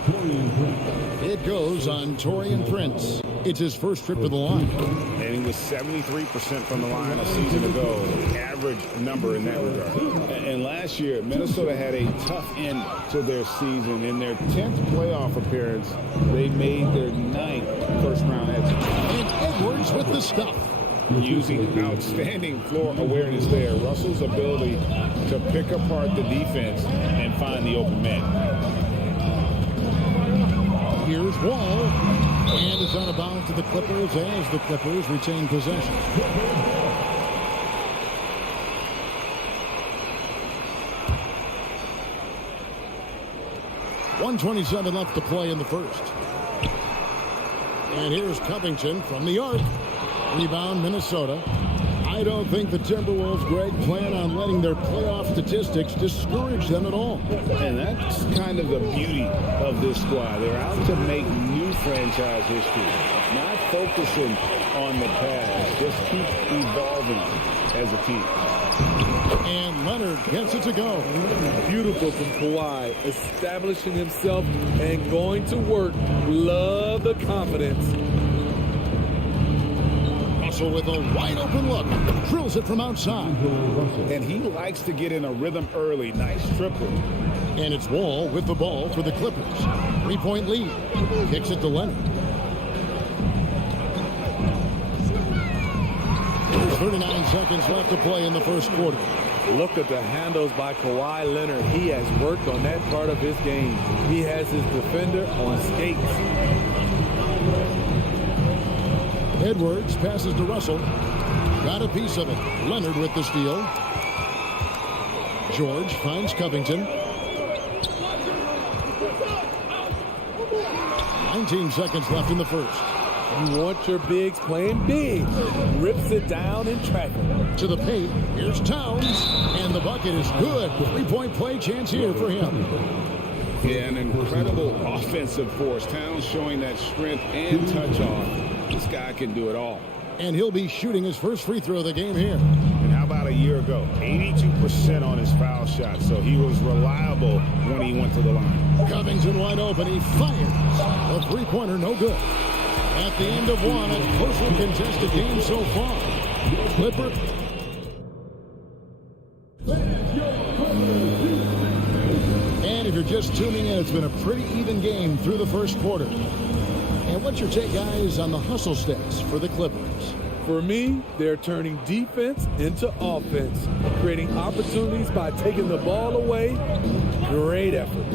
It goes on Taurean Prince. It's his first trip to the line. And he was 73% from the line a season ago. Average number in that regard. And last year, Minnesota had a tough end to their season. In their 10th playoff appearance, they made their 9th first-round exit. And Edwards with the stuff. Using outstanding floor awareness there. Russell's ability to pick apart the defense and find the open man. Here's Wall. And it's out of bounds to the Clippers as the Clippers retain possession. .127 left to play in the first. And here's Covington from the arc. Rebound, Minnesota. I don't think the Timberwolves, Greg, plan on letting their playoff statistics discourage them at all. And that's kind of the beauty of this squad. They're out to make new franchise history, not focusing on the past. Just keep evolving as a team. And Leonard gets it to go. Beautiful from Kawhi, establishing himself and going to work. Love the confidence. Russell with a wide open look. Drills it from outside. And he likes to get in a rhythm early. Nice triple. And it's Wall with the ball for the Clippers. 3-point lead. Kicks it to Leonard. There's 39 seconds left to play in the first quarter. Look at the handles by Kawhi Leonard. He has worked on that part of his game. He has his defender on skates. Edwards passes to Russell. Got a piece of it. Leonard with the steal. George finds Covington. 19 seconds left in the first. You want your bigs playing big. Rips it down in traffic. To the paint. Here's Towns. And the bucket is good. 3-point play chance here for him. Yeah, an incredible offensive force. Towns showing that strength and touch off. This guy can do it all. And he'll be shooting his first free throw of the game here. And how about a year ago? 82% on his foul shot, so he was reliable when he went to the line. Covington wide open. He fires. A three-pointer, no good. At the end of one, a closely contested game so far. Clipper. And if you're just tuning in, it's been a pretty even game through the first quarter. And what's your take, guys, on the hustle stats for the Clippers? For me, they're turning defense into offense, creating opportunities by taking the ball away. Great effort.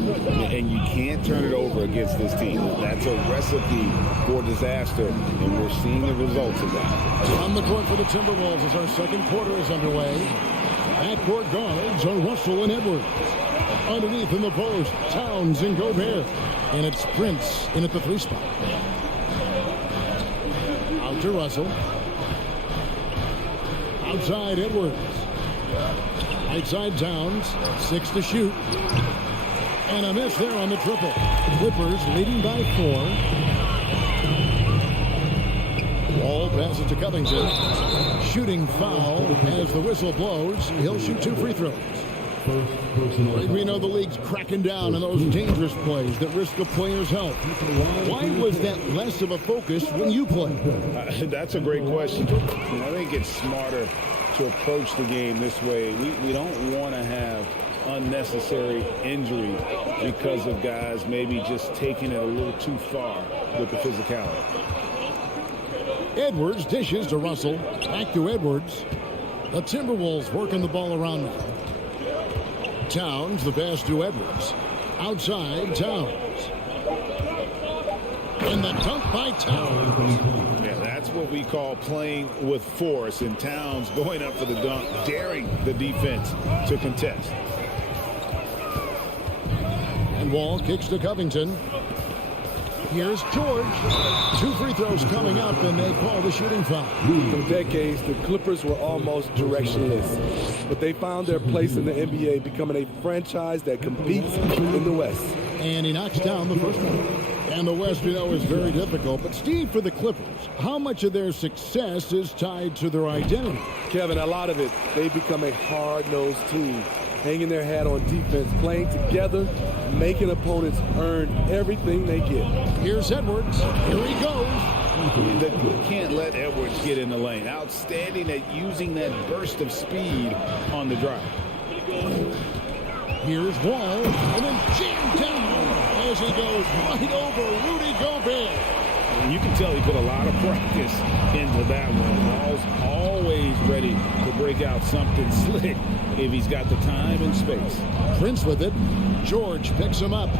And you can't turn it over against this team. That's a recipe for disaster, and we're seeing the results of that. On the court for the Timberwolves as our second quarter is underway. Backcourt guards are Russell and Edwards. Underneath in the post, Towns and Gobert. And it's Prince in at the 3 spot. Out to Russell. Outside Edwards. Outside Towns. 6 to shoot. And a miss there on the triple. Clippers leading by 4. Wall passes to Covington. Shooting foul as the whistle blows. He'll shoot 2 free throws. We know the league's cracking down on those dangerous plays that risk a player's health. Why was that less of a focus when you played? That's a great question. I think it's smarter to approach the game this way. We don't want to have unnecessary injury because of guys maybe just taking it a little too far with the physicality. Edwards dishes to Russell. Back to Edwards. The Timberwolves working the ball around now. Towns, the pass to Edwards. Outside, Towns. And the dunk by Towns. Yeah, that's what we call playing with force. And Towns going up for the dunk, daring the defense to contest. And Wall kicks to Covington. Here's George. 2 free throws coming up, and they call the shooting foul. For decades, the Clippers were almost directionless, but they found their place in the NBA, becoming a franchise that competes in the West. And he knocks down the first one. And the West, we know, is very difficult. But, Steve, for the Clippers, how much of their success is tied to their identity? Kevin, a lot of it. They become a hard-nosed team, hanging their hat on defense, playing together, making opponents earn everything they get. Here's Edwards. Here he goes. You can't let Edwards get in the lane. Outstanding at using that burst of speed on the drive. Here's Wall, and then jammed down as he goes right over Rudy Gobert. You can tell he put a lot of practice into that one. Wall's always ready to break out something slick if he's got the time and space. Prince with it. George picks him up.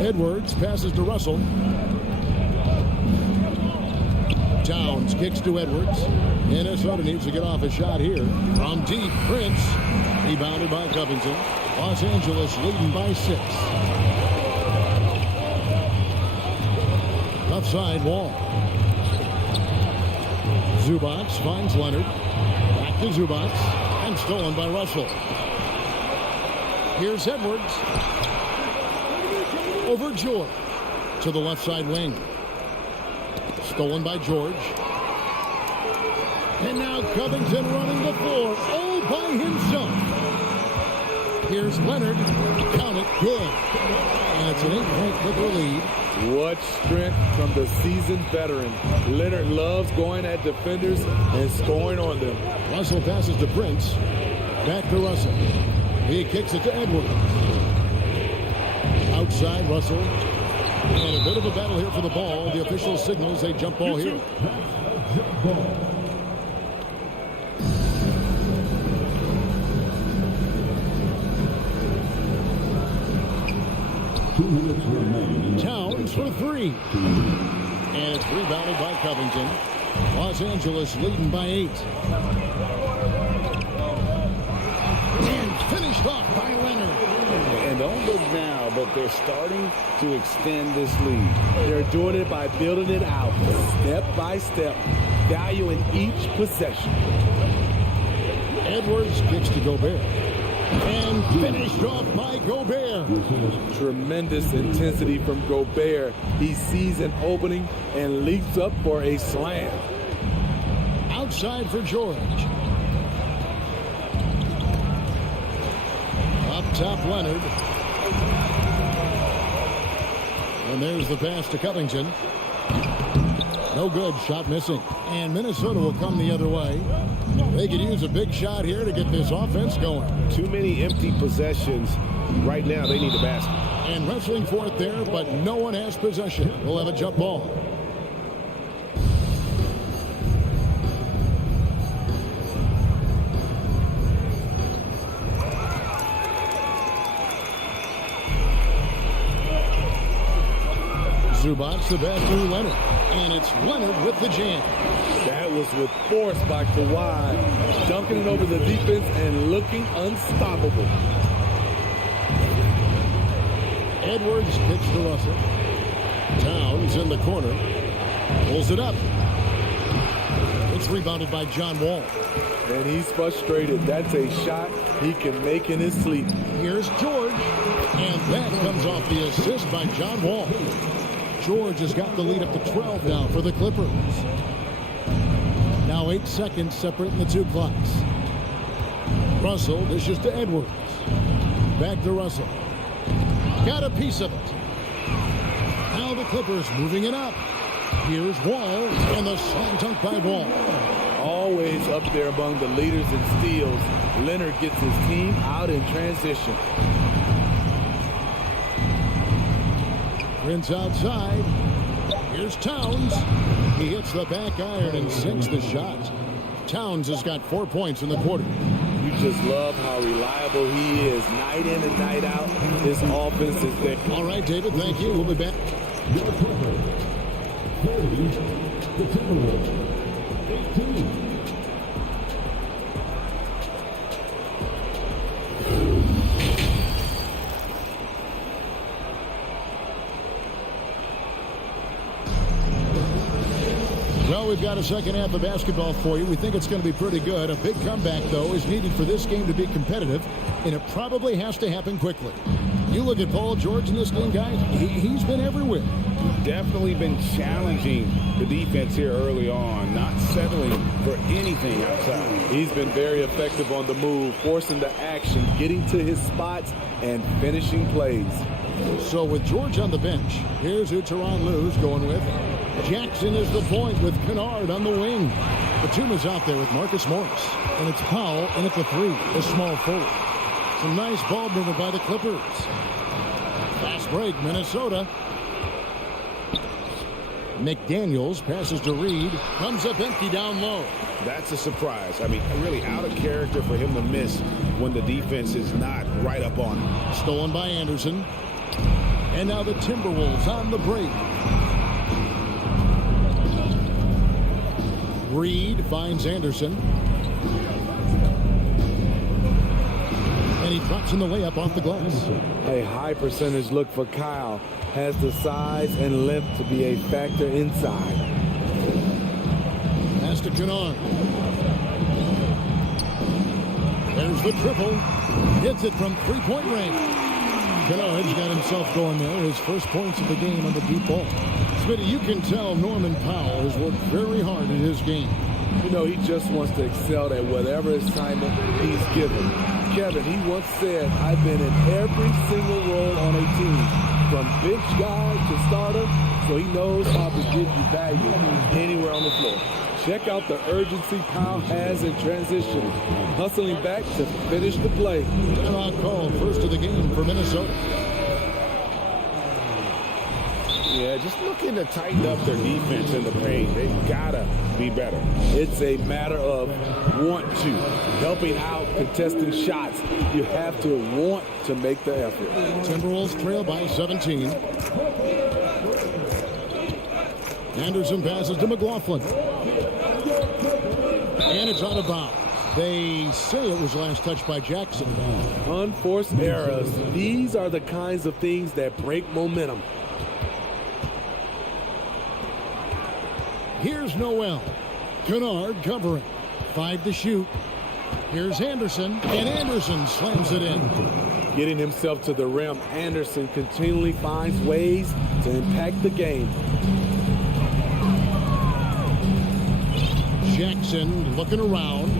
Edwards passes to Russell. Towns kicks to Edwards. Minnesota needs to get off a shot here. From deep, Prince. Rebounded by Covington. Los Angeles leading by 6. Left side, Wall. Zubac finds Leonard. Back to Zubac. And stolen by Russell. Here's Edwards. Over George. To the left side wing. Stolen by George. And now Covington running the floor all by himself. Here's Leonard. Count it. Good. And it's an 8-point Clipper lead. What strength from the seasoned veteran. Leonard loves going at defenders and scoring on them. Russell passes to Prince. Back to Russell. He kicks it to Edwards. Outside Russell. And a bit of a battle here for the ball. The official signals a jump ball here. Towns for 3. And it's rebounded by Covington. Los Angeles leading by 8. And finished off by Leonard. And don't look now, but they're starting to extend this lead. They're doing it by building it out, step by step, valuing each possession. Edwards kicks to Gobert. And finished off by Gobert. Tremendous intensity from Gobert. He sees an opening and leaps up for a slam. Outside for George. Up top, Leonard. And there's the pass to Covington. No good. Shot missing. And Minnesota will come the other way. They could use a big shot here to get this offense going. Too many empty possessions. Right now, they need a basket. And wrestling for it there, but no one has possession. We'll have a jump ball. Zubac's the pass through Leonard. And it's Leonard with the jam. That was with force by Kawhi, dunking it over the defense and looking unstoppable. Edwards kicks to Russell. Towns in the corner. Pulls it up. It's rebounded by John Wall. And he's frustrated. That's a shot he can make in his sleep. Here's George. And that comes off the assist by John Wall. George has got the lead up to 12 now for the Clippers. Now 8 seconds separating the two clocks. Russell dishes to Edwards. Back to Russell. Got a piece of it. Now the Clippers moving it up. Here's Wall, and the slam dunk by Wall. Always up there among the leaders in steals. Leonard gets his team out in transition. Prince outside. Here's Towns. He hits the back iron and sinks the shot. Towns has got 4 points in the quarter. You just love how reliable he is. Night in and night out, his offense is there. All right, David, thank you. We'll be back. The Timberwolves. 18. Well, we've got a second half of basketball for you. We think it's going to be pretty good. A big comeback, though, is needed for this game to be competitive, and it probably has to happen quickly. You look at Paul George in this game, guys, he's been everywhere. Definitely been challenging the defense here early on, not settling for anything outside. He's been very effective on the move, forcing the action, getting to his spots, and finishing plays. So with George on the bench, here's who Tyronn Lue's going with. Jackson is the point with Kennard on the wing. Batum is out there with Marcus Morris. And it's Powell in at the 3, a small forward. Some nice ball movement by the Clippers. Fast break, Minnesota. McDaniels passes to Reed. Comes up empty down low. That's a surprise. I mean, really out of character for him to miss when the defense is not right up on him. Stolen by Anderson. And now the Timberwolves on the break. Reed finds Anderson. And he drops in the layup off the glass. A high percentage look for Kyle. Has the size and length to be a factor inside. Pass to Kennard. There's the triple. Hits it from three-point range. Kennard's got himself going there. His first points of the game on the deep ball. Smitty, you can tell Norman Powell has worked very hard in his game. You know, he just wants to excel at whatever assignment he's given. Kevin, he once said, I've been in every single role on a team, from bench guy to starter, so he knows how to give you value anywhere on the floor. Check out the urgency Powell has in transition, hustling back to finish the play. Timeout call, first of the game for Minnesota. Yeah, just looking to tighten up their defense in the paint. They've got to be better. It's a matter of want to. Helping out, contesting shots. You have to want to make the effort. Timberwolves trail by 17. Anderson passes to McLaughlin. And it's out of bounds. They say it was last touched by Jackson. Unforced errors. These are the kinds of things that break momentum. Here's Noel. Kennard covering. 5 to shoot. Here's Anderson, and Anderson slams it in. Getting himself to the rim, Anderson continually finds ways to impact the game. Jackson looking around.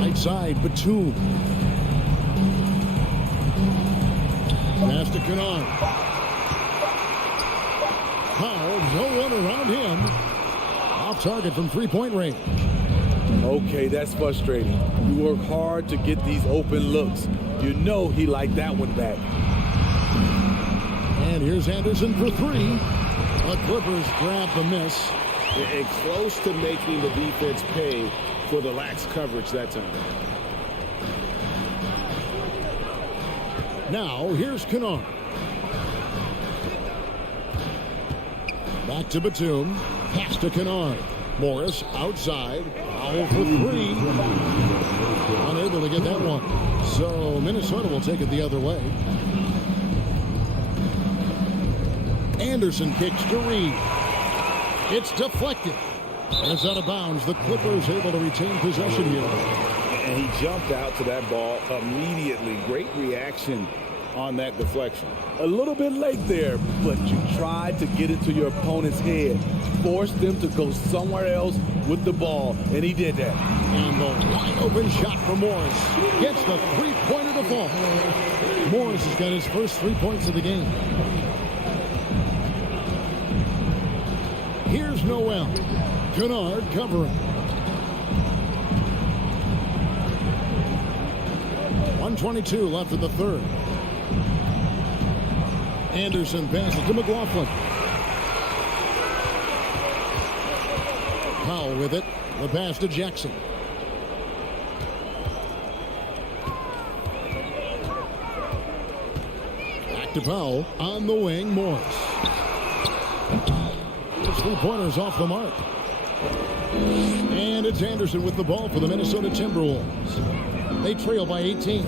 Right side, Batum. Pass to Kennard. Powell, no one around him. Off target from three-point range. Okay, that's frustrating. You work hard to get these open looks. You know he liked that one back. And here's Anderson for 3. The Clippers grab the miss. And close to making the defense pay for the lax coverage that time. Now, here's Kennard. Back to Batum. Pass to Kennard. Morris outside. Foul for 3. Unable to get that one. So Minnesota will take it the other way. Anderson kicks to Reed. It's deflected. And it's out of bounds. The Clippers able to retain possession here. And he jumped out to that ball immediately. Great reaction on that deflection. A little bit late there, but you tried to get into your opponent's head. Forced them to go somewhere else with the ball, and he did that. And the wide open shot for Morris. Gets the three-pointer to fall. Morris has got his first 3 points of the game. Here's Noel. Kennard covering. 1:22 left in the third. Anderson passes to McLaughlin. Powell with it. The pass to Jackson. Back to Powell. On the wing, Morris. His three-pointers off the mark. And it's Anderson with the ball for the Minnesota Timberwolves. They trail by 18.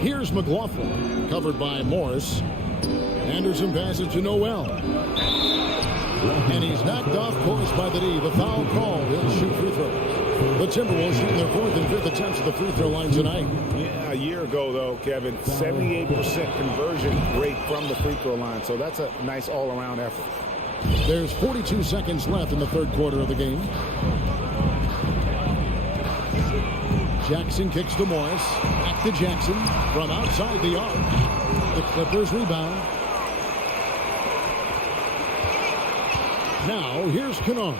Here's McLaughlin, covered by Morris. Anderson passes to Noel. And he's knocked off course by the D. The foul called. He'll shoot free throws. The Timberwolves shooting their 4th and 5th attempts at the free throw line tonight. Yeah, a year ago, though, Kevin, 78% conversion rate from the free throw line. So that's a nice all-around effort. There's 42 seconds left in the third quarter of the game. Jackson kicks to Morris. Back to Jackson from outside the arc. The Clippers rebound. Now here's Kennard.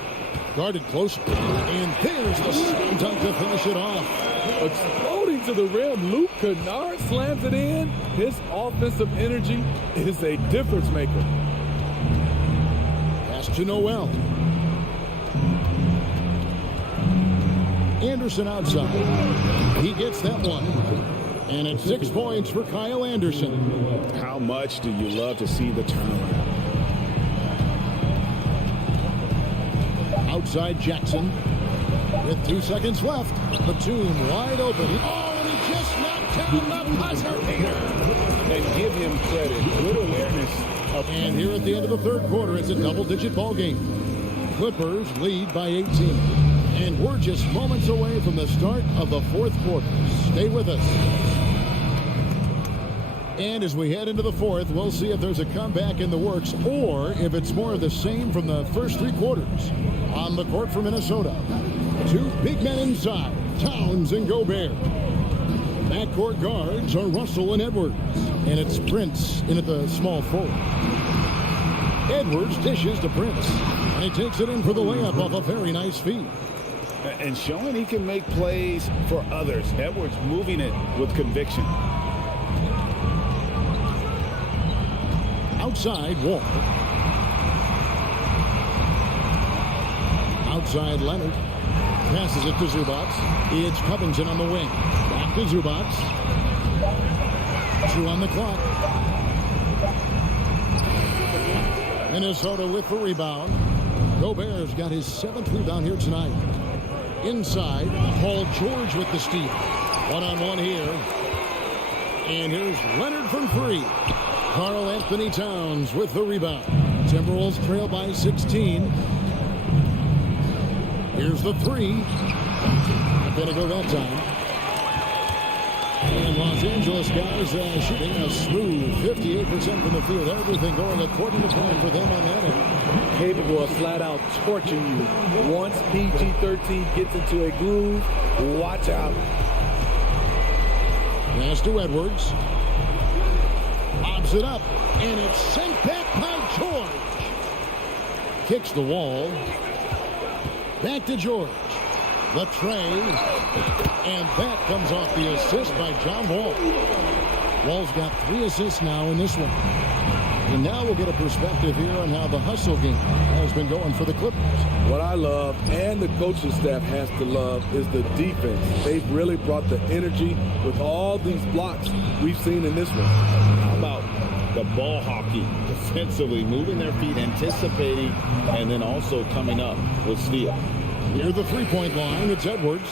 Guarded closely. And there's the slam dunk to finish it off. Exploding to the rim, Luke Kennard slams it in. His offensive energy is a difference maker. Pass to Noel. Anderson outside. He gets that one. And it's 6 points for Kyle Anderson. How much do you love to see the turnaround? Outside Jackson. With 2 seconds left. Batum wide open. Oh, and he just knocked down the buzzer beater. And give him credit. Good awareness. And here at the end of the third quarter, it's a double-digit ball game. Clippers lead by 18. And we're just moments away from the start of the fourth quarter. Stay with us. And as we head into the fourth, we'll see if there's a comeback in the works or if it's more of the same from the first 3 quarters. On the court for Minnesota, 2 big men inside, Towns and Gobert. Backcourt guards are Russell and Edwards. And it's Prince in at the small forward. Edwards dishes to Prince. And he takes it in for the layup off a very nice feed. And showing he can make plays for others. Edwards moving it with conviction. Outside, Wall. Outside, Leonard. Passes it to Zubac. It's Covington on the wing. Back to Zubac. 2 on the clock. Minnesota with the rebound. Gobert's got his 7th rebound here tonight. Inside, Paul George with the steal. One-on-one here. And here's Leonard from 3. Karl Anthony Towns with the rebound. Timberwolves trail by 16. Here's the 3. Not gonna go that time. And Los Angeles guys shooting a smooth 58% from the field. Everything going according to plan for them on that end. Capable of flat out torching you. Once PG-13 gets into a groove, watch out. Pass to Edwards. Lobs it up, and it's sent back by George. Kicks the wall. Back to George. The tray. And that comes off the assist by John Wall. Wall's got 3 assists now in this one. And now we'll get a perspective here on how the hustle game has been going for the Clippers. What I love, and the coaching staff has to love, is the defense. They've really brought the energy with all these blocks we've seen in this one. How about the ball hockey defensively, moving their feet, anticipating, and then also coming up with steal. Near the three-point line, it's Edwards.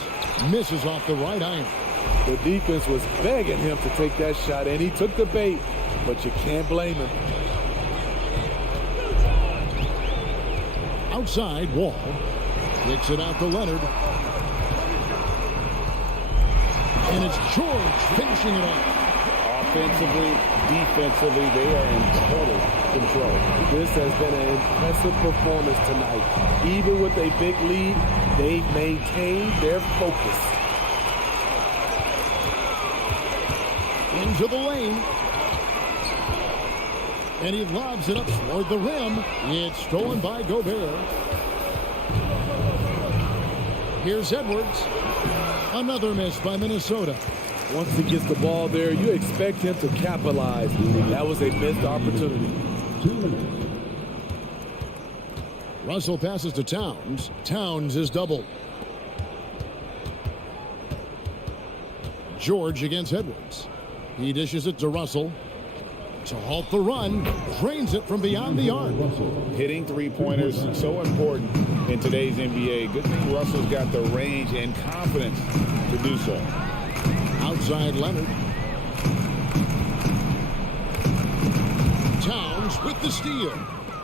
Misses off the right iron. The defense was begging him to take that shot, and he took the bait, but you can't blame him. Outside, Wall. Kicks it out to Leonard. And it's George finishing it off. Offensively, defensively, they are in total control. This has been an impressive performance tonight. Even with a big lead, they've maintained their focus. Into the lane. And he lobs it up toward the rim. It's stolen by Gobert. Here's Edwards. Another miss by Minnesota. Once he gets the ball there, you expect him to capitalize. That was a missed opportunity. Russell passes to Towns. Towns is doubled. George against Edwards. He dishes it to Russell. To halt the run, drains it from beyond the arc. Hitting three-pointers, so important in today's NBA. Good thing Russell's got the range and confidence to do so. Outside Leonard. Towns with the steal.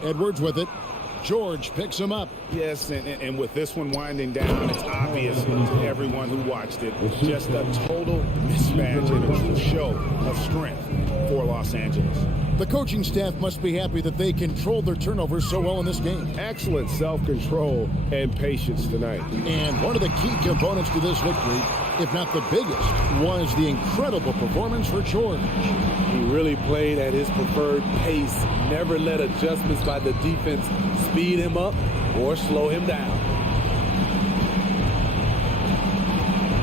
Edwards with it. George picks him up. Yes, and with this one winding down, it's obvious to everyone who watched it. Just a total mismatch and a true show of strength for Los Angeles. The coaching staff must be happy that they controlled their turnovers so well in this game. Excellent self-control and patience tonight. And one of the key components to this victory, if not the biggest, was the incredible performance for George. He really played at his preferred pace. Never let adjustments by the defense speed him up or slow him down.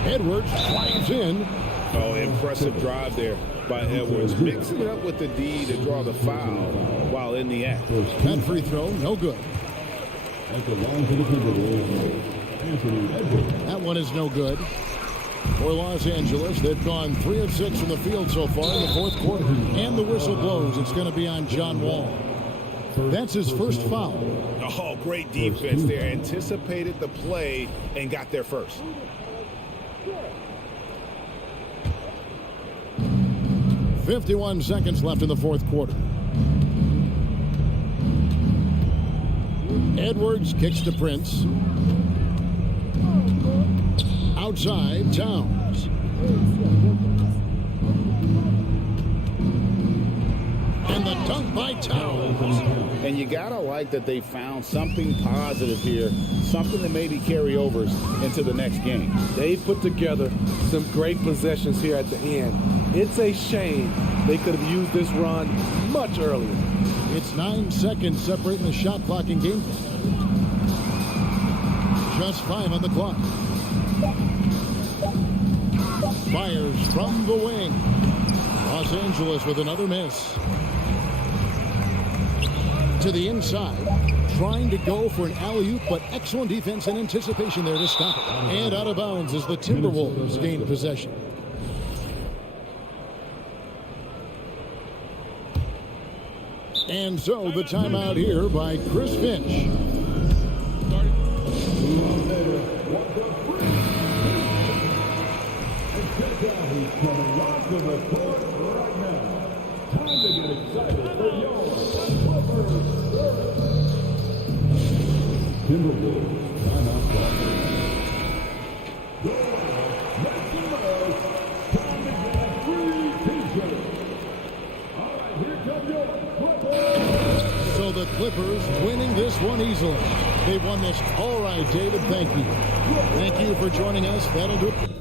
Edwards flies in. Oh, impressive drive there by Edwards. Mixing it up with the D to draw the foul while in the act. That free throw, no good. That one is no good. For Los Angeles, they've gone 3 of 6 from the field so far in the fourth quarter. And the whistle blows. It's going to be on John Wall. That's his first foul. Oh, great defense there. Anticipated the play and got there first. .51 seconds left in the fourth quarter. Edwards kicks to Prince. Outside, Towns. And the dunk by Towns. And you gotta like that they found something positive here, something that maybe carry overs into the next game. They put together some great possessions here at the end. It's a shame they could have used this run much earlier. It's 9 seconds separating the shot clock and game clock. Just 5 on the clock. Fires from the wing. Los Angeles with another miss. To the inside, trying to go for an alley-oop, but excellent defense and anticipation there to stop it. And out of bounds as the Timberwolves gain possession. And so the timeout here by Chris Finch. So the Clippers winning this one easily. They won this. All right, David, thank you. Thank you for joining us. That'll do it.